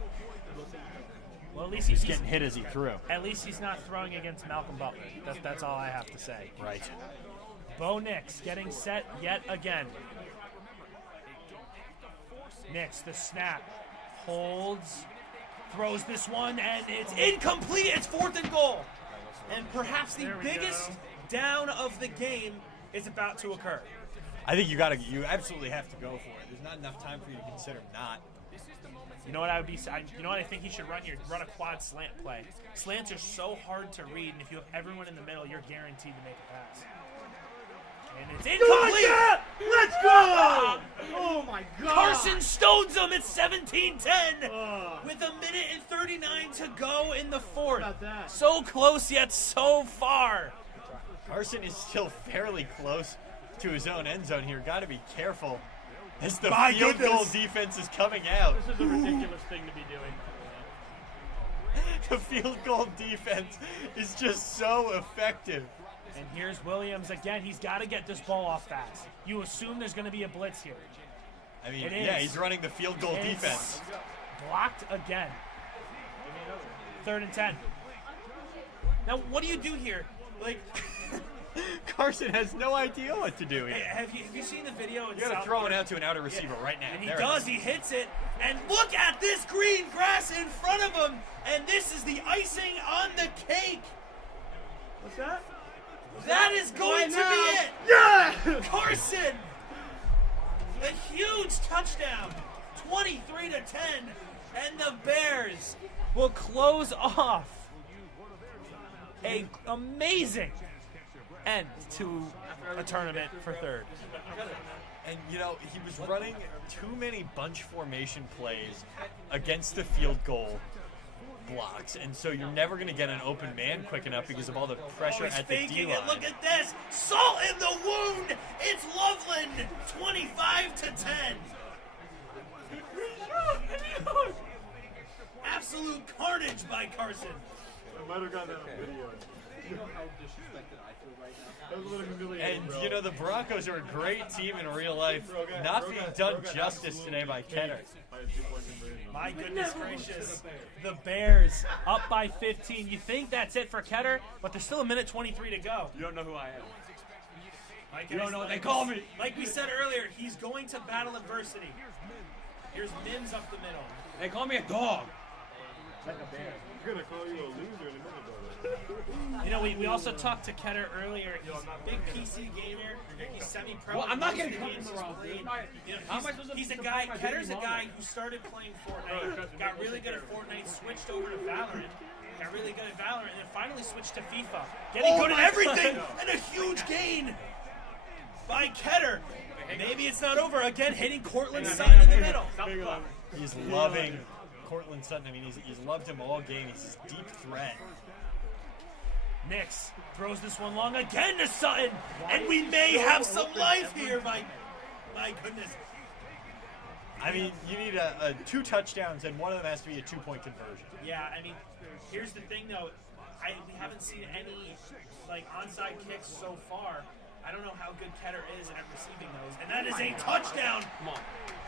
well, at least he's getting hit as he threw. At least he's not throwing against Malcolm Butler. That's all I have to say. Right. Bo Nix getting set yet again. Nix, the snap, holds, throws this one, and it's incomplete. It's 4th and goal. And perhaps the biggest down of the game is about to occur. I think you absolutely have to go for it. There's not enough time for you to consider not. You know what I would be? You know what I think he should run here? Run a quad slant play. Slants are so hard to read, and if you have everyone in the middle, you're guaranteed to make a pass. And it's incomplete. Let's go! Oh my God! Carson stones him at 17-10 with a minute and 39 to go in the fourth. How about that? So close yet so far. Carson is still fairly close to his own end zone here. Got to be careful as the My field goal goodness. defense is coming out. This is a ridiculous thing to be doing. The field goal defense is just so effective. And here's Williams again. He's got to get this ball off fast. You assume there's going to be a blitz here. I mean, It yeah, is. he's running the field goal It's defense. Blocked again. 3rd and 10. Now, what do you do here? Like, Carson has no idea what to do here. have you seen the video? You got to throw it out to an outer receiver right now. And he There it does. is. He hits it. And look at this green grass in front of him. And this is the icing on the cake. What's that? That is going to be it. Yeah! Carson, a huge touchdown, 23-10, and the Bears will close off a amazing end to a tournament for third. And, you know, he was running too many bunch formation plays against the field goal blocks, and so you're never going to get an open man quick enough because of all the pressure He's at the faking D-line. it. Look at this. Salt in the wound. It's Loveland, 25-10. Absolute carnage by Carson. I might have gotten that on video. You know how disrespected I feel right now? That was a little humiliating, And, bro. you know, the Broncos are a great team in real life, not being done justice today by Kenner. My goodness gracious. The Bears up by 15. You think that's it for Ketter, but there's still a minute 23 to go. You don't know who I am. You don't know what they call me. Like we said earlier, he's going to battle adversity. Here's Mims up the middle. They call me a dog. Like a bear. He's gonna call you a loser in a minute, You know, we also talked to Ketter earlier. He's a big PC gamer. He's semi-pro. Well, I'm not Most of getting the cut games from he's the roster. played. You know, How am I supposed to he's a support guy. my Ketter's baby a guy mama? who started playing Fortnite, got really good at Fortnite, switched over to Valorant, got really good at Valorant, and then finally switched to FIFA. Getting good at everything, and a huge gain by Ketter. Maybe it's not over. Again, hitting Cortland Sutton in the middle. He's loving Cortland Sutton. I mean, he's loved him all game. He's this deep threat. Nix throws this one long again to Sutton, and we may have some life here. My goodness. I mean, you need a 2 touchdowns, and one of them has to be a 2-point conversion. Yeah, I mean, here's the thing though. We haven't seen any onside kicks so far. I don't know how good Ketter is at receiving those, and that is a touchdown.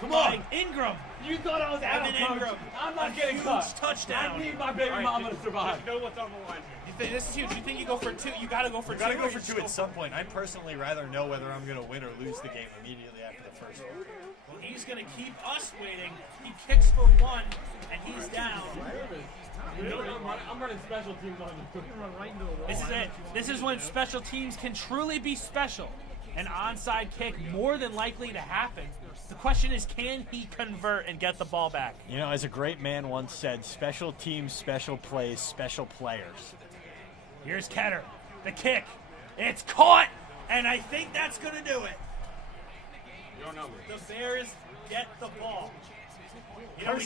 Come on. Ingram. You thought I was out, Evan Coach. Ingram. I'm not A getting huge cut. touchdown. I need my baby mama to survive. Just know what's on the line here. This is huge. You think you go for 2? You got to go for 2. You got to go for 2 at some point. I'd personally rather know whether I'm going to win or lose the game immediately after the first one. Well, he's going to keep us waiting. He kicks for 1, and he's down. I'm running special teams on you. Run right into the wall. This is it. This is when special teams can truly be special. An onside kick more than likely to happen. The question is, can he convert and get the ball back? You know, as a great man once said, special teams, special plays, special players. Here's Ketter. The kick. It's caught, and I think that's going to do it. You don't know me. The Bears get the ball. You know,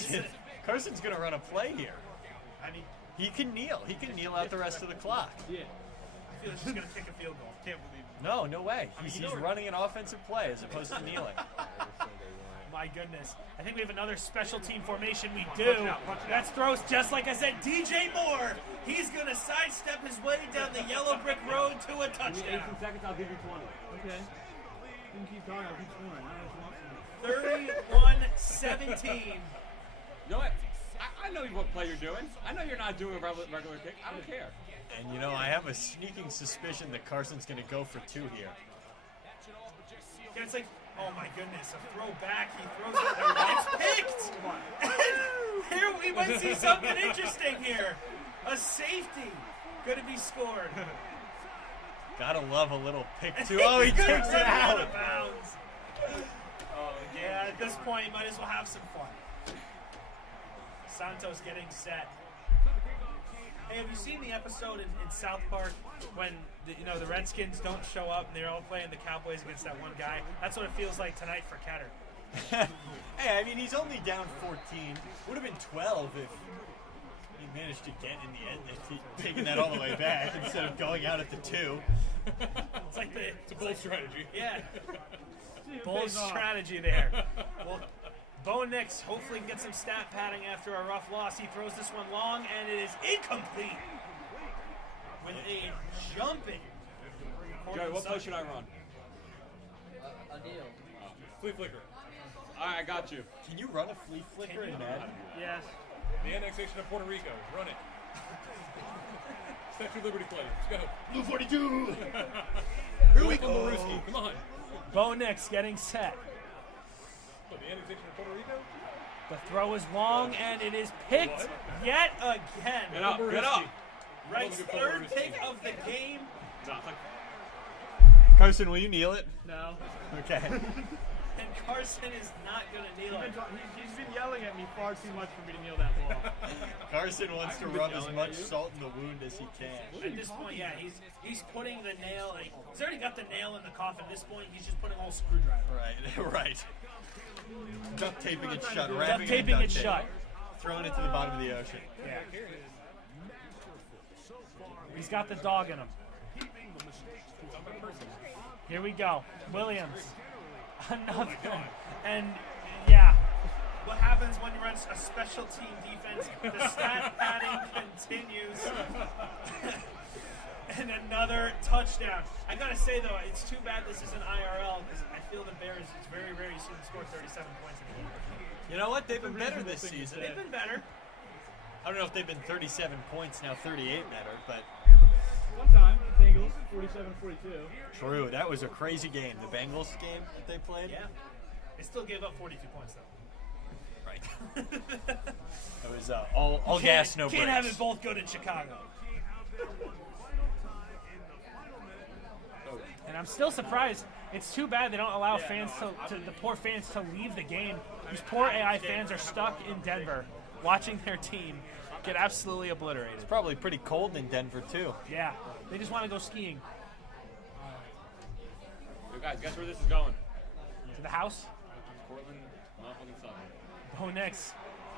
Carson's going to run a play here. I mean, He can kneel. He can kneel out the rest of the clock. Yeah. I feel like he's going to kick a field goal. Can't believe it. No way. He's running an offensive play as opposed to kneeling. My goodness. I think we have another special team formation. We do. That's throws, just like I said, DJ Moore. He's going to sidestep his way down the yellow brick road to a Give me 18 touchdown. seconds, I'll give you 20. Okay. You can keep talking. I'll keep scoring. 31-17. You know what? I know what play you're doing. I know you're not doing a regular kick. I don't care. And, you know, I have a sneaking suspicion that Carson's going to go for 2 here. And it's like, oh my goodness, a throw back. He throws it. It's picked. And here we might see something interesting here. A safety going to be scored. Gotta love a little pick, too. He's Oh, he gonna takes run it out. of bounds. Yeah, at this point, you might as well have some fun. Santos getting set. Hey, have you seen the episode in South Park when the Redskins don't show up and they're all playing the Cowboys against that one guy? That's what it feels like tonight for Ketter. Hey, I mean, he's only down 14. Would have been 12 if he managed to get in the end, if he'd taken that all the way back instead of going out at the 2. It's like It's a bold strategy. Yeah. Bold strategy there. Well, Bo Nix hopefully can get some stat padding after a rough loss. He throws this one long, and it is incomplete. With a jumping. Joey, what play should I run? A deal. Flea flicker. I got you. Can you run a flea flicker in Madden? Yes. The annexation of Puerto Rico. Run it. Statue of Liberty play. Let's go. Blue 42. Here we go. Come on. Bo Nix getting set. What, the annexation of Puerto Rico? The throw is long, and it is picked yet again. Get up. Get up. Wright's third pick of the game. No, it's like, Carson, will you kneel it? No. Okay. And Carson is not going to kneel it. He's been yelling at me far too much for me to kneel that ball. Carson wants to rub as much salt in the wound as he can. At this point, yeah, he's putting the nail. Like, he's already got the nail in the coffin. At this point, he's just putting a whole screwdriver. Right, right. Duct taping it shut. Duct taping it shut. Throwing it to the bottom of the ocean. Yeah. He's got the dog in him. Here we go. Williams. Another. And, yeah. What happens when you run a special team defense? The stat padding continues. And another touchdown. I gotta say, though, it's too bad this isn't IRL because I feel the Bears very, very soon score 37 points in the game. You know what? They've been better this season. They've been better. I don't know if they've been 37 points now, 38 better, but One time, Bengals, 47-42. true. That was a crazy game. The Bengals game that they played. Yeah. They still gave up 42 points, though. Right. It was all gas, no brakes. Can't have it both good in Chicago. And I'm still surprised. It's too bad they don't allow fans to the poor fans to leave the game. These poor AI fans are stuck in Denver watching their team get absolutely obliterated. It's probably pretty cold in Denver, too. Yeah. They just want to go skiing. Yo, guys, guess where this is going? To the house. Portland, motherfucking Sutton. Bo Nix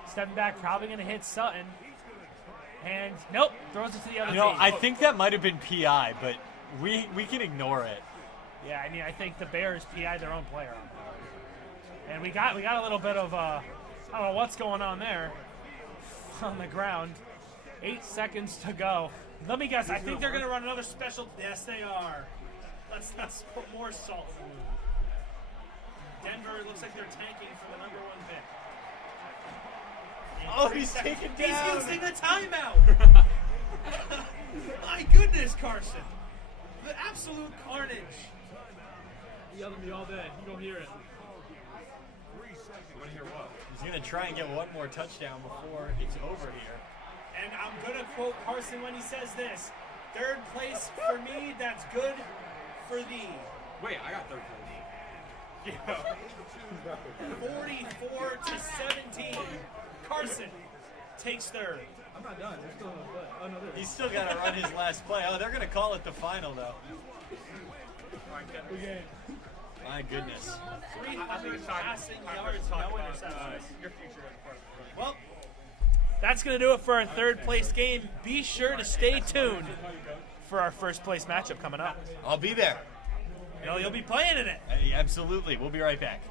stepping back, probably going to hit Sutton. And, nope, throws it to the other You know, team. I think that might have been PI, but we can ignore it. Yeah, I mean, I think the Bears PI'd their own player. And we got a little bit of, I don't know what's going on there on the ground. 8 seconds to go. Let me guess, I think they're going to run another special. Yes, they are. Let's put more salt in the wound. Denver looks like they're tanking for the number 1 pick. Oh, he's taken down. He's using the timeout. My goodness, Carson. The absolute carnage. He yelled at me all day. You don't hear it. Want to hear what? He's going to try and get one more touchdown before it's over here. And I'm going to quote Carson when he says this. Third place for me, that's good for thee. Wait, I got third place. 44 to 17. Carson takes third. I'm not done. There's still another play. Oh, no, there He's still got to run his last play. Oh, they're going to call it the final, though. Good game. My goodness. 300 passing yards, no interceptions. Well, that's going to do it for our third place game. Be sure to stay tuned for our first place matchup coming up. I'll be there. You'll be playing in it. Hey, absolutely. We'll be right back.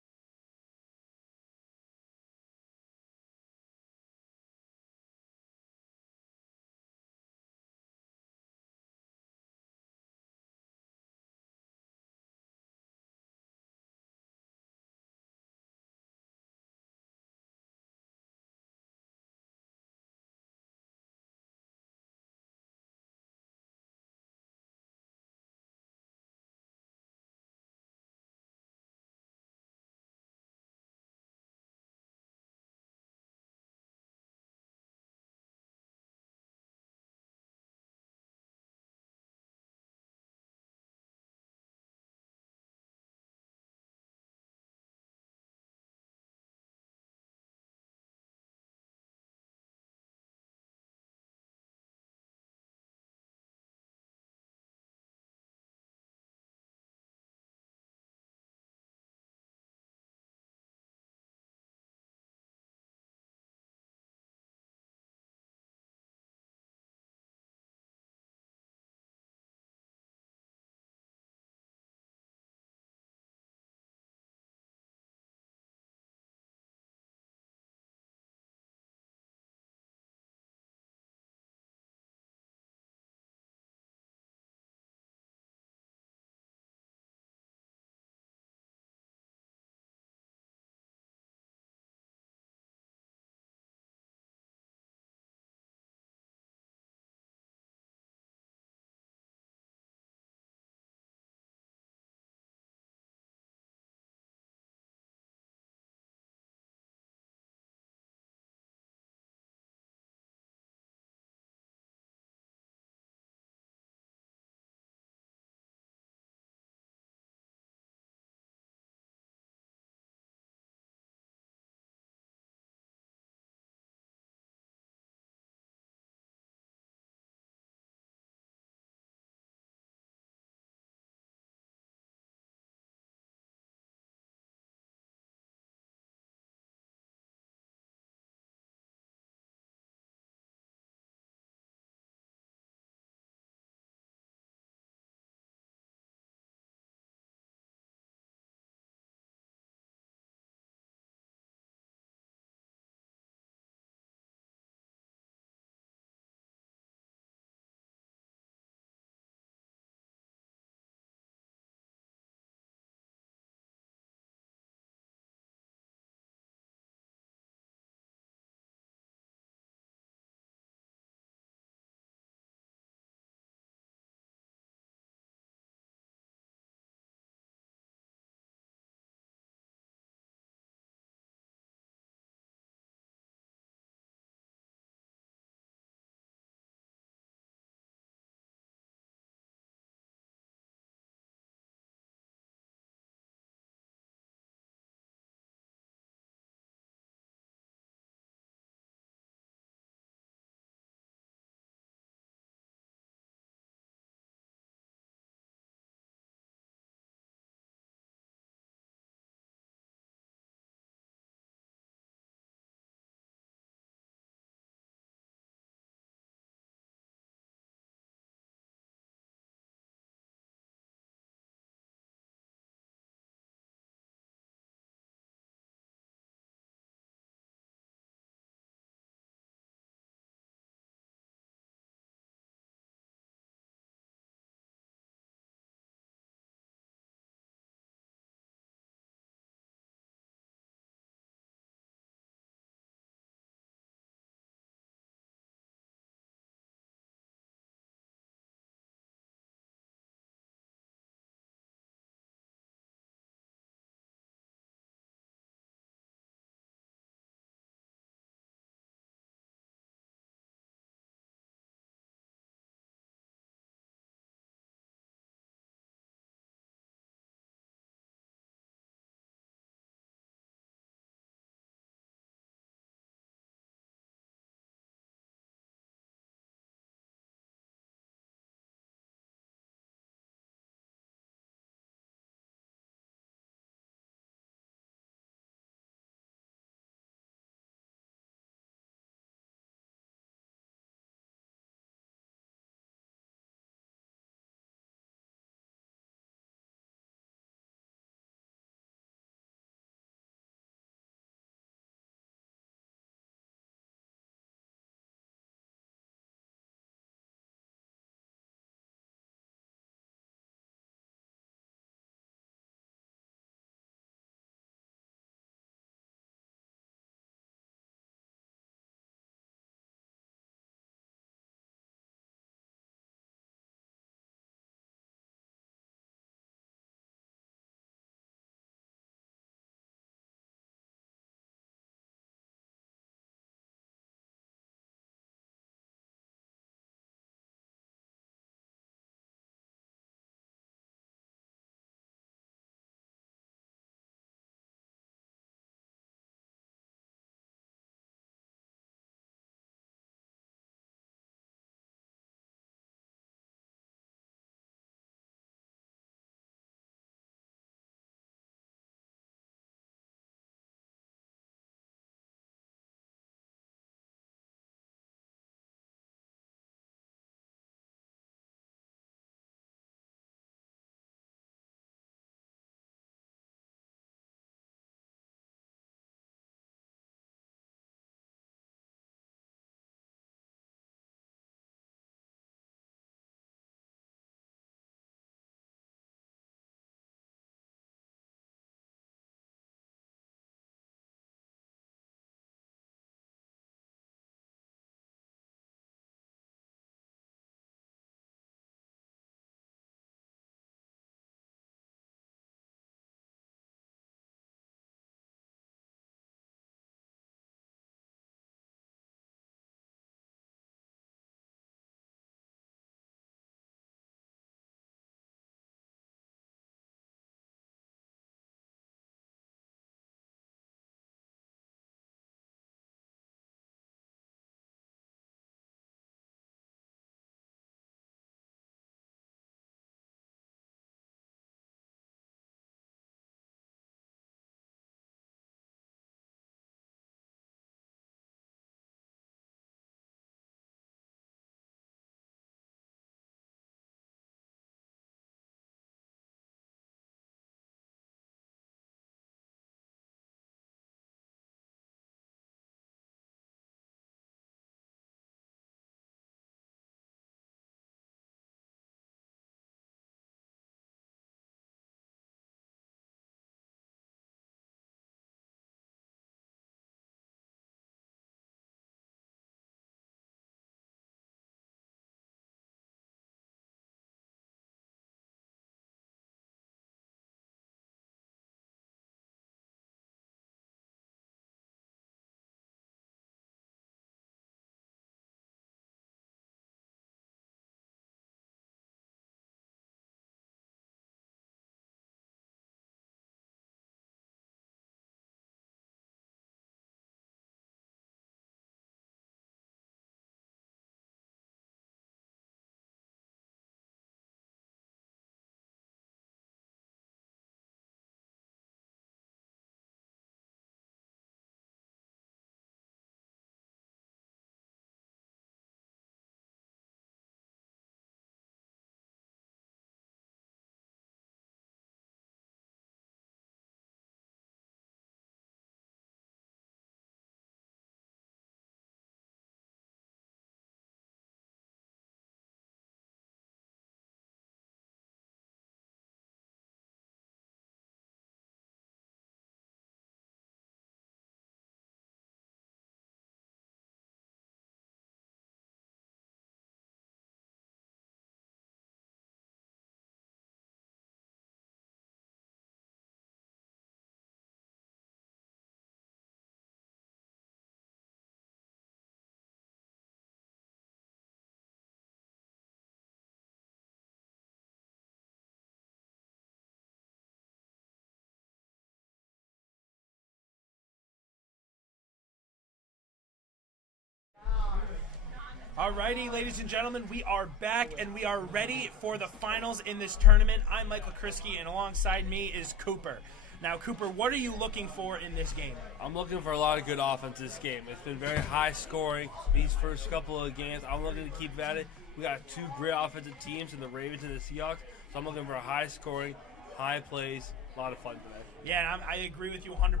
Alrighty, ladies and gentlemen, we are back and we are ready for the finals in this tournament. I'm Michael Krisky, and alongside me is Cooper. Now, Cooper, what are you looking for in this game? I'm looking for a lot of good offense this game. It's been very high scoring these first couple of games. I'm looking to keep at it. We got two great offensive teams in the Ravens and the Seahawks, so I'm looking for high scoring, high plays, a lot of fun today. Yeah, and I agree with you 100%.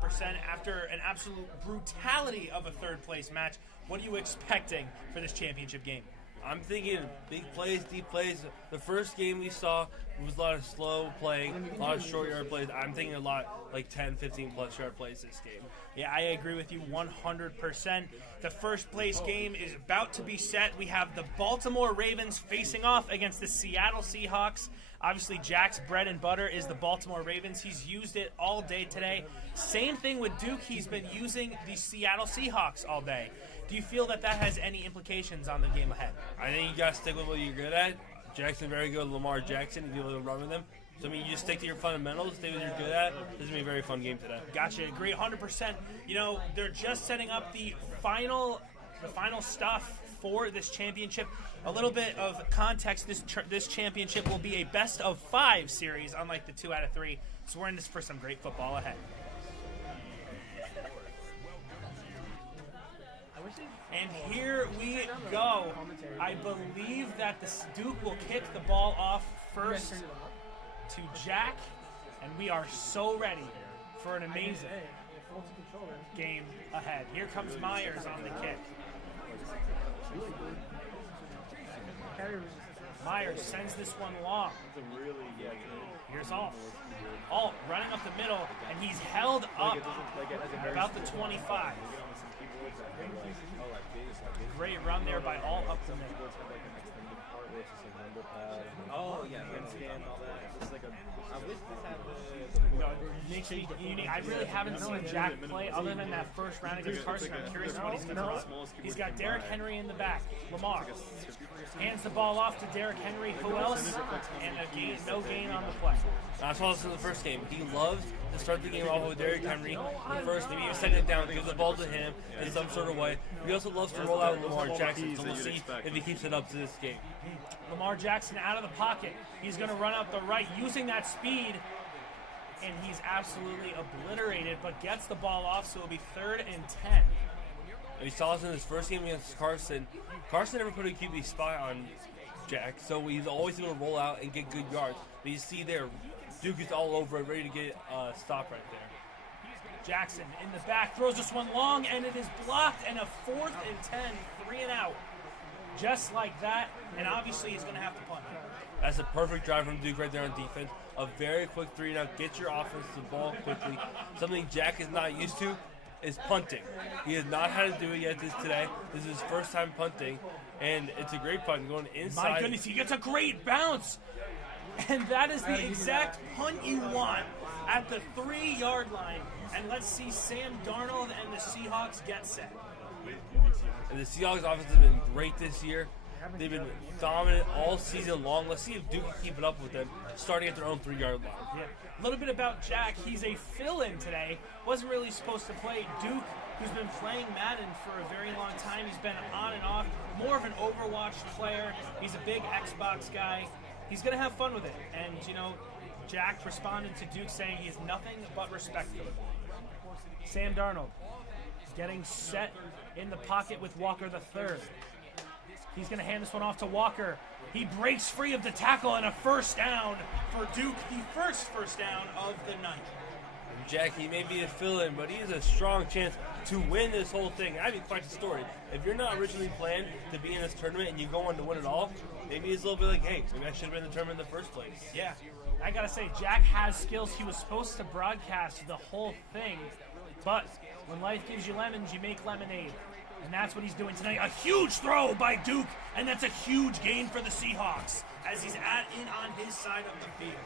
After an absolute brutality of a third-place match, what are you expecting for this championship game? I'm thinking big plays, deep plays. The first game we saw was a lot of slow playing, a lot of short yard plays. I'm thinking a lot like 10, 15 plus yard plays this game. Yeah, I agree with you 100%. The first place game is about to be set. We have the Baltimore Ravens facing off against the Seattle Seahawks. Obviously, Jack's bread and butter is the Baltimore Ravens. He's used it all day today. Same thing with Duke. He's been using the Seattle Seahawks all day. Do you feel that has any implications on the game ahead? I think you got to stick with what you're good at. Jackson very good with Lamar Jackson. You be able to run with him. So, I mean, you just stick to your fundamentals, stay with what you're good at. This is going to be a very fun game today. Gotcha. Agree 100%. You know, they're just setting up the final stuff for this championship. A little bit of context, this championship will be a best-of-5 series, unlike the 2 out of 3. So we're in this for some great football ahead. And here we go. I believe that the Duke will kick the ball off first to Jack, and we are so ready for an amazing game ahead. Here comes Myers on the kick. Myers sends this one long. Here's Alt. Alt running up the middle, and he's held up at about the 25. Great run there by Alt up the middle. Oh, yeah, scan all that. It's like I wish this had Makes me unique. I really haven't seen Jack play other than that first round against Carson. I'm curious what he's going to run. He's got Derrick Henry in the back. Lamar hands the ball off to Derrick Henry. Who else? And no gain on the play. That's what I saw in the first game. He loves to start the game off with Derrick Henry. First, maybe even send it down, give the ball to him in some sort of way. He also loves to roll out Lamar Jackson, so we'll see if he keeps it up to this game. Lamar Jackson out of the pocket. He's going to run out the right using that speed. And he's absolutely obliterated, but gets the ball off, so it'll be 3rd and 10. We saw this in his first game against Carson. Carson never put a QB spy on Jack, so he's always able to roll out and get good yards. But you see there, Duke is all over it, ready to get stopped right there. Jackson in the back, throws this one long, and it is blocked, and a 4th and 10, 3 and out. Just like that, and obviously he's going to have to punt. That's a perfect drive from Duke right there on defense. A very quick 3 and out. Get your offense the ball quickly. Something Jack is not used to is punting. He has not had to do it yet today. This is his first time punting, and it's a great punt going inside. My goodness, he gets a great bounce. And that is the exact punt you want at the 3-yard line. And let's see Sam Darnold and the Seahawks get set. And the Seahawks offense has been great this year. They've been dominant all season long. Let's see if Duke can keep it up with them, starting at their own 3-yard line. Yeah. A little bit about Jack. He's a fill-in today. Wasn't really supposed to play. Duke, who's been playing Madden for a very long time. He's been on and off. More of an Overwatch player. He's a big Xbox guy. He's going to have fun with it. And, you know, Jack responded to Duke saying he has nothing but respect for him. Sam Darnold getting set in the pocket with Walker the third. He's going to hand this one off to Walker. He breaks free of the tackle and a first down for Duke, the first first down of the night. Jack, he may be a fill-in, but he has a strong chance to win this whole thing. I mean, quite the story. If you're not originally planned to be in this tournament and you go on to win it all, maybe it's a little bit like, hey, maybe I should have been in the tournament in the first place. Yeah. I got to say, Jack has skills. He was supposed to broadcast the whole thing, but when life gives you lemons, you make lemonade. And that's what he's doing tonight. A huge throw by Duke, and that's a huge gain for the Seahawks as he's in on his side of the field.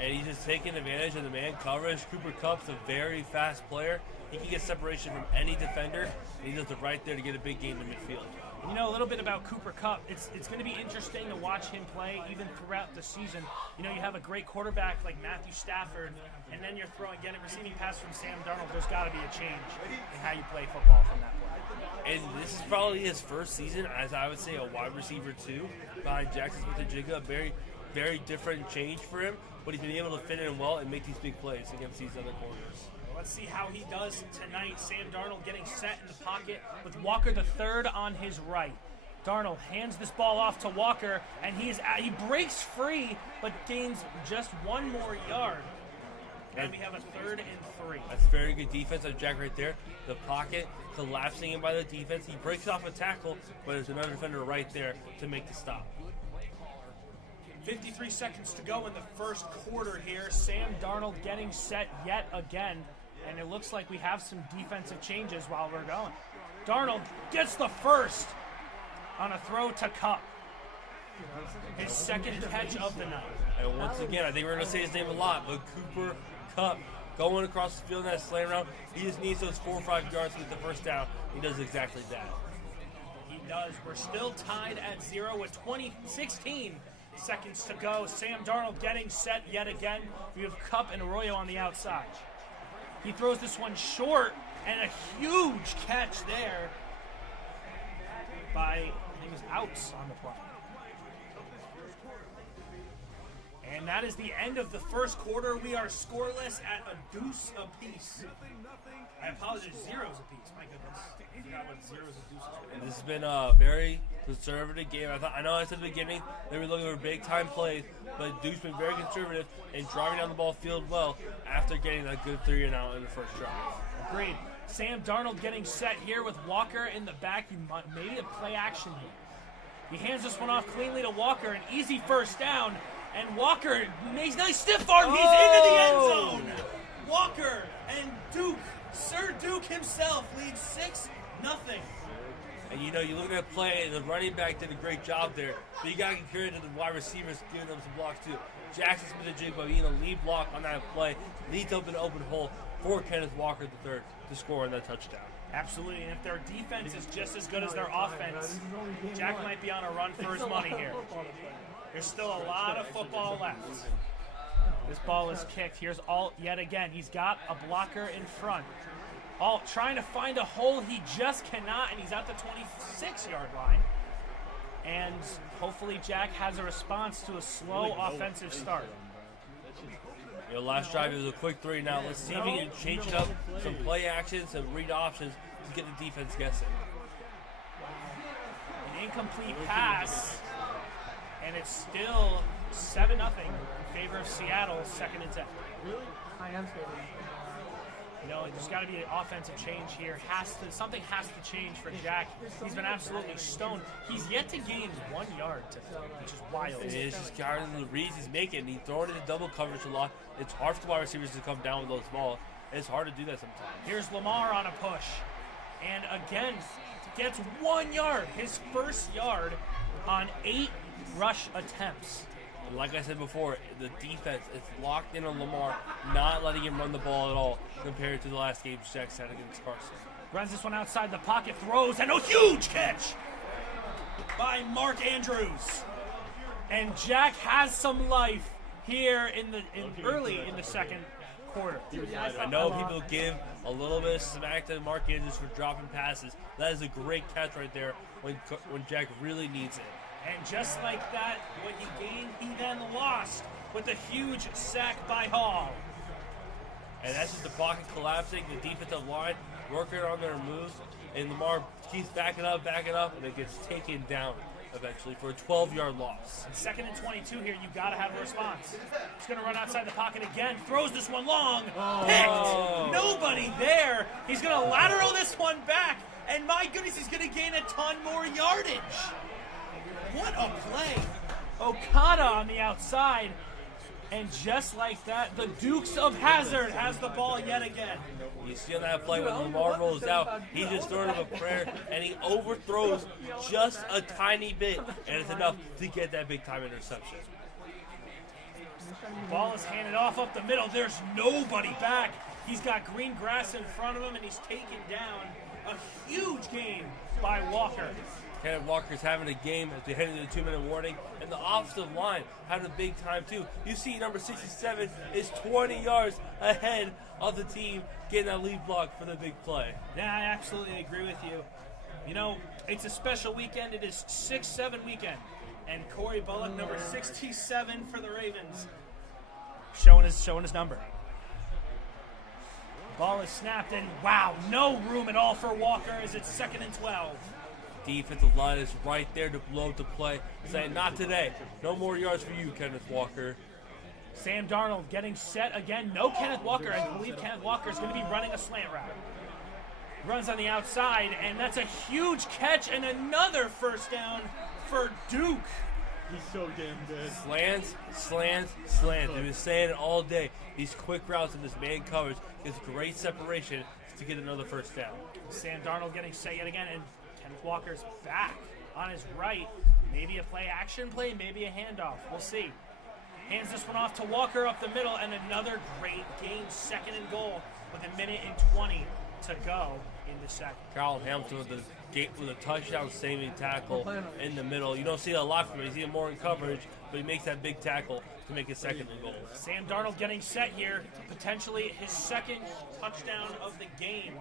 and he's just taking advantage of the man coverage. Cooper Kupp's a very fast player. He can get separation from any defender, and he does it right there to get a big gain in midfield. You know, a little bit about Cooper Kupp. It's going to be interesting to watch him play even throughout the season. You know, you have a great quarterback like Matthew Stafford, and then you're getting a receiving pass from Sam Darnold. There's got to be a change in how you play football from that play. And this is probably his first season as, I would say, a wide receiver too, behind Jackson Smith-Njigba. Very, very different change for him, but he's been able to fit in well and make these big plays against these other corners. Let's see how he does tonight. Sam Darnold getting set in the pocket with Walker the third on his right. Darnold hands this ball off to Walker, and he breaks free, but gains just one more yard. And we have a 3rd and 3. That's very good defense of Jack right there. The pocket collapsing in by the defense. He breaks off a tackle, but there's another defender right there to make the stop. 53 seconds to go in the first quarter here. Sam Darnold getting set yet again. And it looks like we have some defensive changes while we're going. Darnold gets the first on a throw to Kupp. His second catch of the night. And once again, I think we're going to say his name a lot, but Cooper Kupp going across the field in that slant route. He just needs those 4 or 5 yards to get the first down. He does exactly that. He does. We're still tied at 0 with 16 seconds to go. Sam Darnold getting set yet again. We have Kupp and Arroyo on the outside. He throws this one short, and a huge catch there by, I think it was Outs on the play. And that is the end of the first quarter. We are scoreless at a deuce apiece. I apologize, zeros apiece. My goodness. I forgot what zeros and deuces were. This has been a very conservative game. I know I said at the beginning they were looking for big-time plays, but Duke's been very conservative in driving down the ball field well after getting that good 3-and-out in the first drive. Agreed. Sam Darnold getting set here with Walker in the back. Maybe a play action here. He hands this one off cleanly to Walker, an easy first down. And Walker makes nice stiff arm. He's into the end zone. Walker and Duke, Sir Duke himself, leads 6-0. And you know, you look at that play, and the running back did a great job there. But you got to give credit to the wide receivers giving them some blocks too. Jackson Smith-Njigba being a lead block on that play leads open an open hole for Kenneth Walker III to score on that touchdown. Absolutely, and if their defense is just as good as their offense, Jack might be on a run for his money here. There's still a lot of football left. This ball is kicked. Here's Alt yet again. He's got a blocker in front. Alt trying to find a hole. He just cannot, and he's at the 26-yard line. And hopefully Jack has a response to a slow offensive start. You know, last drive it was a quick 3. Now let's see if we can change it up. Some play actions, some read options to get the defense guessing. An incomplete pass. And it's still 7-0 in favor of Seattle, 2nd and 10. Really? I am scared. You know, there's got to be an offensive change here. Something has to change for Jack. He's been absolutely stoned. He's yet to gain 1 yard, which is wild. It's just kind of the reads he's making. He's throwing into double coverage a lot. It's hard for the wide receivers to come down with those balls. It's hard to do that sometimes. Here's Lamar on a push. And again, gets 1 yard. His first yard on 8 rush attempts. And like I said before, the defense is locked in on Lamar, not letting him run the ball at all compared to the last game Jack's had against Carson. Runs this one outside the pocket, throws, and a huge catch by Mark Andrews. And Jack has some life here early in the second quarter. I know people give a little bit of smack to Mark Andrews for dropping passes. That is a great catch right there when Jack really needs it. And just like that, what he gained, he then lost with a huge sack by Hall. And that's just the pocket collapsing, the defensive line working on their moves, and Lamar keeps backing up, and it gets taken down eventually for a 12-yard loss. 2nd and 22 here, you got to have a response. He's going to run outside the pocket again, throws this one long, picked, nobody there. He's going to lateral this one back, and my goodness, he's going to gain a ton more yardage. What a play. Okada on the outside. And just like that, the Dukes of Hazzard has the ball yet again. You see on that play when Lamar rolls out, he's just throwing him a prayer, and he overthrows just a tiny bit, and it's enough to get that big-time interception. Ball is handed off up the middle. There's nobody back. He's got green grass in front of him, and he's taken down. A huge game by Walker. Kenneth Walker's having a game as we head into the 2-minute warning, and the offensive line having a big time too. You see number 67 is 20 yards ahead of the team getting that lead block for the big play. Yeah, I absolutely agree with you. You know, it's a special weekend. It is 6-7 weekend. And Corey Bullock, number 67 for the Ravens, showing his number. Ball is snapped, and wow, no room at all for Walker as it's 2nd and 12. Defensive line is right there to blow up the play, saying, not today. No more yards for you, Kenneth Walker. Sam Darnold getting set again. No Kenneth Walker. I believe Kenneth Walker is going to be running a slant route. Runs on the outside, and that's a huge catch and another first down for Duke. He's so damn good. Slants, slants, slants. We've been saying it all day. These quick routes in this man coverage gives great separation to get another first down. Sam Darnold getting set yet again, and Kenneth Walker's back on his right. Maybe a play action play, maybe a handoff. We'll see. Hands this one off to Walker up the middle, and another great game, 2nd and goal with 1:20 to go in the second. Carl Hamilton with a touchdown saving tackle in the middle. You don't see it a lot from him. You see him more in coverage, but he makes that big tackle to make it 2nd and goal. Sam Darnold getting set here, potentially his 2nd touchdown of the game.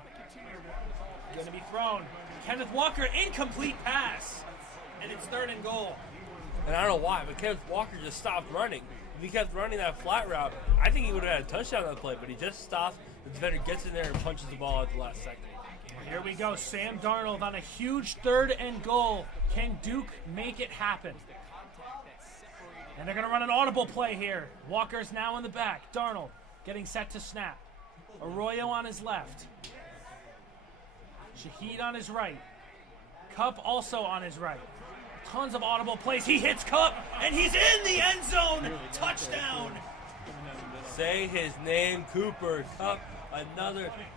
Going to be thrown. Kenneth Walker, incomplete pass, and it's 3rd and goal. And I don't know why, but Kenneth Walker just stopped running. If he kept running that flat route, I think he would have had a touchdown on that play, but he just stops. The defender gets in there and punches the ball at the last second. Here we go. Sam Darnold on a huge 3rd and goal. Can Duke make it happen? And they're going to run an audible play here. Walker's now in the back. Darnold getting set to snap. Arroyo on his left. Shaheed on his right. Cup also on his right. Tons of audible plays. He hits Cup, and he's in the end zone. Touchdown. Say his name, Cooper Kupp.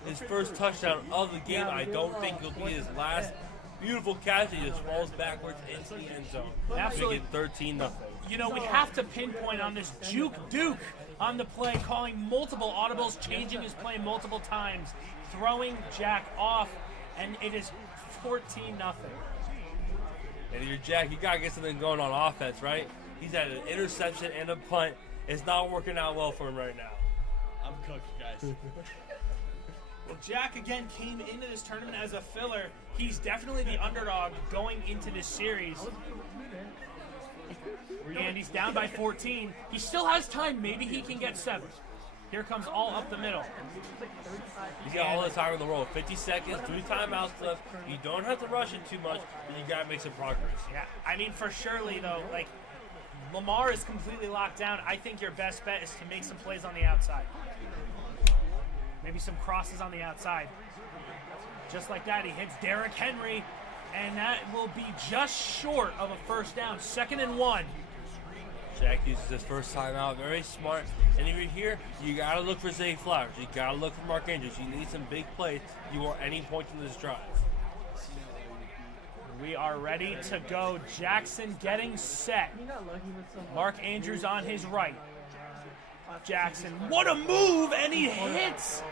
His first touchdown of the game. I don't think it'll be his last. Beautiful catch. He just falls backwards into the end zone. Absolutely. Making 13-0. You know, we have to pinpoint on this Duke on the play, calling multiple audibles, changing his play multiple times, throwing Jack off, and it is 14-0. And if you're Jack, you got to get something going on offense, right? He's had an interception and a punt. It's not working out well for him right now. I'm cooked, guys. Well, Jack again came into this tournament as a filler. He's definitely the underdog going into this series. And he's down by 14. He still has time. Maybe he can get 7. Here comes all up the middle. He's got all the time in the world. 50 seconds, 3 timeouts left. You don't have to rush it too much, but you got to make some progress. Yeah, I mean, for surely, though, like, Lamar is completely locked down. I think your best bet is to make some plays on the outside. Maybe some crosses on the outside. Just like that, he hits Derrick Henry, and that will be just short of a first down. 2nd and 1. Jack uses his first time out. Very smart. And if you're here, you got to look for Zay Flowers. You got to look for Mark Andrews. You need some big plays. You want any points in this drive. We are ready to go. Jackson getting set. Mark Andrews on his right. Jackson, what a move, and he hits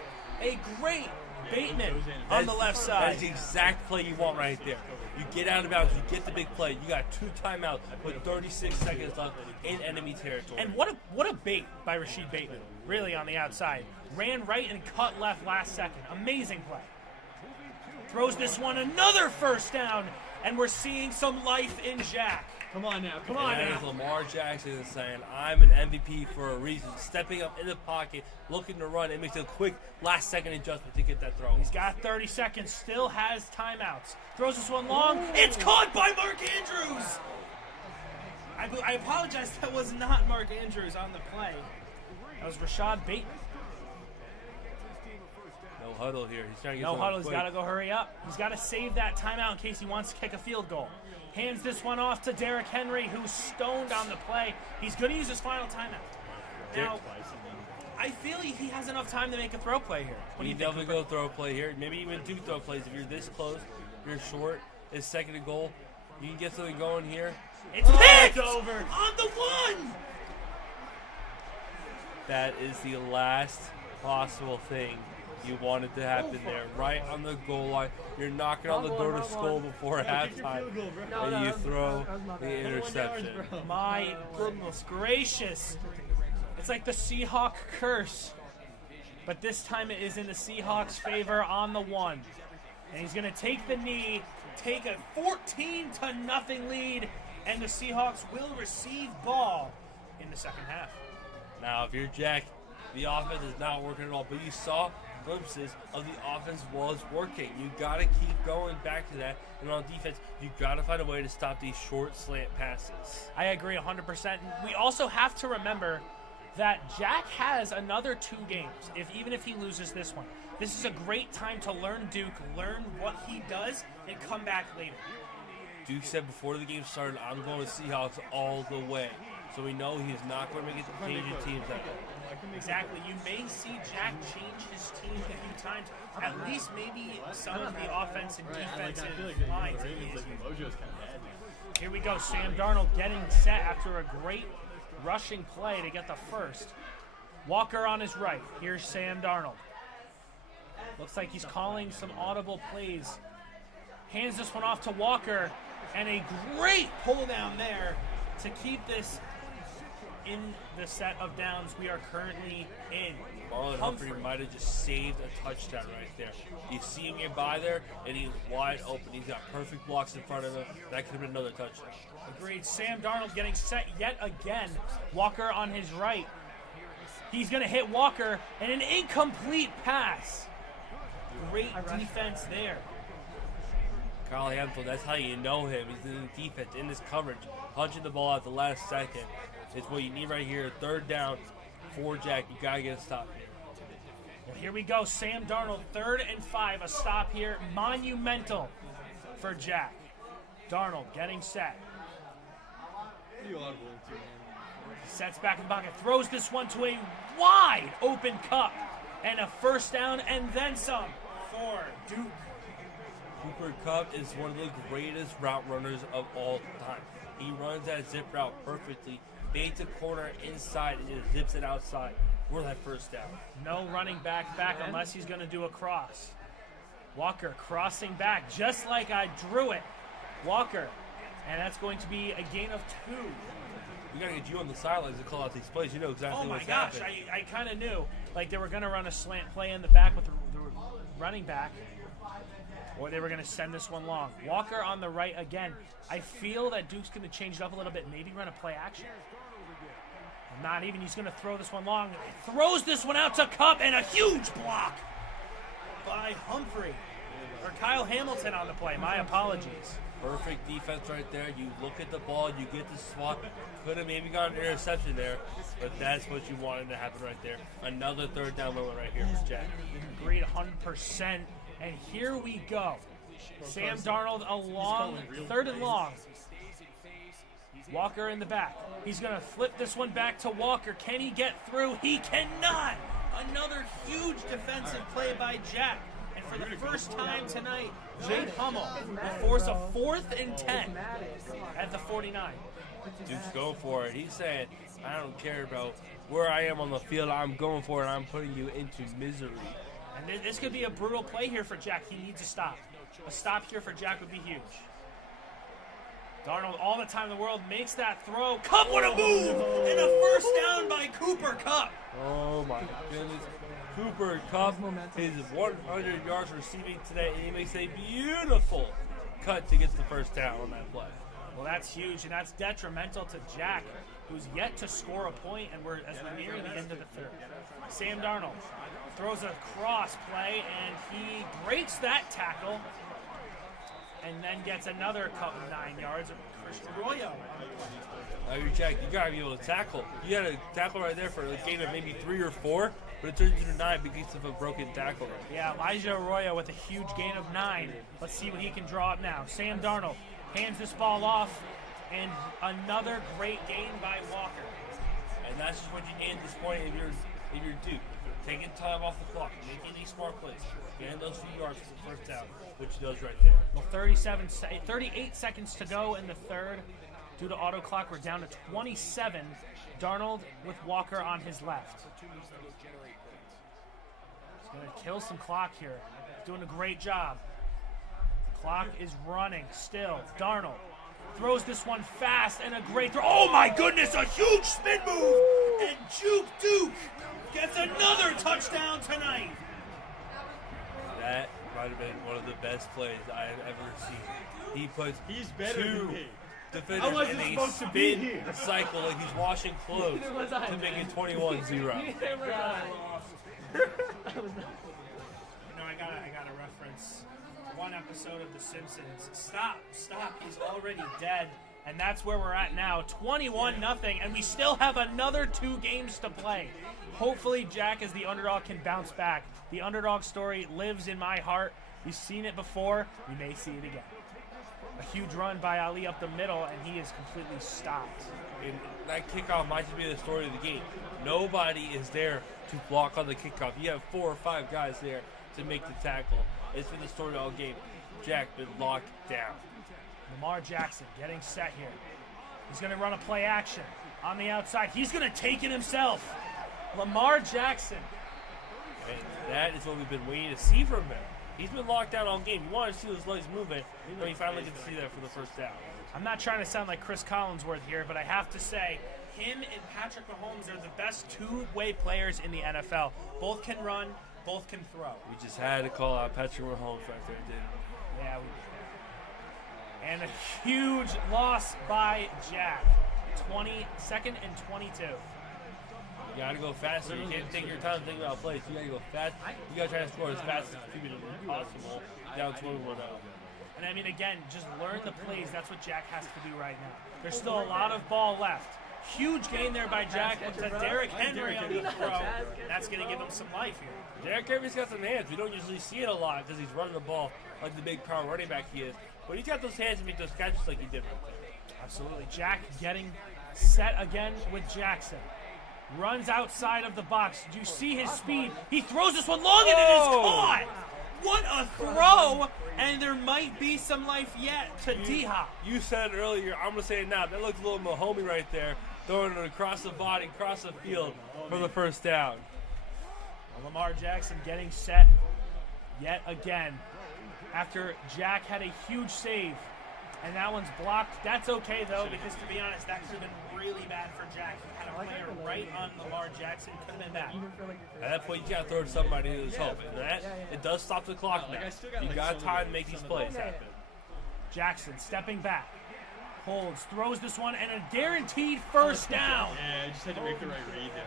a great Bateman on the left side. That's the exact play you want right there. You get out of bounds, you get the big play. You got 2 timeouts with 36 seconds left in enemy territory. And what a bait by Rashid Bateman, really on the outside. Ran right and cut left last second. Amazing play. Throws this one, another first down, and we're seeing some life in Jack. Come on now. Come and on that now. is Lamar Jackson saying, I'm an MVP for a reason. Stepping up in the pocket, looking to run, and makes a quick last-second adjustment to get that throw. He's got 30 seconds, still has timeouts. Throws this one long. It's caught by Mark Andrews! I apologize, that was not Mark Andrews on the play. That was Rashad Bateman. No huddle here. He's trying to get no huddle. quick. He's got to go hurry up. He's got to save that timeout in case he wants to kick a field goal. Hands this one off to Derrick Henry, who's stoned on the play. He's going to use his final timeout. Now, I feel he has enough time to make a throw play here. What do you think, definitely go throw a play here. Maybe even 2 throw plays. If you're this close, you're short, it's 2nd and goal. You can get something going here. It's picked! It's over. On the 1! That is the last possible thing you wanted to happen there. Right on the goal line. You're knocking on the door to school before halftime, and you throw the interception. My goodness gracious. It's like the Seahawk curse. But this time it is in the Seahawks' favor on the 1. And he's going to take the knee, take a 14-0 lead, and the Seahawks will receive ball in the second half. Now, if you're Jack, the offense is not working at all, but you saw glimpses of the offense was working. You got to keep going back to that. And on defense, you got to find a way to stop these short slant passes. I agree 100%. We also have to remember that Jack has another 2 games, even if he loses this one. This is a great time to learn Duke, learn what he does, and come back later. Duke said before the game started, I'm going to Seahawks all the way. So we know he is not going to make it to change the teams that way. Exactly. You may see Jack change his team a few times, at least maybe some of the offense and defensive lines. Here we go. Sam Darnold getting set after a great rushing play to get the first. Walker on his right. Here's Sam Darnold. Looks like he's calling some audible plays. Hands this one off to Walker, and a great pull down there to keep this in the set of downs we are currently in. Marlon Humphrey might have just saved a touchdown right there. You see him get by there, and he's wide open. He's got perfect blocks in front of him. That could have been another touchdown. Agreed. Sam Darnold getting set yet again. Walker on his right. He's going to hit Walker, and an incomplete pass. Great defense there. Kyle Hamilton, that's how you know him. He's in the defense, in this coverage, punching the ball at the last second. It's what you need right here. 3rd down for Jack. You got to get a stop here. Well, here we go. Sam Darnold, 3rd and 5. A stop here. Monumental for Jack. Darnold getting set. Sets back in the pocket. Throws this one to a wide open cup. And a 1st down and then some for Duke. Cooper Kupp is one of the greatest route runners of all time. He runs that zip route perfectly. Baits a corner inside and just zips it outside for that 1st down. No running back unless he's going to do a cross. Walker crossing back just like I drew it. Walker. And that's going to be a gain of 2. We got to get you on the sidelines to call out these plays. You know exactly what's happening. happening. Oh my gosh, I kind of knew. Like they were going to run a slant play in the back with the running back. Or they were going to send this one long. Walker on the right again. I feel that Duke's going to change it up a little bit. Maybe run a play action. Not even. He's going to throw this one long. Throws this one out to Kupp, and a huge block by Humphrey. Or Kyle Hamilton on the play. My apologies. Perfect defense right there. You look at the ball, you get the swat. Could have maybe gotten an interception there, but that's what you wanted to happen right there. Another 3rd down moment right here for Jack. Agreed 100%. And here we go. Sam Darnold along, 3rd and long. Walker in the back. He's going to flip this one back to Walker. Can he get through? He cannot. Another huge defensive play by Jack. And for the first time tonight, Jade Hummel will force a 4th and 10 at the 49. Duke's going for it. He's saying, I don't care about where I am on the field. I'm going for it. I'm putting you into misery. And this could be a brutal play here for Jack. He needs a stop. A stop here for Jack would be huge. Darnold, all the time in the world, makes that throw. Kupp, what a move! And a 1st down by Cooper Kupp. Oh, my goodness. Cooper Kupp, his 100 yards receiving today, and he makes a beautiful cut to get the 1st down on that play. Well, that's huge, and that's detrimental to Jack, who's yet to score a point, and we're nearing the end of the 3rd. Sam Darnold throws a cross play, and he breaks that tackle, and then gets another 9 yards of Christian Arroyo. Now you're Jack, you gotta be able to tackle. You had a tackle right there for a gain of maybe 3 or 4, but it turns into 9 because of a broken tackle. Yeah, Elijah Arroyo with a huge gain of 9. Let's see what he can draw up now. Sam Darnold hands this ball off, and another great gain by Walker. And that's just what you need at this point if you're Duke. Taking time off the clock, making these smart plays, getting those few yards for the 1st down, which he does right there. Well, 38 seconds to go in the 3rd. Due to auto clock, we're down to 27. Darnold with Walker on his left. He's going to kill some clock here. Doing a great job. The clock is running still. Darnold throws this one fast and a great throw. Oh my goodness, a huge spin move! And Juke Duke gets another touchdown tonight. That might have been one of the best plays I have ever seen. He puts better two than me. defenders I wasn't in a supposed to be spin here. cycle like he's washing clothes to make it 21-0. No, I gotta reference one episode of The Simpsons. Stop, he's already dead. And that's where we're at now, 21-0, and we still have another 2 games to play. Hopefully Jack as the underdog can bounce back. The underdog story lives in my heart. We've seen it before, we may see it again. A huge run by Ali up the middle, and he is completely stopped. And that kickoff might just be the story of the game. Nobody is there to block on the kickoff. You have 4 or 5 guys there to make the tackle. It's been the story all game. Jack been locked down. Lamar Jackson getting set here. He's going to run a play action on the outside. He's going to take it himself. Lamar Jackson. And that is what we've been waiting to see from him. He's been locked down all game. You want to see those legs moving, but you finally get to see that for the first down. I'm not trying to sound like Chris Collinsworth here, but I have to say, him and Patrick Mahomes are the best two-way players in the NFL. Both can run, both can throw. We just had to call out Patrick Mahomes right there, didn't we? Yeah, we did. And a huge loss by Jack. 22nd and 22. You gotta go faster. You can't take your time thinking about plays. You gotta go fast. You gotta try to score as fast as humanly possible. Down 21-0. And I mean, again, just learn the plays. That's what Jack has to do right now. There's still a lot of ball left. Huge gain there by Jack to Derrick Henry on the throw. That's going to give him some life here. Derrick Henry's got some hands. We don't usually see it a lot because he's running the ball like the big power running back he is. But he's got those hands to make those catches like he did right there. Absolutely. Jack getting set again with Jackson. Runs outside of the box. Do you see his speed? He throws this one long and it is caught. What a throw! And there might be some life yet to D-Hop. You said it earlier. I'm going to say it now. That looks a little Mahomey right there. Throwing it across the body, across the field for the first down. Well, Lamar Jackson getting set yet again. After Jack had a huge save. And that one's blocked. That's okay, though, because to be honest, that could have been really bad for Jack. He had a player right on Lamar Jackson. Could have been bad. At that point, you got to throw to somebody who's helping. And that, it does stop the clock now. You got time to make these plays happen. Jackson stepping back. Holds, throws this one, and a guaranteed first down. Yeah, I just had to make the right read there,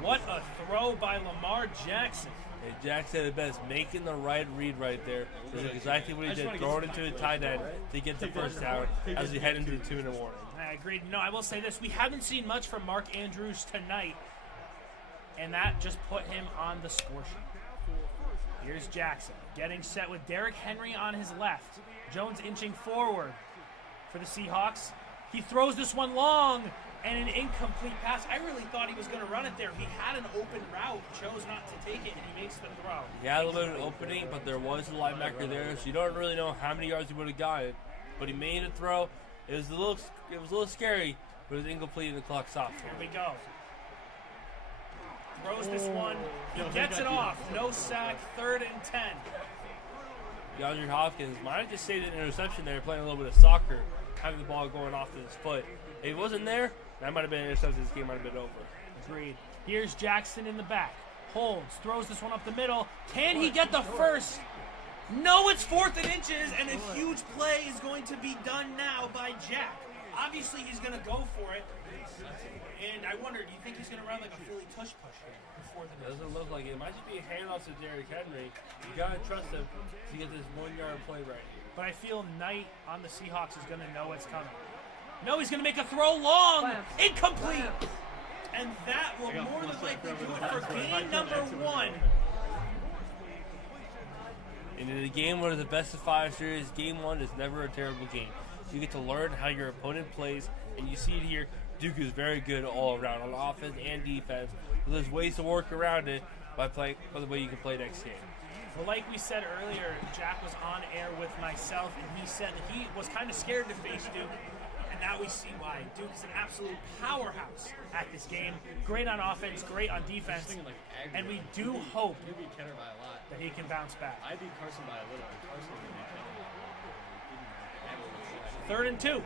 bro. What a throw by Lamar Jackson. And Jack said it best, making the right read right there. This is exactly what he did, throwing it to the tight end to get the first down as we head into the 2-minute warning. I agree. No, I will say this. We haven't seen much from Mark Andrews tonight, and that just put him on the score sheet. Here's Jackson getting set with Derrick Henry on his left. Jones inching forward for the Seahawks. He throws this one long and an incomplete pass. I really thought he was going to run it there. He had an open route, chose not to take it, and he makes the throw. He had a little bit of an opening, but there was a linebacker there, so you don't really know how many yards he would have gotten. But he made a throw. It was a little scary, but it was incomplete and the clock stopped. Here we go. Throws this one. He gets it off. No sack. 3rd and 10. DeAndre Hopkins might have just saved an interception there, playing a little bit of soccer, having the ball going off his foot. If he wasn't there, that might have been an interception. This game might have been over. Agreed. Here's Jackson in the back. Holds, throws this one up the middle. Can he get the first? No, it's 4th and inches, and a huge play is going to be done now by Jack. Obviously, he's going to go for it. And I wonder, do you think he's going to run like a Philly tush push here? It doesn't look like it. It might just be a handoff to Derrick Henry. You got to trust him to get this 1-yard play right here. But I feel Knight on the Seahawks is going to know what's coming. No, he's going to make a throw long. Incomplete. And that will more than likely do it for game number 1. And in a game where the best of 5 series, game 1 is never a terrible game. You get to learn how your opponent plays, and you see it here. Duke is very good all around on offense and defense. There's ways to work around it by the way you can play next game. Well, like we said earlier, Jack was on air with myself, and he said that he was kind of scared to face Duke, and now we see why. Duke is an absolute powerhouse at this game. Great on offense, great on defense, and we do hope You beat Kenner by a lot. that he can bounce back. I beat Carson by a little, and Carson beat Kenner. 3rd and 2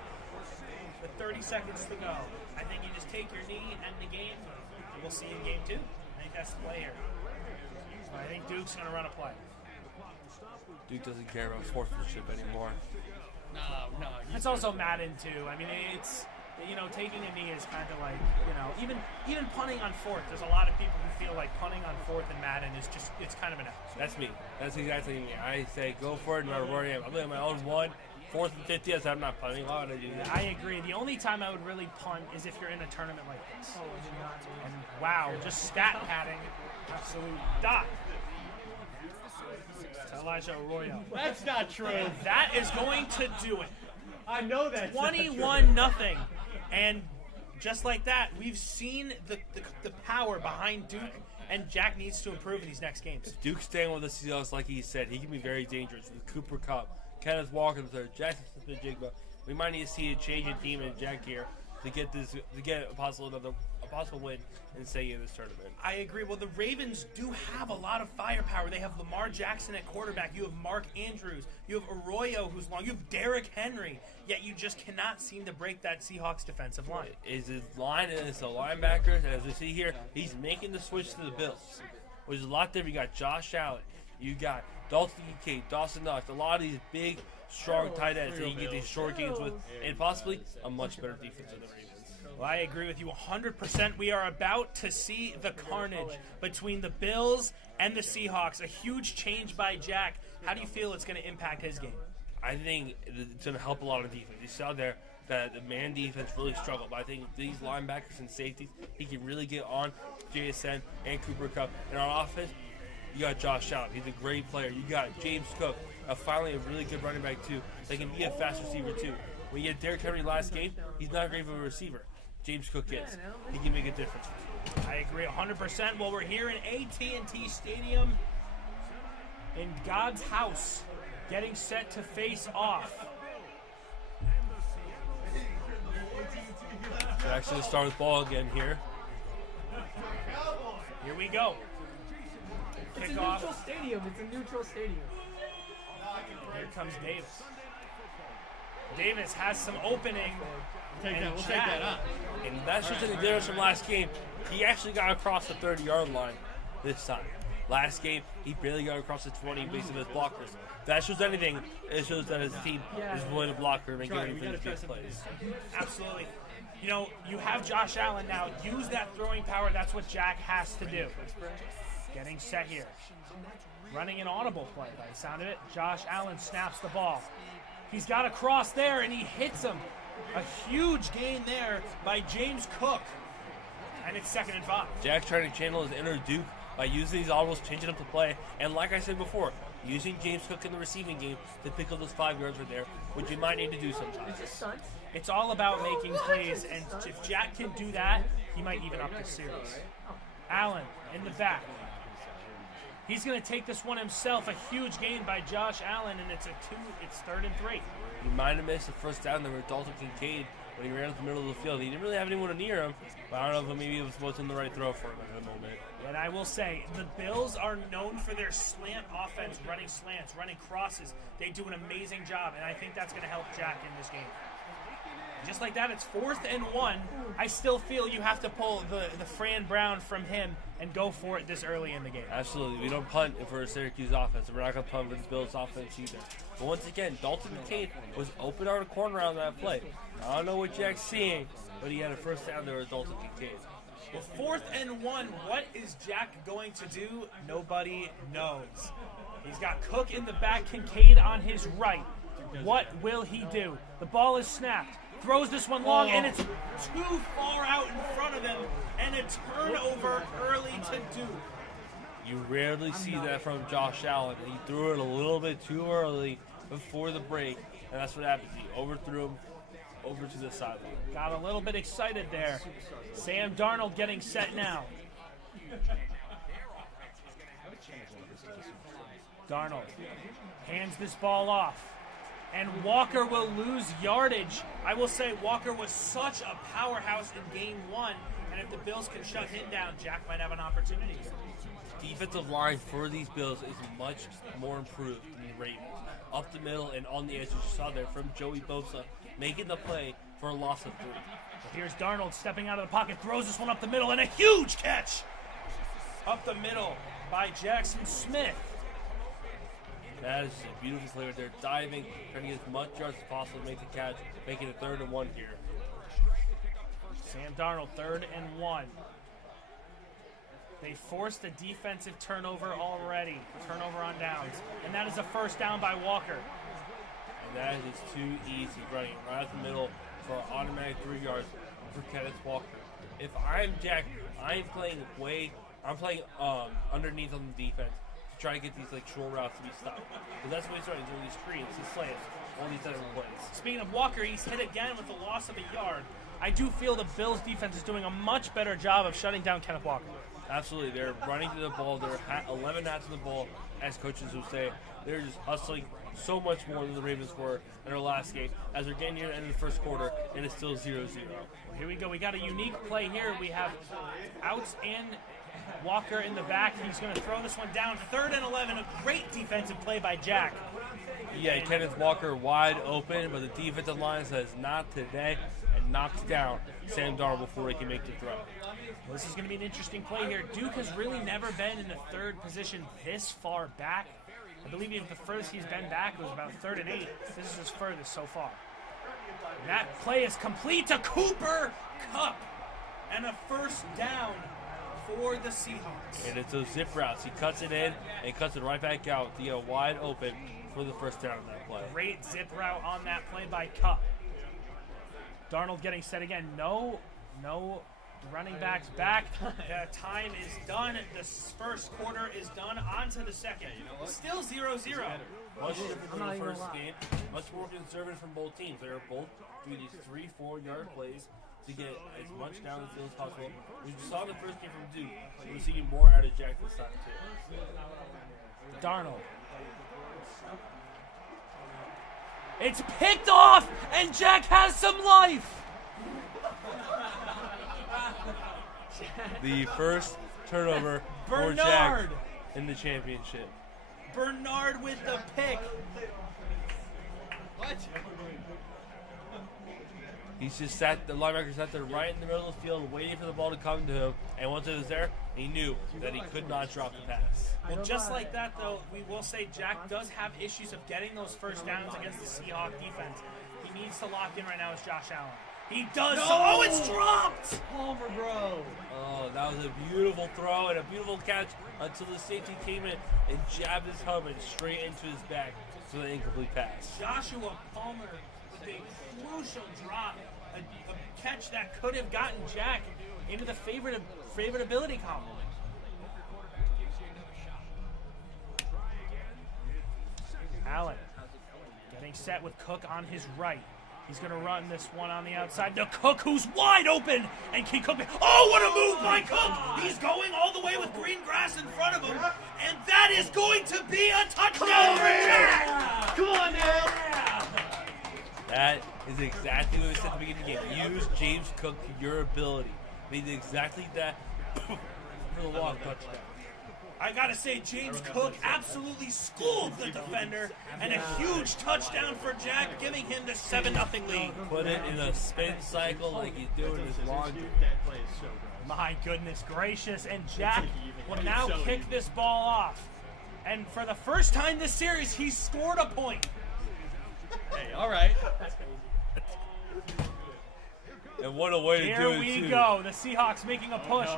with 30 seconds to go. I think you just take your knee, end the game, and we'll see you in game 2. I think that's the play here. So I think Duke's going to run a play. Duke doesn't care about sportsmanship anymore. No. It's also Madden too. I mean, it's, taking a knee is kind of like, even punting on 4th. There's a lot of people who feel like punting on 4th in Madden is just, it's kind of an out. That's me. That's exactly me. I say go for it, no matter where I am. I'm doing my own 1, 4th and 50th. I said I'm not punting. Why would I do that? I agree. The only time I would really punt is if you're in a tournament like this. And wow, just stat padding. Absolute dot. To Elijah Arroyo. That's not true. And that is going to do it. I know that's 21-0. And just like that, we've seen the power behind Duke, and Jack needs to improve in these next games. Duke staying with the Seahawks, like he said, he can be very dangerous with Cooper Kupp, Kenneth Walker III, Jackson Smith-Njigba. We might need to see a change in team and Jack here to get a possible win and stay in this tournament. I agree. Well, the Ravens do have a lot of firepower. They have Lamar Jackson at quarterback. You have Mark Andrews. You have Arroyo, who's long. You have Derrick Henry. Yet you just cannot seem to break that Seahawks defensive line. Is his line and it's the linebackers, and as we see here, he's making the switch to the Bills, which is a lot different. You got Josh Allen, you got Dalton Kincaid, Dawson Knox, a lot of these big, strong tight ends that you get these short games with, and possibly a much better defense than the Ravens. Well, I agree with you 100%. We are about to see the carnage between the Bills and the Seahawks. A huge change by Jack. How do you feel it's going to impact his game? I think it's going to help a lot of defense. You saw there that the man defense really struggled, but I think these linebackers and safeties, he can really get on JSN and Cooper Kupp. And on offense, you got Josh Allen. He's a great player. You got James Cook, finally a really good running back too. They can be a fast receiver too. When you get Derrick Henry last game, he's not great of a receiver. James Cook is. He can make a difference. I agree 100%. Well, we're here in AT&T Stadium in God's house, getting set to face off. So actually start with ball again here. Here we go. It's a neutral stadium. It's a neutral stadium. Here comes Davis. Davis has some opening. We'll take that up. And that's just the difference from last game. He actually got across the 30-yard line this time. Last game, he barely got across the 20 based on his blockers. If that shows anything, it shows that his team is willing to block him and get him for these big plays. Absolutely. You have Josh Allen now. Use that throwing power. That's what Jack has to do. Getting set here. Running an audible play by the sound of it. Josh Allen snaps the ball. He's got a cross there, and he hits him. A huge gain there by James Cook. And it's 2nd and 5. Jack's trying to channel his inner Duke by using these audibles, changing up the play. And like I said before, using James Cook in the receiving game to pick up those 5 yards right there, which you might need to do sometimes. It's all about making plays, and if Jack can do that, he might even up the series. Allen in the back. He's going to take this one himself. A huge gain by Josh Allen, and it's 3rd and 3. He might have missed the first down there with Dalton Kincaid when he ran up the middle of the field. He didn't really have anyone near him, but I don't know if maybe it wasn't the right throw for him at that moment. And I will say, the Bills are known for their slant offense, running slants, running crosses. They do an amazing job, and I think that's going to help Jack in this game. Just like that, it's 4th and 1. I still feel you have to pull the Fran Brown from him and go for it this early in the game. Absolutely. We don't punt for a Syracuse offense. We're not going to punt for the Bills offense either. But once again, Dalton Kincaid was open on the corner on that play. I don't know what Jack's seeing, but he had a first down there with Dalton Kincaid. Well, 4th and 1, what is Jack going to do? Nobody knows. He's got Cook in the back, Kincaid on his right. What will he do? The ball is snapped. Throws this one long, and it's too far out in front of him, and a turnover early to Duke. You rarely see that from Josh Allen. He threw it a little bit too early before the break, and that's what happened. He overthrew him over to the sideline. Got a little bit excited there. Sam Darnold getting set now. Darnold hands this ball off. And Walker will lose yardage. I will say Walker was such a powerhouse in game 1. And if the Bills can shut him down, Jack might have an opportunity. Defensive line for these Bills is much more improved than the Ravens. Up the middle and on the edge, you saw there from Joey Bosa making the play for a loss of 3. Here's Darnold stepping out of the pocket, throws this one up the middle, and a huge catch! Up the middle by Jackson Smith. That is a beautiful play right there. Diving, trying to get as much yards as possible to make the catch, making it 3rd and 1 here. Sam Darnold, 3rd and 1. They forced a defensive turnover already. Turnover on downs. And that is a first down by Walker. And that is too easy, running right up the middle for an automatic 3 yards for Kenneth Walker. If I'm Jack, I'm playing underneath on the defense to try to get these short routes to be stopped. Because that's what he's running, doing these screens, these slants, all these other plays. Speaking of Walker, he's hit again with the loss of a yard. I do feel the Bills defense is doing a much better job of shutting down Kenneth Walker. Absolutely. They're running to the ball. They're 11 hats on the ball, as coaches would say. They're just hustling so much more than the Ravens were in their last game. As they're getting near the end of the first quarter, and it's still 0-0. Here we go. We got a unique play here. We have Outs and Walker in the back. He's going to throw this one down. 3rd and 11. A great defensive play by Jack. Yeah, Kenneth Walker wide open, but the defensive line says not today and knocks down Sam Darnold before he can make the throw. Well, this is going to be an interesting play here. Duke has really never been in the 3rd position this far back. I believe even the furthest he's been back was about 3rd and 8. This is his furthest so far. And that play is complete to Cooper Kupp. And a first down for the Seahawks. And it's those zip routes. He cuts it in and cuts it right back out to get wide open for the first down on that play. Great zip route on that play by Kupp. Darnold getting set again. No running backs back. The time is done. The first quarter is done. On to the second. Still 0-0. Much different from the first game. Much more conservative from both teams. They're both doing these 3-4 yard plays to get as much down the field as possible. We saw the first game from Duke. We're seeing more out of Jack this time too. Darnold. It's picked off, and Jack has some life. The first turnover for Jack in the championship. Bernard with the pick. What? He's just the linebacker sat there right in the middle of the field waiting for the ball to come to him, and once it was there, he knew that he could not drop the pass. Well, just like that, though, we will say Jack does have issues of getting those first downs against the Seahawks defense. He needs to lock in right now as Josh Allen. He does. No! Oh, it's dropped! Palmer, bro. Oh, that was a beautiful throw and a beautiful catch until the safety came in and jabbed his helmet straight into his back for the incomplete pass. Joshua Palmer with a crucial drop, a catch that could have gotten Jack into the favorability column. Allen getting set with Cook on his right. He's going to run this one on the outside to Cook, who's wide open. And can Cook. Oh, what a move by Cook! He's going all the way with green grass in front of him. And that is going to be a touchdown for Jack! Come on now! That is exactly what we said at the beginning of the game. Use James Cook to your ability. They did exactly that for the long touchdown. I gotta say, James Cook absolutely schooled the defender, and a huge touchdown for Jack, giving him the 7-0 lead. Put it in a spin cycle like he's doing his laundry. My goodness gracious, and Jack will now kick this ball off. And for the first time this series, he scored a point. Hey, all right. And what a way to do it, Here we go. The Seahawks making a push.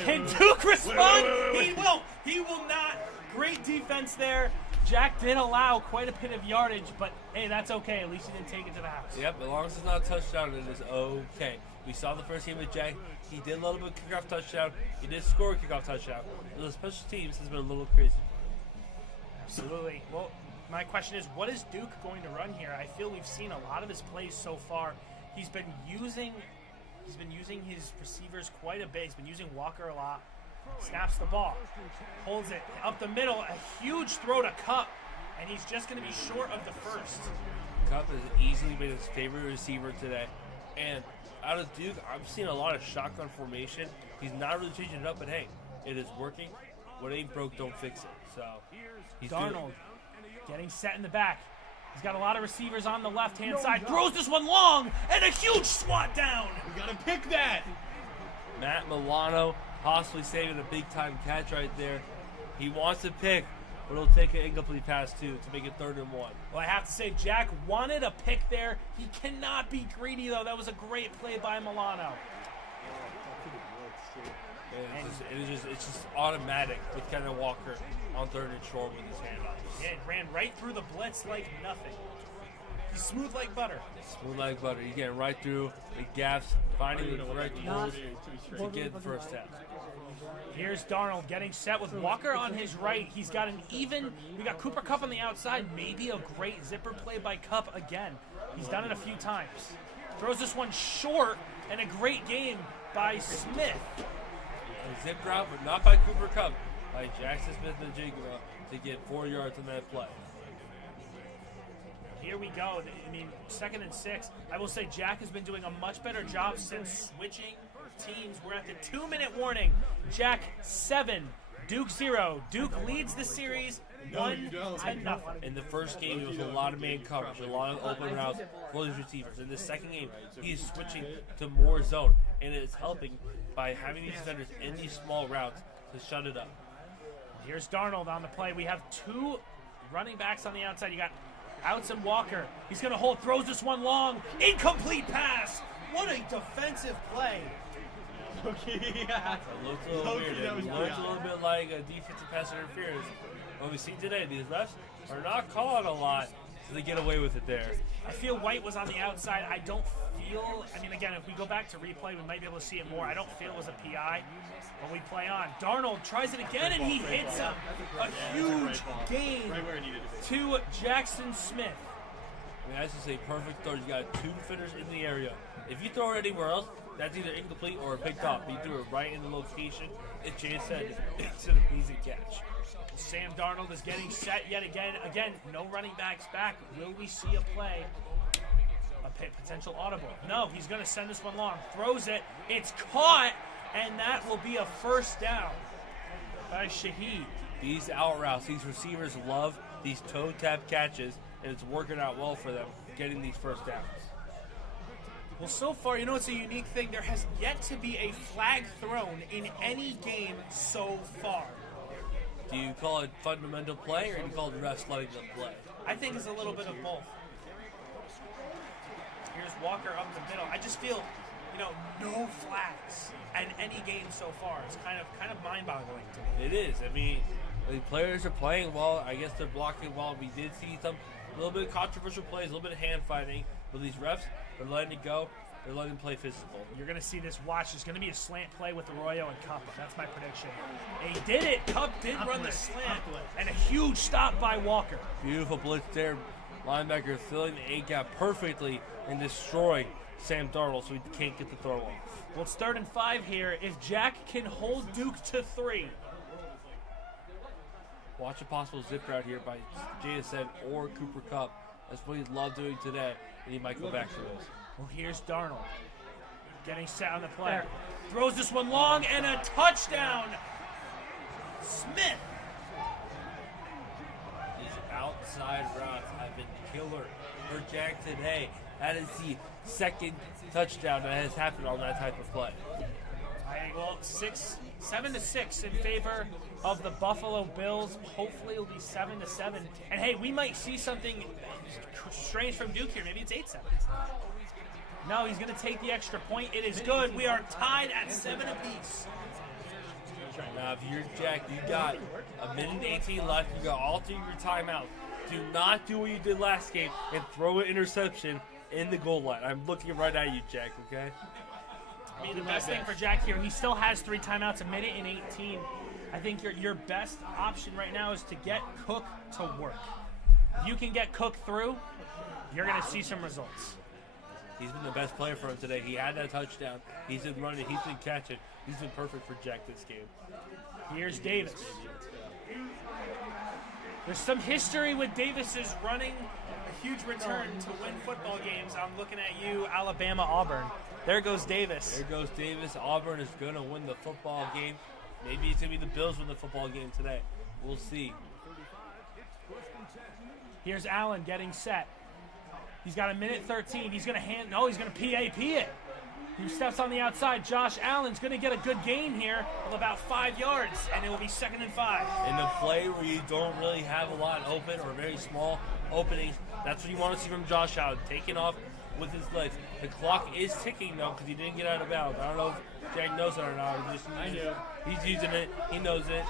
Can Duke respond? He will. He will not. Great defense there. Jack did allow quite a bit of yardage, but hey, that's okay. At least he didn't take it to the house. Yep, as long as it's not a touchdown, it is okay. We saw the first game with Jack. He did a little bit of kickoff touchdown. He did score a kickoff touchdown. The special teams has been a little crazy. Absolutely. Well, my question is, what is Duke going to run here? I feel we've seen a lot of his plays so far. He's been using his receivers quite a bit. He's been using Walker a lot. Snaps the ball. Holds it up the middle. A huge throw to Cup. And he's just going to be short of the first. Cup has easily been his favorite receiver today. And out of Duke, I'm seeing a lot of shotgun formation. He's not really changing it up, but hey, it is working. What ain't broke, don't fix it. So he's Darnold getting set in the back. He's got a lot of receivers on the left-hand side. Throws this one long, and a huge swat down. We gotta pick that. Matt Milano possibly saving a big-time catch right there. He wants to pick, but he'll take an incomplete pass, too, to make it 3rd and 1. Well, I have to say, Jack wanted a pick there. He cannot be greedy, though. That was a great play by Milano. It's just automatic with Kenneth Walker on 3rd and short with his handoffs. Yeah, it ran right through the blitz like nothing. He's smooth like butter. Smooth like butter. He's getting right through the gaps, finding the correct holes to get the first down. Here's Darnold getting set with Walker on his right. He's got an even. We got Cooper Kupp on the outside. Maybe a great zipper play by Kupp again. He's done it a few times. Throws this one short, and a great game by Smith. A zip route, but not by Cooper Kupp, by Jackson Smith and Jigma to get 4 yards on that play. Here we go. I mean, 2nd and 6. I will say Jack has been doing a much better job since switching teams. We're at the 2-minute warning. Jack 7, Duke 0. Duke leads the series 1-0. In the first game, it was a lot of man coverage, a lot of open routes for these receivers. In the second game, he's switching to more zone, and it's helping by having these defenders in these small routes to shut it up. Here's Darnold on the play. We have 2 running backs on the outside. You got Outs and Walker. He's going to hold, throws this one long. Incomplete pass. What a defensive play. Yeah. It looked a little weird. It looked a little bit like a defensive pass interference. What we see today, these refs are not calling a lot, so they get away with it there. I feel White was on the outside. I don't feel, I mean, again, if we go back to replay, we might be able to see it more. I don't feel it was a PI, but we play on. Darnold tries it again, and he hits him. A huge gain to Jackson Smith. I mean, that's just a perfect throw. You got 2 defenders in the area. If you throw it anywhere else, that's either incomplete or picked off. But you threw it right in the location. As Jay said, it's an amazing catch. Sam Darnold is getting set yet again. Again, no running backs back. Will we see a play? A potential audible. No, he's going to send this one long. Throws it. It's caught, and that will be a first down by Shaheed. These out routes, these receivers love these toe tap catches, and it's working out well for them, getting these first downs. Well, so far, you know, it's a unique thing. There has yet to be a flag thrown in any game so far. Do you call it fundamental play, or do you call it refs letting them play? I think it's a little bit of both. Here's Walker up the middle. I just feel, you know, no flags in any game so far. It's kind of mind-boggling to me. It is. I mean, the players are playing well. I guess they're blocking well. We did see some a little bit of controversial plays, a little bit of hand fighting, but these refs are letting it go. They're letting them play physical. You're going to see this watch. There's going to be a slant play with Arroyo and Cup. That's my prediction. He did it. Cup did run the slant. And a huge stop by Walker. Beautiful blitz there. Linebacker filling the A-gap perfectly and destroying Sam Darnold so he can't get the throw off. Well, it's 3rd and 5 here. If Jack can hold Duke to 3. Watch a possible zip route here by JSN or Cooper Kupp. That's what he'd love doing today, and he might go back to this. Well, here's Darnold getting set on the play. Throws this one long, and a touchdown. Smith. These outside routes have been killer for Jack today. That is the 2nd touchdown that has happened on that type of play. Well, 7-6 in favor of the Buffalo Bills. Hopefully it'll be 7-7. And hey, we might see something strange from Duke here. Maybe it's 8-7. No, he's going to take the extra point. It is good. We are tied at 7 apiece. Now, if you're Jack, you got a minute and 18 left. You got all 3 of your timeouts. Do not do what you did last game and throw an interception in the goal line. I'm looking right at you, Jack, okay? I mean, the best thing for Jack here, he still has 3 timeouts, a minute and 18. I think your best option right now is to get Cook to work. If you can get Cook through, you're going to see some results. He's been the best player for him today. He had that touchdown. He's been running. He's been catching. He's been perfect for Jack this game. Here's Davis. There's some history with Davis's running a huge return to win football games. I'm looking at you, Alabama, Auburn. There goes Davis. There goes Davis. Auburn is going to win the football game. Maybe it's going to be the Bills win the football game today. We'll see. Here's Allen getting set. He's got a minute 13. He's going to he's going to PAP it. He steps on the outside. Josh Allen's going to get a good gain here of about 5 yards, and it will be 2nd and 5. In the play where you don't really have a lot open or very small openings, that's what you want to see from Josh Allen, taking off with his legs. The clock is ticking, though, because he didn't get out of bounds. I don't know if Jack knows it or not. He's using it. He knows it.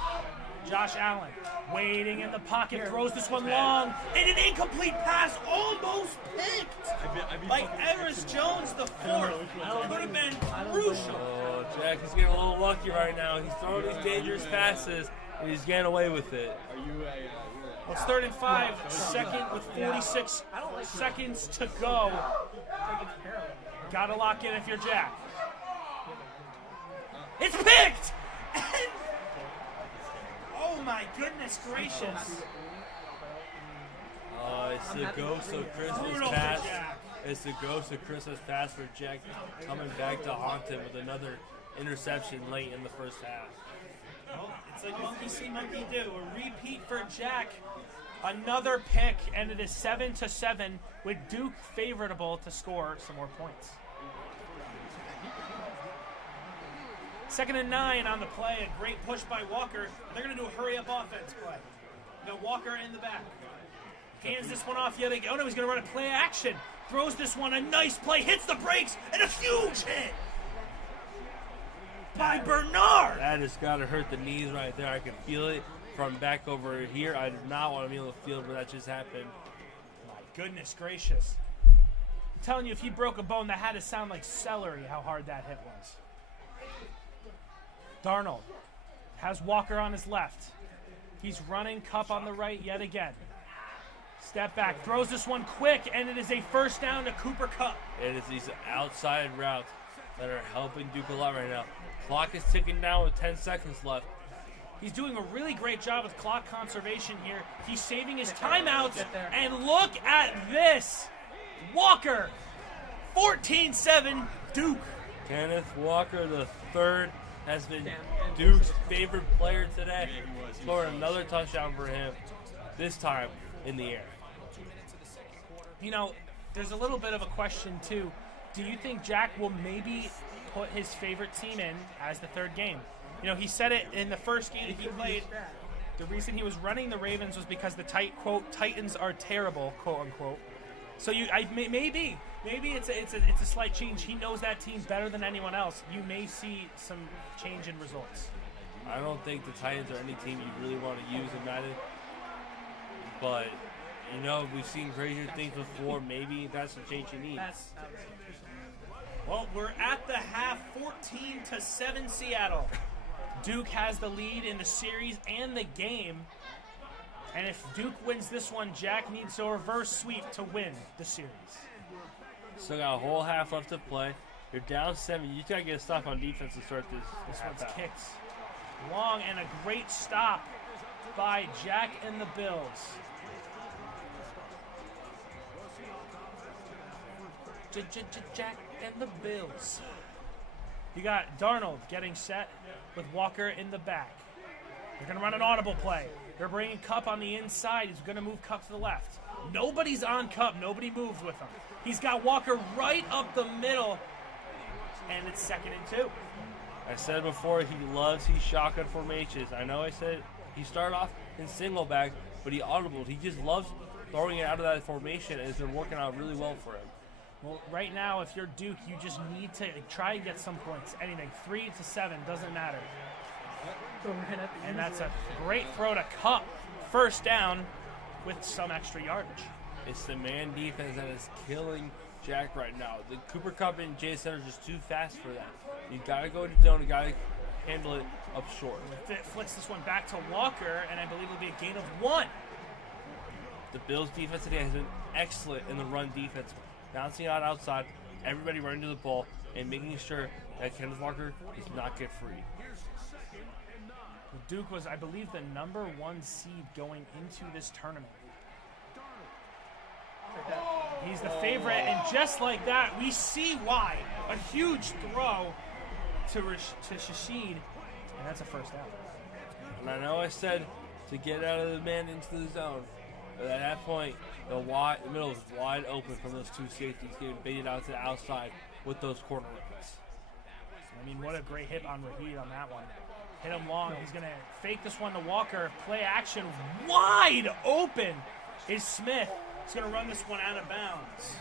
Josh Allen waiting in the pocket, throws this one long, and an incomplete pass, almost picked by Eris Jones the fourth. Would have been crucial. Oh, Jack is getting a little lucky right now. He's throwing these dangerous passes, and he's getting away with it. Well, it's 3rd and 5, second with 46 seconds to go. Gotta lock in if you're Jack. It's picked! Oh my goodness gracious. It's the ghost of Christmas pass. It's the ghost of Christmas pass for Jack coming back to haunt him with another interception late in the first half. Well, it's like monkey see, monkey do. A repeat for Jack. Another pick, and it is 7-7 with Duke favorable to score some more points. 2nd and 9 on the play. A great push by Walker. They're going to do a hurry-up offense play. You got Walker in the back. Hands this one off yet again. Oh, no, he's going to run a play action. Throws this one. A nice play. Hits the brakes. And a huge hit by Bernard. That has got to hurt the knees right there. I can feel it from back over here. I do not want to be on the field where that just happened. My goodness gracious. I'm telling you, if he broke a bone, that had to sound like celery, how hard that hit was. Darnold has Walker on his left. He's running Cup on the right yet again. Step back, throws this one quick, and it is a first down to Cooper Kupp. It is these outside routes that are helping Duke a lot right now. Clock is ticking down with 10 seconds left. He's doing a really great job with clock conservation here. He's saving his timeouts, and look at this. Walker, 14-7, Duke. Kenneth Walker, the third, has been Duke's favorite player today. Scoring another touchdown for him, this time in the air. You know, there's a little bit of a question, too. Do you think Jack will maybe put his favorite team in as the third game? You know, he said it in the first game he played. The reason he was running the Ravens was because the quote, Titans are terrible, quote unquote. So maybe it's a slight change. He knows that team better than anyone else. You may see some change in results. I don't think the Titans are any team you really want to use in Madden. But, you know, we've seen crazier things before. Maybe that's the change you need. Well, we're at the half, 14-7 Seattle. Duke has the lead in the series and the game. And if Duke wins this one, Jack needs a reverse sweep to win the series. Still got a whole half left to play. You're down 7. You gotta get a stop on defense to start this one's half out. kicked long, and a great stop by Jack and the Bills. Jack and the Bills. You got Darnold getting set with Walker in the back. They're going to run an audible play. They're bringing Kupp on the inside. He's going to move Kupp to the left. Nobody's on Kupp. Nobody moves with him. He's got Walker right up the middle, and it's 2nd and 2. I said before, he loves these shotgun formations. I know I said he started off in single back, but he audibled. He just loves throwing it out of that formation, and it's been working out really well for him. Well, right now, if you're Duke, you just need to try and get some points. Anything. 3-7, doesn't matter. And that's a great throw to Kupp. First down with some extra yardage. It's the man defense that is killing Jack right now. The Cooper Kupp and Jay Center are just too fast for that. You got to go to zone. You got to handle it up short. Flicks this one back to Walker, and I believe it'll be a gain of 1. The Bills' defense today has been excellent in the run defense. Bouncing out outside, everybody running to the ball and making sure that Kenneth Walker does not get free. Duke was, I believe, the #1 seed going into this tournament. He's the favorite, and just like that, we see why. A huge throw to Shashid, and that's a first down. And I know I said to get out of the man into the zone, but at that point, the middle was wide open from those two safeties, getting baited out to the outside with those corner routes. I mean, what a great hit on Rahid on that one. Hit him long. He's going to fake this one to Walker. Play action wide open is Smith. He's going to run this one out of bounds.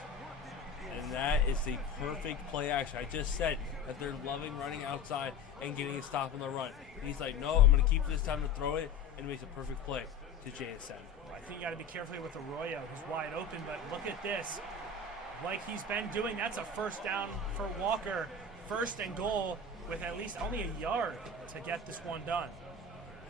And that is the perfect play action. I just said that they're loving running outside and getting a stop on the run. And he's like, no, I'm going to keep this time to throw it, and it makes a perfect play to JSN. I think you got to be careful with Arroyo. He's wide open, but look at this. Like he's been doing, that's a first down for Walker. First and goal with at least only a yard to get this one done.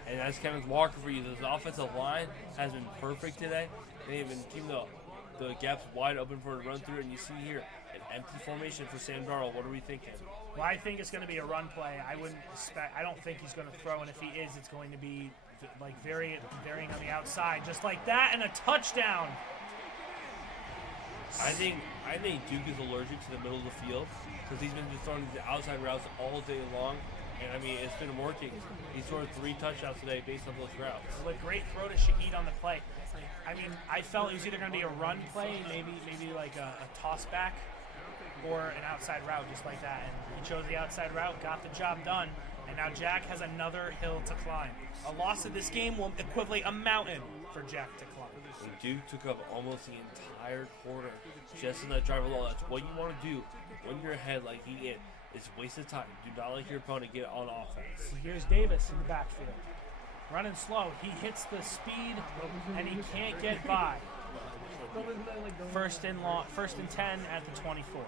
And that's Kenneth Walker for you. This offensive line has been perfect today. They've been keeping the gaps wide open for a run through, and you see here an empty formation for Sam Darnold. What are we thinking? Well, I think it's going to be a run play. I don't think he's going to throw, and if he is, it's going to be like varying on the outside, just like that, and a touchdown. I think Duke is allergic to the middle of the field because he's been just throwing these outside routes all day long. And, I mean, it's been working. He scored 3 touchdowns today based on those routes. Well, a great throw to Shahid on the play. I mean, I felt it was either going to be a run play, maybe like a toss back, or an outside route just like that. And he chose the outside route, got the job done, and now Jack has another hill to climb. A loss of this game will equivalent a mountain for Jack to climb. And Duke took up almost the entire quarter just in that drive alone. That's what you want to do when you're ahead like he did. It's a waste of time. Do not let your opponent get on offense. Here's Davis in the backfield. Running slow. He hits the speed, and he can't get by. First and 10 at the 24.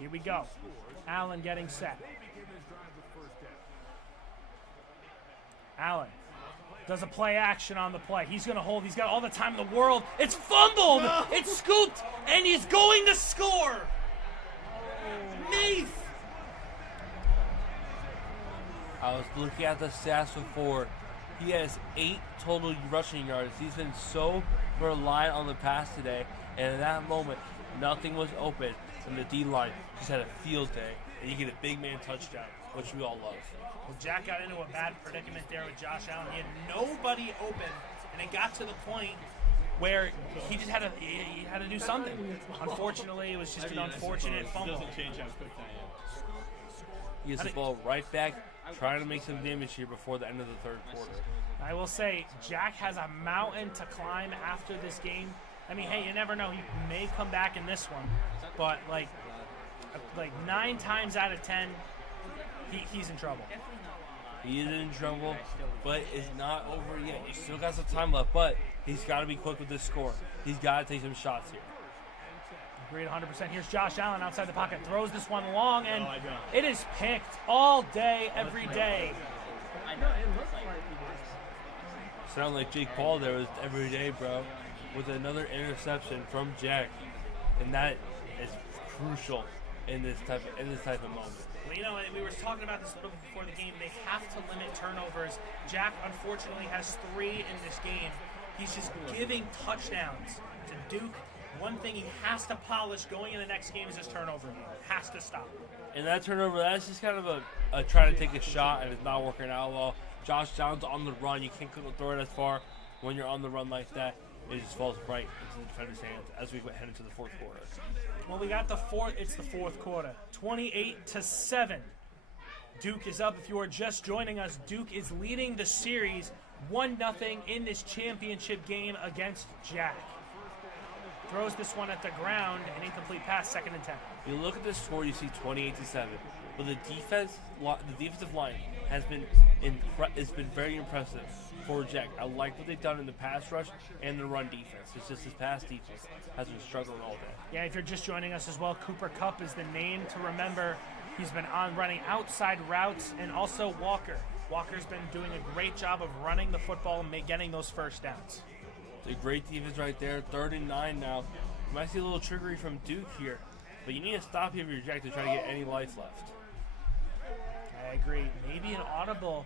Here we go. Allen getting set. Allen does a play action on the play. He's going to hold. He's got all the time in the world. It's fumbled. No. It's scooped. And he's going to score. Neath. I was looking at the stats before. He has 8 total rushing yards. He's been so reliant on the pass today. And in that moment, nothing was open. And the D-line just had a field day. And you get a big man touchdown, which we all love. Well, Jack got into a bad predicament there with Josh Allen. He had nobody open, and it got to the point where he just had to do something. Unfortunately, it was just an unfortunate fumble. Doesn't change how quick that is. He gets the ball right back, trying to make some damage here before the end of the third quarter. I will say, Jack has a mountain to climb after this game. I mean, hey, you never know. He may come back in this one, but like 9 times out of 10, he's in trouble. He is in trouble, but it's not over yet. He's still got some time left, but he's got to be quick with this score. He's got to take some shots here. Agreed 100%. Here's Josh Allen outside the pocket. Throws this one long, and it is picked all day, every day. Sound like Jake Paul there was every day, bro, with another interception from Jack, and that is crucial in this type of moment. Well, you know, we were talking about this a little bit before the game. They have to limit turnovers. Jack, unfortunately, has 3 in this game. He's just giving touchdowns to Duke. One thing he has to polish going in the next game is his turnover. Has to stop. And that turnover, that's just kind of a trying to take a shot, and it's not working out well. Josh Allen's on the run. You can't throw it as far when you're on the run like that. It just falls right into the defender's hands as we head into the fourth quarter. Well, we got it's the fourth quarter. 28-7. Duke is up. If you are just joining us, Duke is leading the series 1-0 in this championship game against Jack. Throws this one at the ground, an incomplete pass, 2nd and 10. You look at this score, you see 28-7. But the defensive line has been very impressive for Jack. I like what they've done in the pass rush and the run defense. It's just his pass defense has been struggling all day. Yeah, if you're just joining us as well, Cooper Kupp is the name to remember. He's been running outside routes, and also Walker. Walker's been doing a great job of running the football and getting those first downs. It's a great defense right there. 3rd and 9 now. You might see a little trickery from Duke here, but you need to stop him if you're Jack to try to get any life left. I agree. Maybe an audible.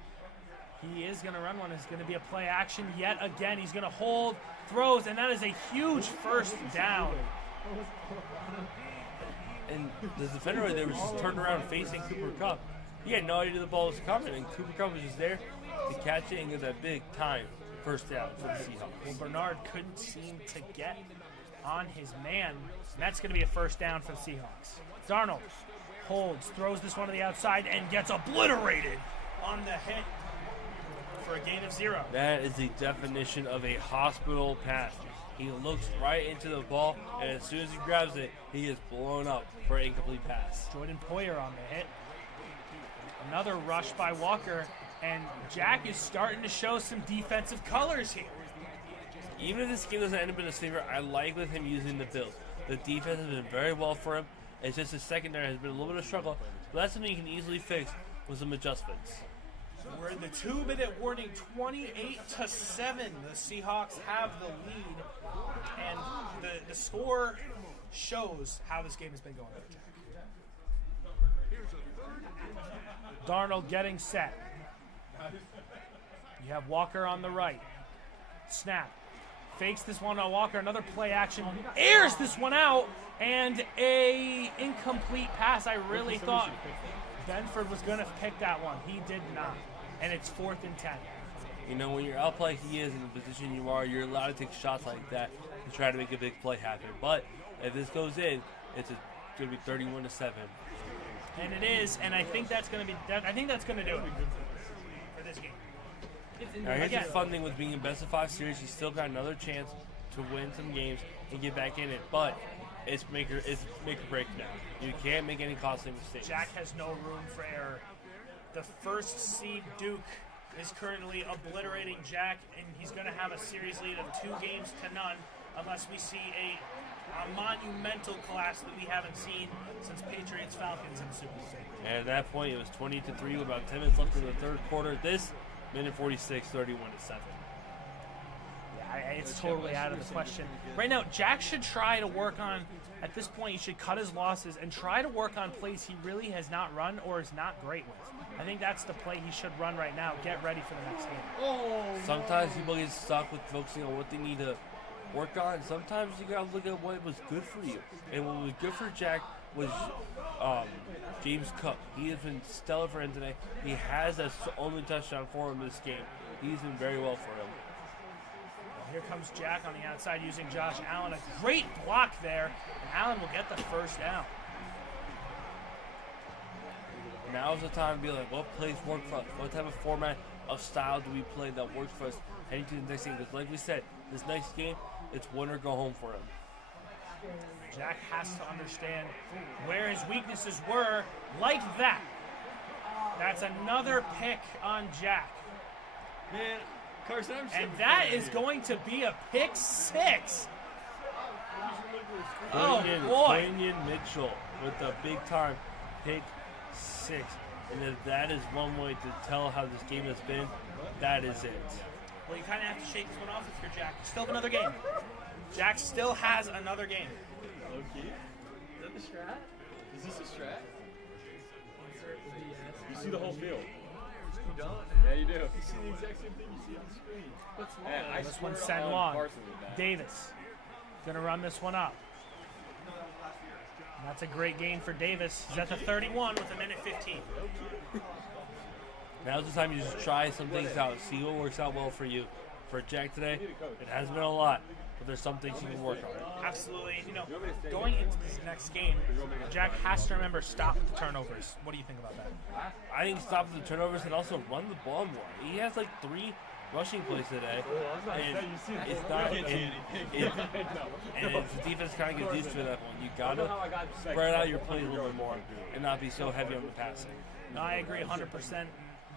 He is going to run one. It's going to be a play action yet again. He's going to hold, throws, and that is a huge first down. And the defender right there was just turned around facing Cooper Kupp. He had no idea the ball was coming, and Cooper Kupp was just there to catch it and get that big time first down for the Seahawks. Well, Bernard couldn't seem to get on his man, and that's going to be a first down for the Seahawks. Darnold holds, throws this one to the outside, and gets obliterated on the hit for a gain of 0. That is the definition of a hospital pass. He looks right into the ball, and as soon as he grabs it, he is blown up for an incomplete pass. Jordan Poyer on the hit. Another rush by Walker, and Jack is starting to show some defensive colors here. Even if this game doesn't end up in his favor, I like with him using the Bills. The defense has been very well for him. It's just his secondary has been a little bit of struggle, but that's something you can easily fix with some adjustments. We're in the 2-minute warning, 28-7. The Seahawks have the lead, and the score shows how this game has been going for Jack. Darnold getting set. You have Walker on the right. Snap. Fakes this one on Walker. Another play action. Airs this one out. And a incomplete pass. I really thought Benford was going to pick that one. He did not. And it's 4th and 10. You know, when you're out like he is in the position you are, you're allowed to take shots like that to try to make a big play happen. But if this goes in, it's going to be 31-7. And it is, and I think that's going to be. I think that's going to do it for this game. Now, here's the fun thing with being in best of 5 series: you still got another chance to win some games and get back in it. But it's make or break now. You can't make any costly mistakes. Jack has no room for error. The first seed Duke is currently obliterating Jack, and he's going to have a series lead of 2 games to none, unless we see a monumental collapse that we haven't seen since Patriots Falcons in the Super Bowl. And at that point, it was 20-3 with about 10 minutes left in the 3rd quarter. This minute 46, 31-7. Yeah, it's totally out of the question. Right now, Jack should try to work on. At this point, he should cut his losses and try to work on plays he really has not run or is not great with. I think that's the play he should run right now. Get ready for the next game. Sometimes people get stuck with focusing on what they need to work on. Sometimes you gotta look at what was good for you. And what was good for Jack was James Cook. He has been stellar for him today. He has that only touchdown for him this game. He's been very well for him. Here comes Jack on the outside using Josh Allen. A great block there, and Allen will get the first down. Now's the time to be like, what plays work for us? What type of format of style do we play that works for us heading to the next game? Because like we said, this next game, it's win or go home for him. Jack has to understand where his weaknesses were, like that. That's another pick on Jack. Man, Carson, and that is going to be a pick 6. Oh, boy. Quinion Mitchell with the big-time pick 6. And if that is one way to tell how this game has been, that is it. Well, you kind of have to shake this one off if you're Jack. You still have another game. Jack still has another game. Low-key? Is that the strat? Is this a strat? You see the whole field. You don't? Yeah, you do. You see the exact same thing you see on the screen. What's long? This one's sent long. Davis going to run this one up. And that's a great gain for Davis. He's at the 31 with a minute 15. Now's the time you just try some things out. See what works out well for you. For Jack today, it hasn't been a lot, but there's some things you can work on. Absolutely. You know, going into this next game, Jack has to remember stop the turnovers. What do you think about that? I think stop the turnovers and also run the ball more. He has like 3 rushing plays today, and it's not. And the defense kind of gets used to that one. You gotta spread out your plays a little bit more and not be so heavy on the passing. No, I agree 100%.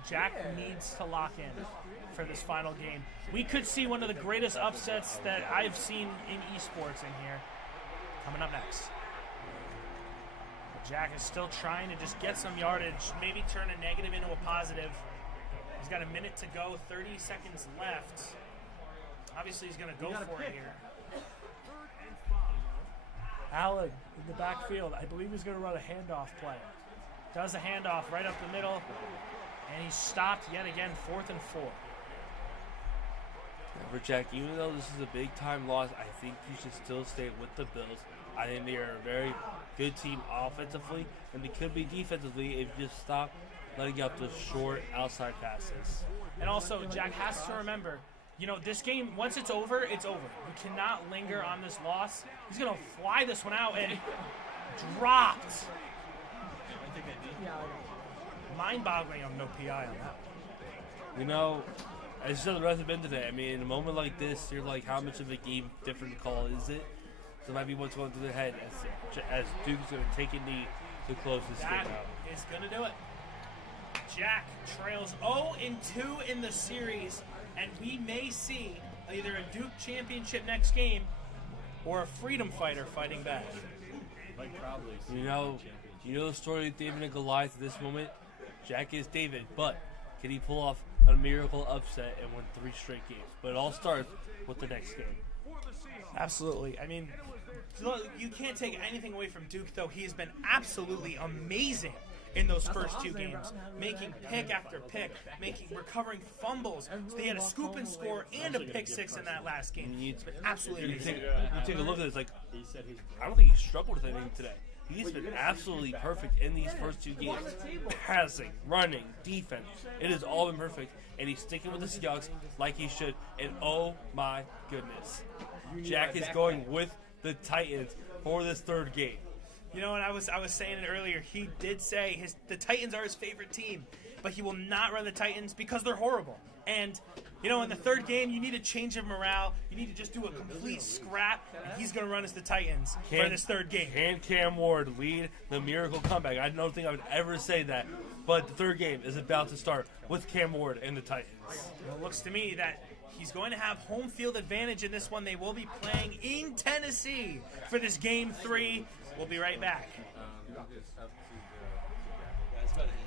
Jack needs to lock in for this final game. We could see one of the greatest upsets that I've seen in esports in here coming up next. But Jack is still trying to just get some yardage, maybe turn a negative into a positive. He's got a minute to go, 30 seconds left Obviously, he's going to go for it here. Allen in the backfield. I believe he's going to run a handoff play. Does a handoff right up the middle, and he's stopped yet again, 4th and 4. For Jack, even though this is a big-time loss, I think you should still stay with the Bills. I think they are a very good team offensively, and they could be defensively if you just stop letting up those short outside passes. And also, Jack has to remember, you know, this game, once it's over, it's over. We cannot linger on this loss. He's going to fly this one out and dropped. Mind-boggling on no PI on that. You know, as you said the rest have been today, I mean, in a moment like this, you're like, how much of a game different call is it? So it might be what's going through the head as Duke's going to take a knee to close this game out. That is going to do it. Jack trails 0-2 in the series, and we may see either a Duke championship next game or a freedom fighter fighting back. You know the story of David and Goliath at this moment? Jack is David, but can he pull off a miracle upset and win 3 straight games? But it all starts with the next game. Absolutely. I mean, Look, you can't take anything away from Duke, though. He has been absolutely amazing in those first 2 games, making pick after pick, recovering fumbles. So they had a scoop and score and a pick 6 in that last game. It's been absolutely amazing. You take a look at this. Like, I don't think he struggled with anything today. He's been absolutely perfect in these first 2 games. Passing, running, defense. It has all been perfect. And he's sticking with the Seahawks like he should. And oh my goodness. Jack is going with the Titans for this 3rd game. You know, and I was saying it earlier. He did say the Titans are his favorite team, but he will not run the Titans because they're horrible. And, you know, in the 3rd game, you need a change of morale. You need to just do a complete scrap, and he's going to run as the Titans for this 3rd game. Can Cam Ward lead the miracle comeback? I don't think I would ever say that, but the 3rd game is about to start with Cam Ward and the Titans. Well, it looks to me that he's going to have home field advantage in this one. They will be playing in Tennessee for this Game 3. We'll be right back.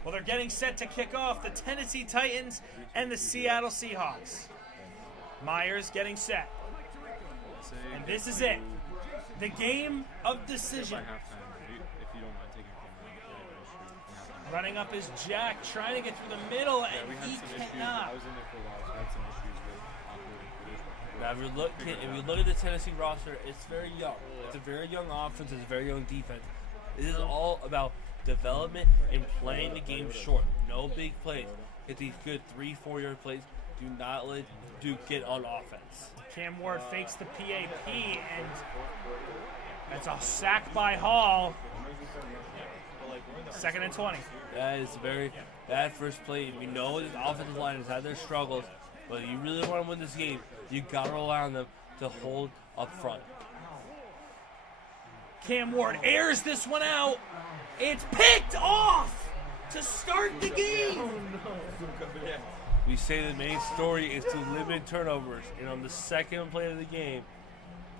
Well, they're getting set to kick off, the Tennessee Titans and the Seattle Seahawks. Myers getting set. And this is it. The game of decision. Running up is Jack, trying to get through the middle, and he cannot. Now, if you look at the Tennessee roster, it's very young. It's a very young offense. It's a very young defense. It is all about development and playing the game short. No big plays. Get these good 3-4 yard plays. Do not let Duke get on offense. Cam Ward fakes the PAP, and that's a sack by Hall. 2nd and 20. That is a very bad first play. We know this offensive line has had their struggles, but you really want to win this game, you got to rely on them to hold up front. Cam Ward airs this one out. It's picked off to start the game. We say the main story is to limit turnovers, and on the 2nd play of the game,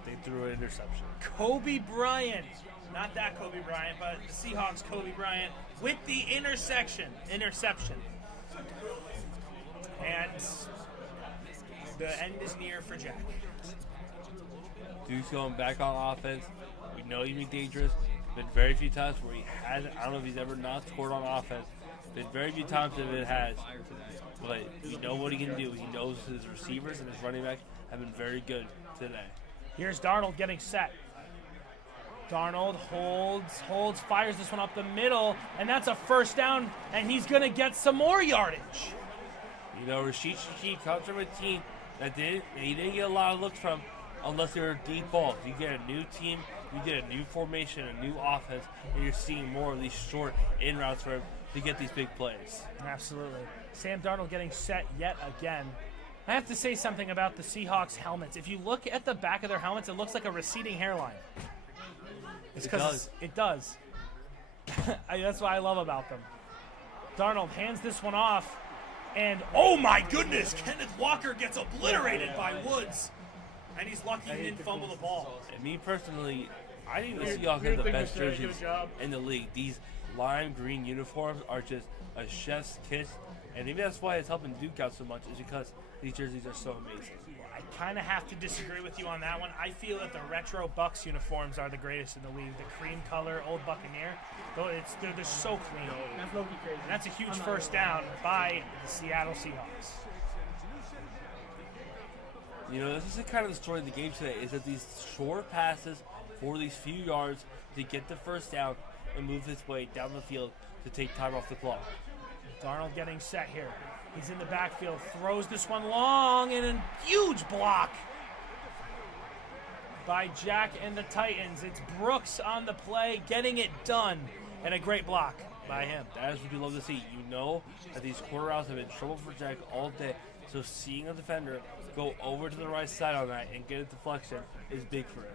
they threw an interception. Kobe Bryant, not that Kobe Bryant, but the Seahawks Kobe Bryant with the interception. And the end is near for Jack. Duke's going back on offense. We know he's been dangerous. Been very few times where he hasn't. I don't know if he's ever not scored on offense. Been very few times that it has. But we know what he can do. He knows his receivers and his running back have been very good today. Here's Darnold getting set. Darnold holds, fires this one up the middle, and that's a 1st down, and he's going to get some more yardage. You know, Rashid Shaheed comes from a team that he didn't get a lot of looks from unless they were deep balls. You get a new team, you get a new formation, a new offense, and you're seeing more of these short in routes for him to get these big plays. Absolutely. Sam Darnold getting set yet again. I have to say something about the Seahawks helmets. If you look at the back of their helmets, it looks like a receding hairline. It's because it does. That's what I love about them. Darnold hands this one off, and oh my goodness, Kenneth Walker gets obliterated by Woods. And he's lucky he didn't fumble the ball. And me personally, I think the Seahawks have the best jerseys in the league. These lime green uniforms are just a chef's kiss And maybe that's why it's helping Duke out so much, is because these jerseys are so amazing. I kind of have to disagree with you on that one. I feel that the retro Bucks uniforms are the greatest in the league. The cream color, old Buccaneer, they're so clean. That's low-key crazy. And that's a huge first down by the Seattle Seahawks. You know, this is kind of the story of the game today, is that these short passes for these few yards to get the first down and move his way down the field to take time off the clock. Darnold getting set here. He's in the backfield, throws this one long, and a huge block by Jack and the Titans. It's Brooks on the play, getting it done, and a great block by him. That is what you love to see. You know that these quarter routes have been trouble for Jack all day, so seeing a defender go over to the right side on that and get a deflection is big for him.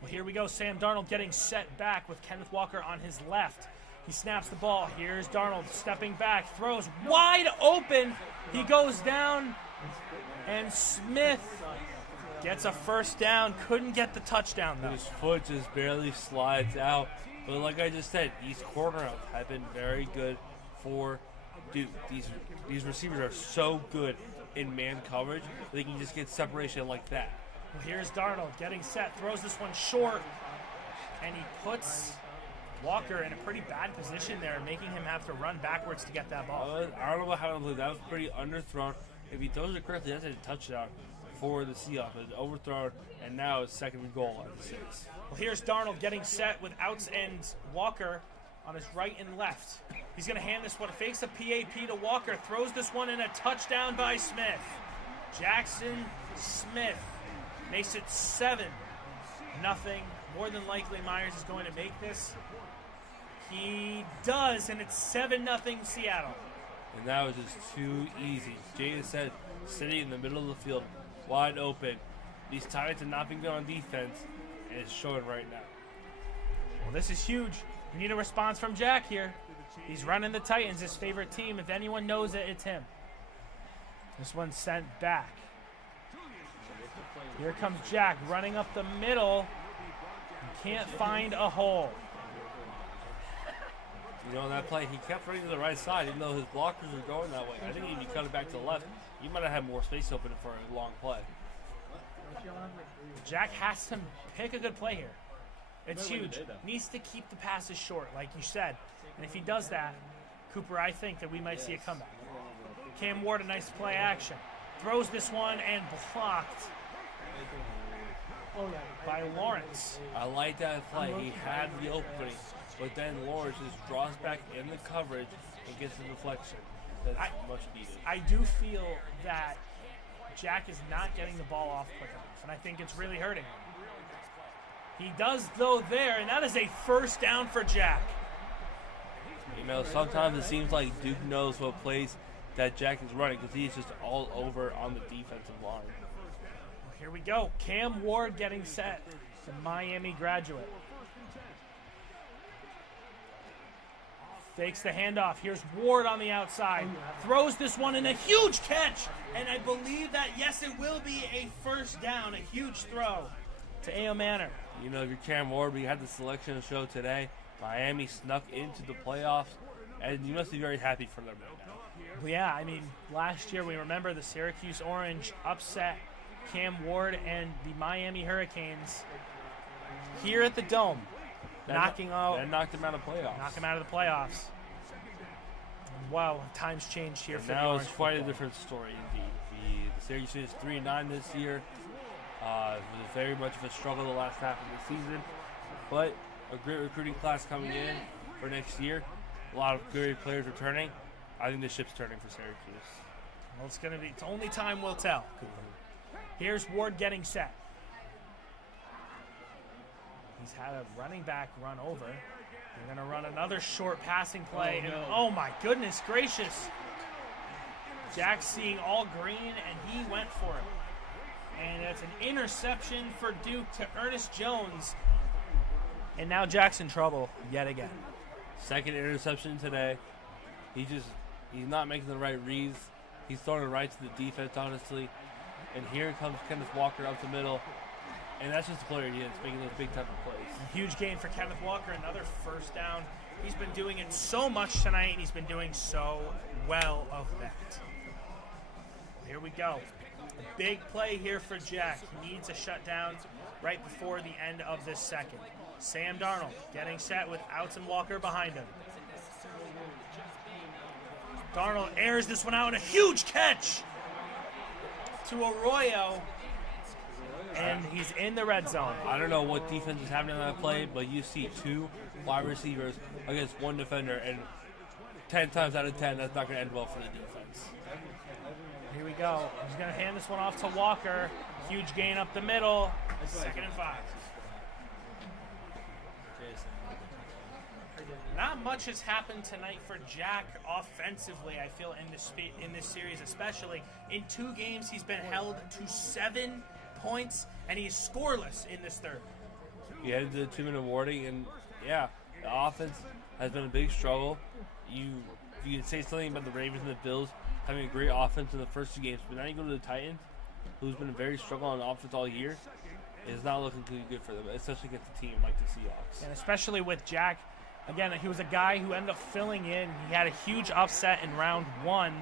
Well, here we go. Sam Darnold getting set back with Kenneth Walker on his left. He snaps the ball. Here's Darnold stepping back, throws wide open. He goes down, and Smith gets a first down. Couldn't get the touchdown, though. His foot just barely slides out. But like I just said, these corner routes have been very good for Duke. These receivers are so good in man coverage, they can just get separation like that. Well, here's Darnold getting set, throws this one short, and he puts Walker in a pretty bad position there, making him have to run backwards to get that ball. I don't know how to believe that was pretty underthrown. If he throws it correctly, that's a touchdown for the Seahawks. It's overthrown, and now it's second and goal at the 6. Well, here's Darnold getting set with outs and Walker on his right and left. He's going to hand this one, fakes a PAP to Walker, throws this one in, a touchdown by Smith. Jackson Smith makes it 7-0. More than likely, Myers is going to make this. He does, and it's 7-0 Seattle. And that was just too easy. Jay said, sitting in the middle of the field, wide open. These Titans have not been good on defense, and it's showing right now. Well, this is huge. We need a response from Jack here. He's running the Titans, his favorite team. If anyone knows it, it's him. This one's sent back. Here comes Jack running up the middle. He can't find a hole. You know, on that play, he kept running to the right side, even though his blockers were going that way. I think if he cut it back to the left, he might have had more space open for a long play. Jack has to pick a good play here. It's huge. Needs to keep the passes short, like you said. And if he does that, Cooper, I think that we might see a comeback. Cam Ward, a nice play action. Throws this one and blocked by Lawrence. I like that play. He had the opening, but then Lawrence just draws back in the coverage and gets the deflection. That's much needed. I do feel that Jack is not getting the ball off quick enough, and I think it's really hurting him. He does, though, there, and that is a first down for Jack. You know, sometimes it seems like Duke knows what plays that Jack is running because he's just all over on the defensive line. Well, here we go. Cam Ward getting set, the Miami graduate. Fakes the handoff. Here's Ward on the outside. Throws this one in, a huge catch. And I believe that, yes, it will be a first down, a huge throw to A.O. Manor. You know, if you're Cam Ward, we had the selection show today. Miami snuck into the playoffs, and you must be very happy for them right now. Well, yeah, I mean, last year we remember the Syracuse Orange upset Cam Ward and the Miami Hurricanes here at the Dome. That knocked them out of playoffs. Knock them out of the playoffs. Wow, times changed here for the now Orange it's quite football. a different story indeed. The Syracuse is 3-9 this year. It was very much of a struggle the last half of the season, but a great recruiting class coming in for next year. A lot of great players returning. I think the ship's turning for Syracuse. Well, it's only time will tell. Here's Ward getting set. He's had a running back run over. They're going to run another short passing play. Oh my goodness gracious. Jack's seeing all green, and he went for it. And that's an interception for Duke to Ernest Jones. And now Jack's in trouble yet again. Second interception today. He's not making the right reads. He's throwing it right to the defense, honestly. And here comes Kenneth Walker up the middle. And that's just the player he is, making those big type of plays. A huge gain for Kenneth Walker, another first down. He's been doing it so much tonight, and he's been doing so well of that. Here we go. A big play here for Jack. He needs a shutdown right before the end of this second. Sam Darnold getting set with Outs and Walker behind him. Darnold airs this one out and a huge catch to Arroyo. And he's in the red zone. I don't know what defense is happening on that play, but you see 2 wide receivers against 1 defender, and 10 times out of 10, that's not going to end well for the defense. Here we go. He's going to hand this one off to Walker. Huge gain up the middle. 2nd and 5. Not much has happened tonight for Jack offensively, I feel, in this series especially. In 2 games, he's been held to 7 points, and he's scoreless in this third. You headed to the 2-minute warning, and yeah, the offense has been a big struggle. You can say something about the Ravens and the Bills having a great offense in the first 2 games, but now you go to the Titans, who's been very struggle on offense all year. It's not looking too good for them, especially against a team like the Seahawks. And especially with Jack, again, he was a guy who ended up filling in. He had a huge upset in round 1,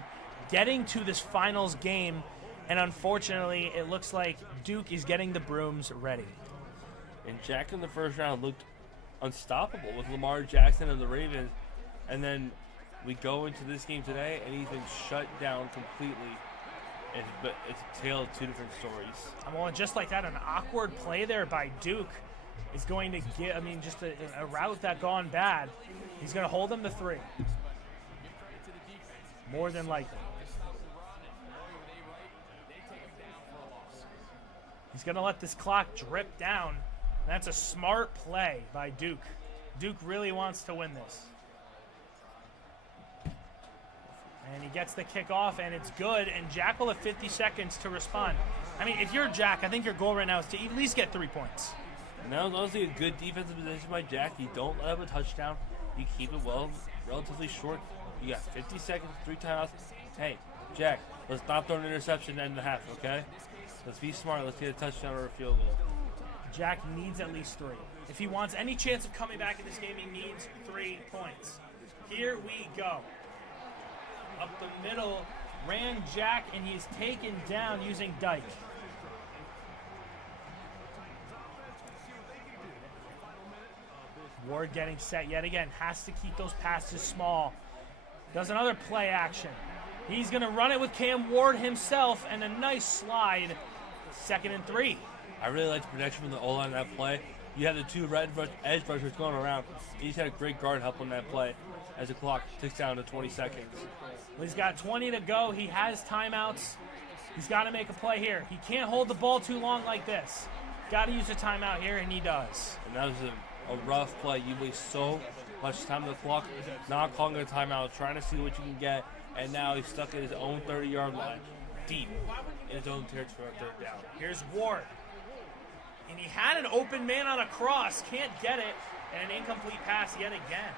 getting to this finals game, and unfortunately, it looks like Duke is getting the brooms ready. And Jack in the first round looked unstoppable with Lamar Jackson and the Ravens, and then we go into this game today, and he's been shut down completely. But it's a tale of 2 different stories. Well, just like that, an awkward play there by Duke is going to get, just a route that gone bad. He's going to hold him to 3. More than likely. He's going to let this clock drip down. That's a smart play by Duke. Duke really wants to win this. And he gets the kick off, and it's good. And Jack will have 50 seconds to respond. If you're Jack, I think your goal right now is to at least get 3 points. And that was honestly a good defensive position by Jack. You don't let up a touchdown. You keep it relatively short. You got 50 seconds, 3 timeouts. Hey, Jack, let's not throw an interception in the half, okay? Let's be smart. Let's get a touchdown or a field goal. Jack needs at least 3. If he wants any chance of coming back in this game, he needs 3 points. Here we go. Up the middle, ran Jack, and he's taken down using Dyke. Ward getting set yet again. Has to keep those passes small. Does another play action. He's going to run it with Cam Ward himself, and a nice slide. 2nd and 3. I really liked the protection from the O-line on that play. You had the 2 edge rushers going around. He just had a great guard help on that play as the clock ticks down to 20 seconds. Well, he's got 20 to go. He has timeouts. He's got to make a play here. He can't hold the ball too long like this. Got to use a timeout here, and he does. And that was a rough play. You waste so much time on the clock, not calling a timeout, trying to see what you can get, and now he's stuck at his own 30-yard line, deep in his own territory on 3rd down. Here's Ward. And he had an open man on a cross, can't get it, and an incomplete pass yet again.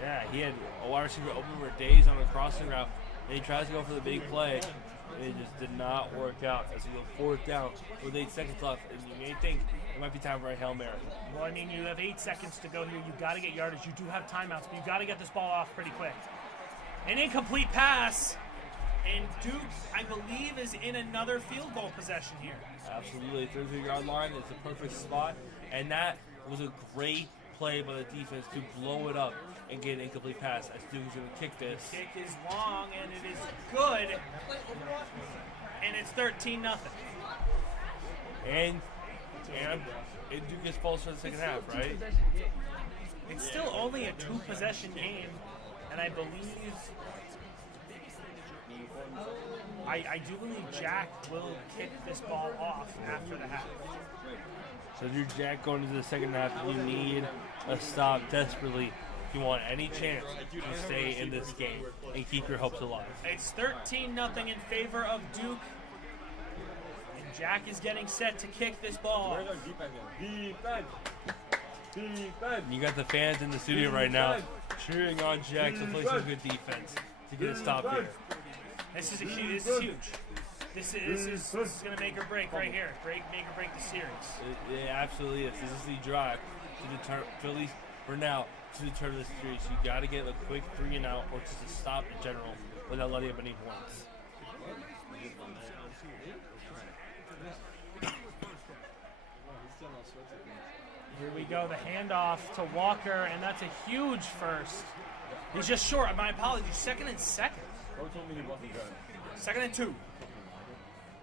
Yeah, he had a wide receiver open for days on a crossing route, and he tries to go for the big play, and it just did not work out as he goes 4th down with 8 seconds left, and you may think it might be time for a Hail Mary. Well, you have 8 seconds to go here. You've got to get yardage. You do have timeouts, but you've got to get this ball off pretty quick. An incomplete pass, and Duke, I believe, is in another field goal possession here. Absolutely, 33-yard line is the perfect spot, and that was a great play by the defense to blow it up and get an incomplete pass as Duke is going to kick this. The kick is long, and it is good, and it's 13-0. And Duke gets balls for the second half, right? It's still only a 2-possession game, and I believe I do believe Jack will kick this ball off after the half. So if you're Jack going into the second half, you need a stop desperately if you want any chance to stay in this game and keep your hopes alive. It's 13-0 in favor of Duke. And Jack is getting set to kick this ball. You got the fans in the studio right now cheering on Jack to play some good defense to get a stop here. This is huge. This is going to make or break right here. Make or break the series. It absolutely is. This is the drive to for now to determine this series. You got to get a quick 3 and out, or just a stop in general without letting up any points. Here we go, the handoff to Walker, and that's a huge first. He's just short. My apologies. 2nd and 2nd. Coach told me he wasn't good. 2nd and 2.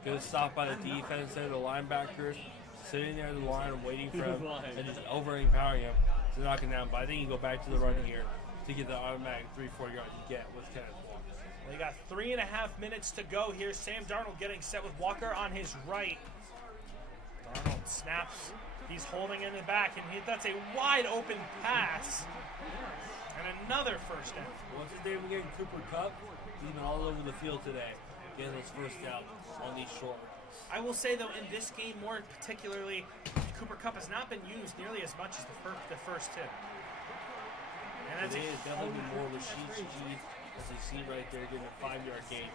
Good stop by the defense there. The linebackers sitting there at the line and waiting for him and just overempowering him to knock him down. But I think you go back to the run here to get the automatic 3-4 yards you get with Kenneth Walker. They got 3.5 minutes to go here. Sam Darnold getting set with Walker on his right. Darnold snaps. He's holding in the back, and that's a wide open pass. And another first down. What's his name again? Cooper Kupp. He's been all over the field today, getting those first downs on these short runs. I will say, though, in this game more particularly, Cooper Kupp has not been used nearly as much as the first two. And that's Today is definitely more Rashid Shaheed, as you see right there, getting a 5-yard gain.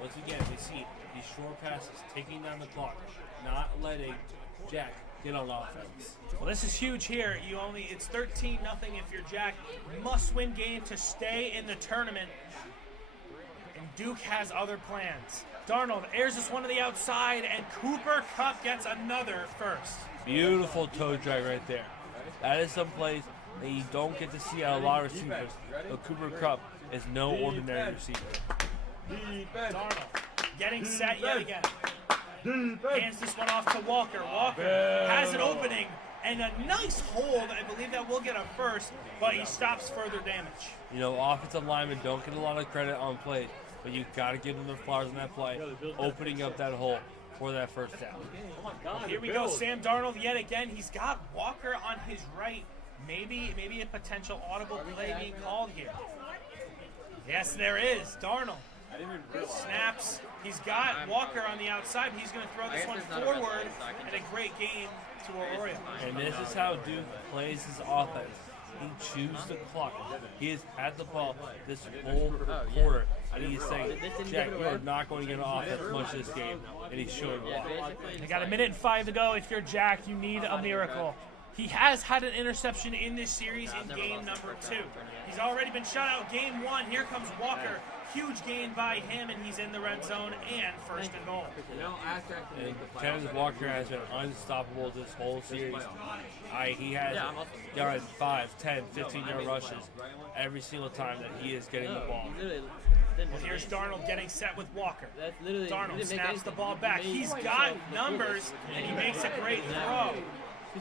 Once again, we see these short passes, taking down the clock, not letting Jack get on offense. Well, this is huge here. It's 13-0 if you're Jack. Must-win game to stay in the tournament. And Duke has other plans. Darnold airs this one to the outside, and Cooper Kupp gets another first. Beautiful toe drag right there. That is some place that you don't get to see out of a lot of receivers. But Cooper Kupp is no ordinary receiver. Darnold getting set yet again. Hands this one off to Walker. Walker has an opening and a nice hold. I believe that will get a first, but he stops further damage. Offensive linemen don't get a lot of credit on plays, but you got to give them their flowers on that play, opening up that hole for that first down. Here we go, Sam Darnold yet again. He's got Walker on his right. Maybe a potential audible play being called here. Yes, there is. Darnold snaps. He's got Walker on the outside. He's going to throw this one forward, and a great gain to Aurora. And this is how Duke plays his offense. He chews the clock. He has had the ball this whole quarter, and he's saying, Jack, you are not going to get an offense much this game, and he's showing why. They got 1:05 to go. If you're Jack, you need a miracle. He has had an interception in this series in game number 2. He's already been shut out game 1. Here comes Walker. Huge gain by him, and he's in the red zone and first and goal. And Kenneth Walker has been unstoppable this whole series. He has gotten 5, 10, 15-yard rushes every single time that he is getting the ball. Well, here's Darnold getting set with Walker. Darnold snaps the ball back. He's got numbers, and he makes a great throw.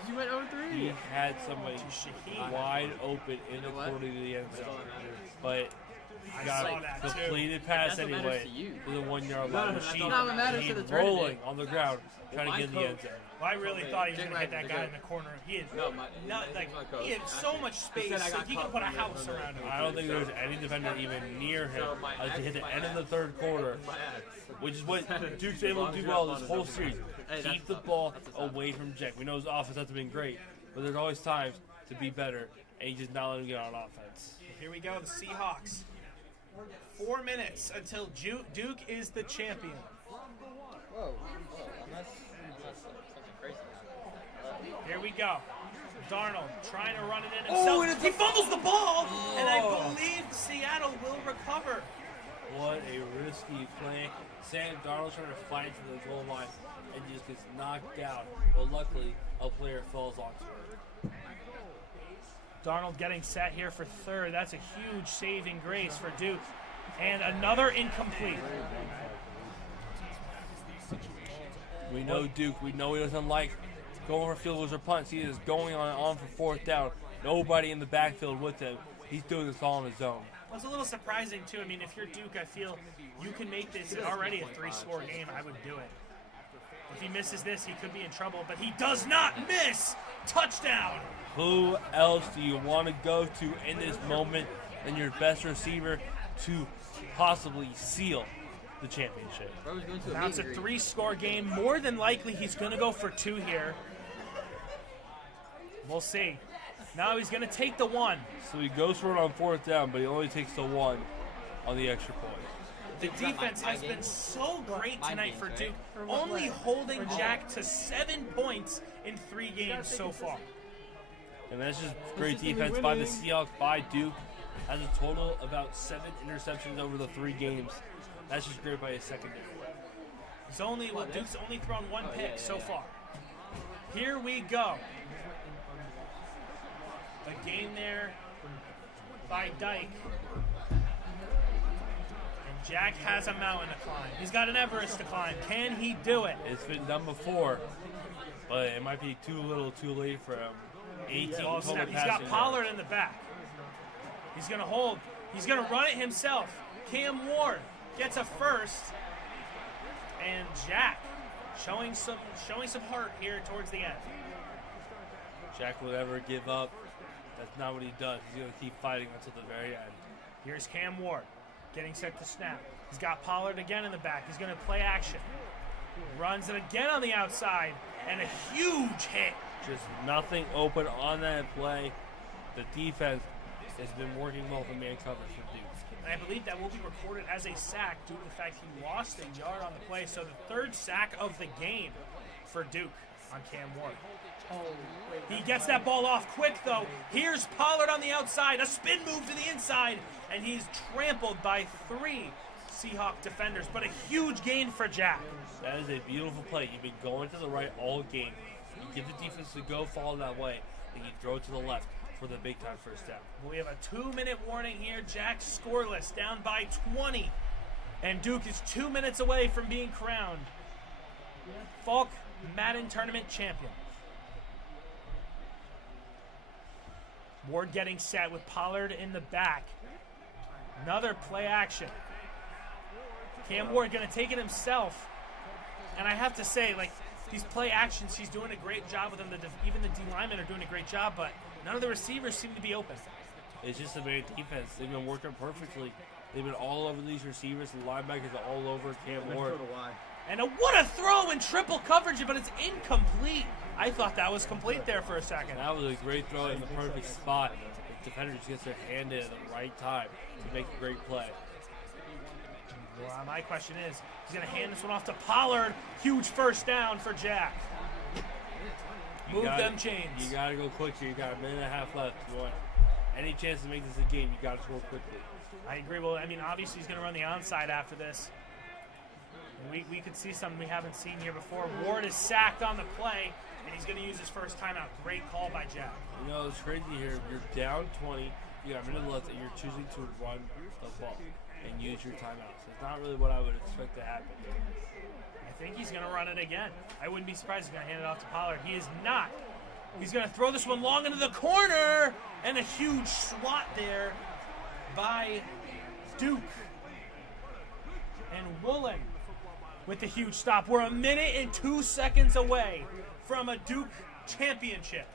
You went 0-3. He had somebody wide open in the corner of the end zone, but got a completed pass anyway to the 1-yard line. He's rolling on the ground, trying to get in the end zone. Well, I really thought he was going to hit that guy in the corner. He had so much space that he could put a house around him. I don't think there was any defender even near him to hit the end of the third quarter, which is what Duke's able to do well this whole series. Keep the ball away from Jack. We know his offense hasn't been great, but there's always times to be better, and you just not let him get on offense. Here we go, the Seahawks. 4 minutes until Duke is the champion. Here we go. Darnold trying to run it in himself. He fumbles the ball, and I believe Seattle will recover. What a risky play. Sam Darnold trying to fight to the goal line and just gets knocked out. But luckily, a player falls onto it. Darnold getting set here for third. That's a huge saving grace for Duke. And another incomplete. We know Duke. We know he doesn't like going for field goals or punts. He is going on for fourth down. Nobody in the backfield with him. He's doing this all on his own. Well, it's a little surprising, too. I mean, if you're Duke, I feel you can make this already a 3-score game. I would do it. If he misses this, he could be in trouble, but he does not miss. Touchdown. Who else do you want to go to in this moment than your best receiver to possibly seal the championship? Now it's a 3-score game. More than likely, he's going to go for 2 here. We'll see. Now he's going to take the 1. So he goes for it on fourth down, but he only takes the 1 on the extra point. The defense has been so great tonight for Duke, only holding Jack to 7 points in 3 games so far. And that's just great defense by the Seahawks, by Duke. Has a total of about 7 interceptions over the 3 games. That's just great by his secondary. Duke's only thrown 1 pick so far. Here we go. A game there by Dyke. And Jack has a mountain to climb. He's got an Everest to climb. Can he do it? It's been done before, but it might be too little too late for him. 18 total Snap. He's passing got yards. Pollard in the back. He's going to hold. He's going to run it himself. Cam Ward gets a first. And Jack showing some heart here towards the end. Jack will never give up. That's not what he does. He's going to keep fighting until the very end. Here's Cam Ward getting set to snap. He's got Pollard again in the back. He's going to play action. Runs it again on the outside. And a huge hit. Just nothing open on that play. The defense has been working well for man coverage for Duke. And I believe that will be recorded as a sack due to the fact he lost a yard on the play. So the 3rd sack of the game for Duke on Cam Ward. He gets that ball off quick, though. Here's Pollard on the outside. A spin move to the inside. And he's trampled by 3 Seahawk defenders. But a huge gain for Jack. That is a beautiful play. You've been going to the right all game. You get the defense to go follow that way, and you throw it to the left for the big-time first down. We have a 2-minute warning here. Jack scoreless, down by 20. And Duke is 2 minutes away from being crowned Falk Madden Tournament champion. Ward getting set with Pollard in the back. Another play action. Cam Ward going to take it himself. And I have to say, like, these play actions, he's doing a great job with them. Even the D linemen are doing a great job, but none of the receivers seem to be open. It's just a great defense. They've been working perfectly. They've been all over these receivers. The linebackers are all over Cam Ward. And what a throw in triple coverage, but it's incomplete. I thought that was complete there for a second. That was a great throw in the perfect spot. The defender just gets their hand in at the right time to make a great play. Well, my question is, he's going to hand this one off to Pollard. Huge first down for Jack. Move them chains. You got to go quicker. You got a minute and a half left. You want any chance to make this a game, you got to score quickly. I agree. Well, I mean, obviously he's going to run the onside after this. And we could see something we haven't seen here before. Ward is sacked on the play, and he's going to use his first timeout. Great call by Jack. You know, it's crazy here. You're down 20. You got a minute left, and you're choosing to run the ball and use your timeouts. It's not really what I would expect to happen. I think he's going to run it again. I wouldn't be surprised if he's going to hand it off to Pollard. He is not. He's going to throw this one long into the corner, and a huge swat there by Duke. And Woolen with the huge stop. We're a minute and 2 seconds away from a Duke championship.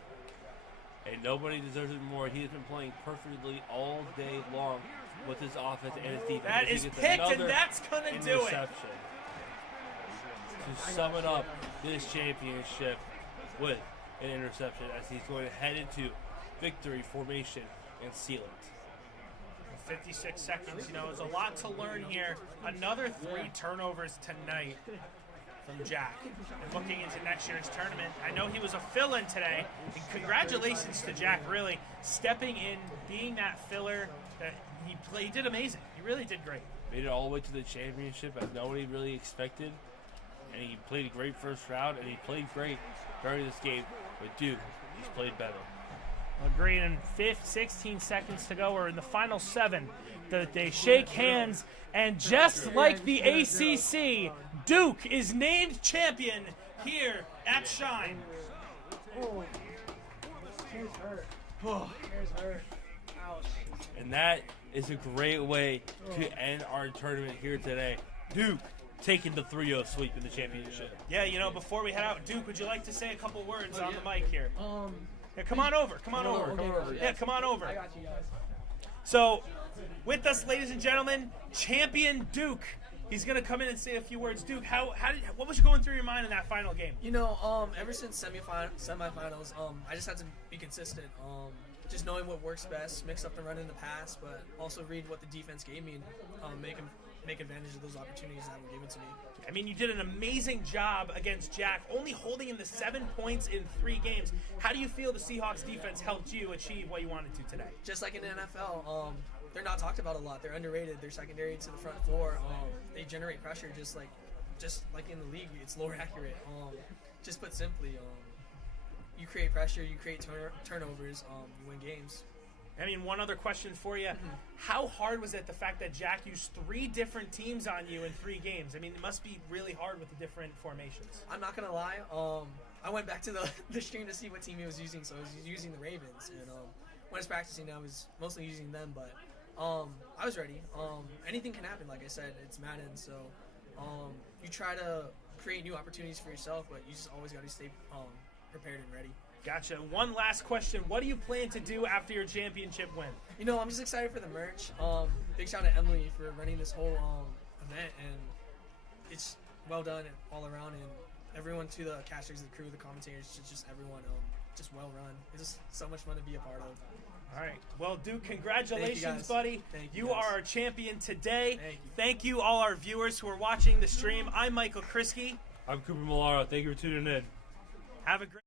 And nobody deserves it more. He has been playing perfectly all day long with his offense and his defense. That is picked, and that's going to do it. To sum it up, this championship with an interception as he's going to head into victory formation and seal it. 56 seconds, you know, there's a lot to learn here. Another 3 turnovers tonight from Jack. And looking into next year's tournament, I know he was a fill-in today, and congratulations to Jack, really, stepping in, being that filler. He did amazing. He really did great. Made it all the way to the championship as nobody really expected, and he played a great first round, and he played great during this game. But Duke, he's played better. Agreed. And 16 seconds to go. We're in the final 7. They shake hands, and just like the ACC, Duke is named champion here at Shine. Cheers hurt. Cheers hurt. Ouch. And that is a great way to end our tournament here today. Duke taking the 3-0 sweep in the championship. Yeah, you know, before we head out, Duke, would you like to say a couple words on the mic here? Yeah, come on over. Come on over. Yeah, come on over. I got you guys. So, with us, ladies and gentlemen, champion Duke. He's gonna come in and say a few words. Duke, what was going through your mind in that final game? You know, ever since semifinals, I just had to be consistent. Just knowing what works best, mix up the run in the pass, but also read what the defense gave me and make them make advantage of those opportunities that were given to me. I mean, you did an amazing job against Jack, only holding him to 7 points in 3 games. How do you feel the Seahawks defense helped you achieve what you wanted to today? Just like in the NFL, they're not talked about a lot. They're underrated. They're secondary to the front four. They generate pressure just like in the league. It's lower accurate. Just put simply, you create pressure, you create turnovers, you win games. I mean, one other question for you. How hard was it, the fact that Jack used 3 different teams on you in 3 games? I mean, it must be really hard with the different formations. I'm not going to lie. I went back to the stream to see what team he was using, so I was using the Ravens. And when I was practicing, I was mostly using them, but I was ready. Anything can happen, like I said. It's Madden, so you try to create new opportunities for yourself, but you just always got to stay prepared and ready. Gotcha. One last question. What do you plan to do after your championship win? You know, I'm just excited for the merch. Big shout out to Emily for running this whole event, and it's well done all around, and everyone, to the casters, the crew, the commentators, just everyone, just well run. It's just so much fun to be a part of. All right. Well, Duke, congratulations, Thank you, guys. buddy. Thank You you, guys. are our champion today. Thank you. Thank you, all our viewers who are watching the stream. I'm Michael Kriske. I'm Cooper Milaro. Thank you for tuning in. Have a great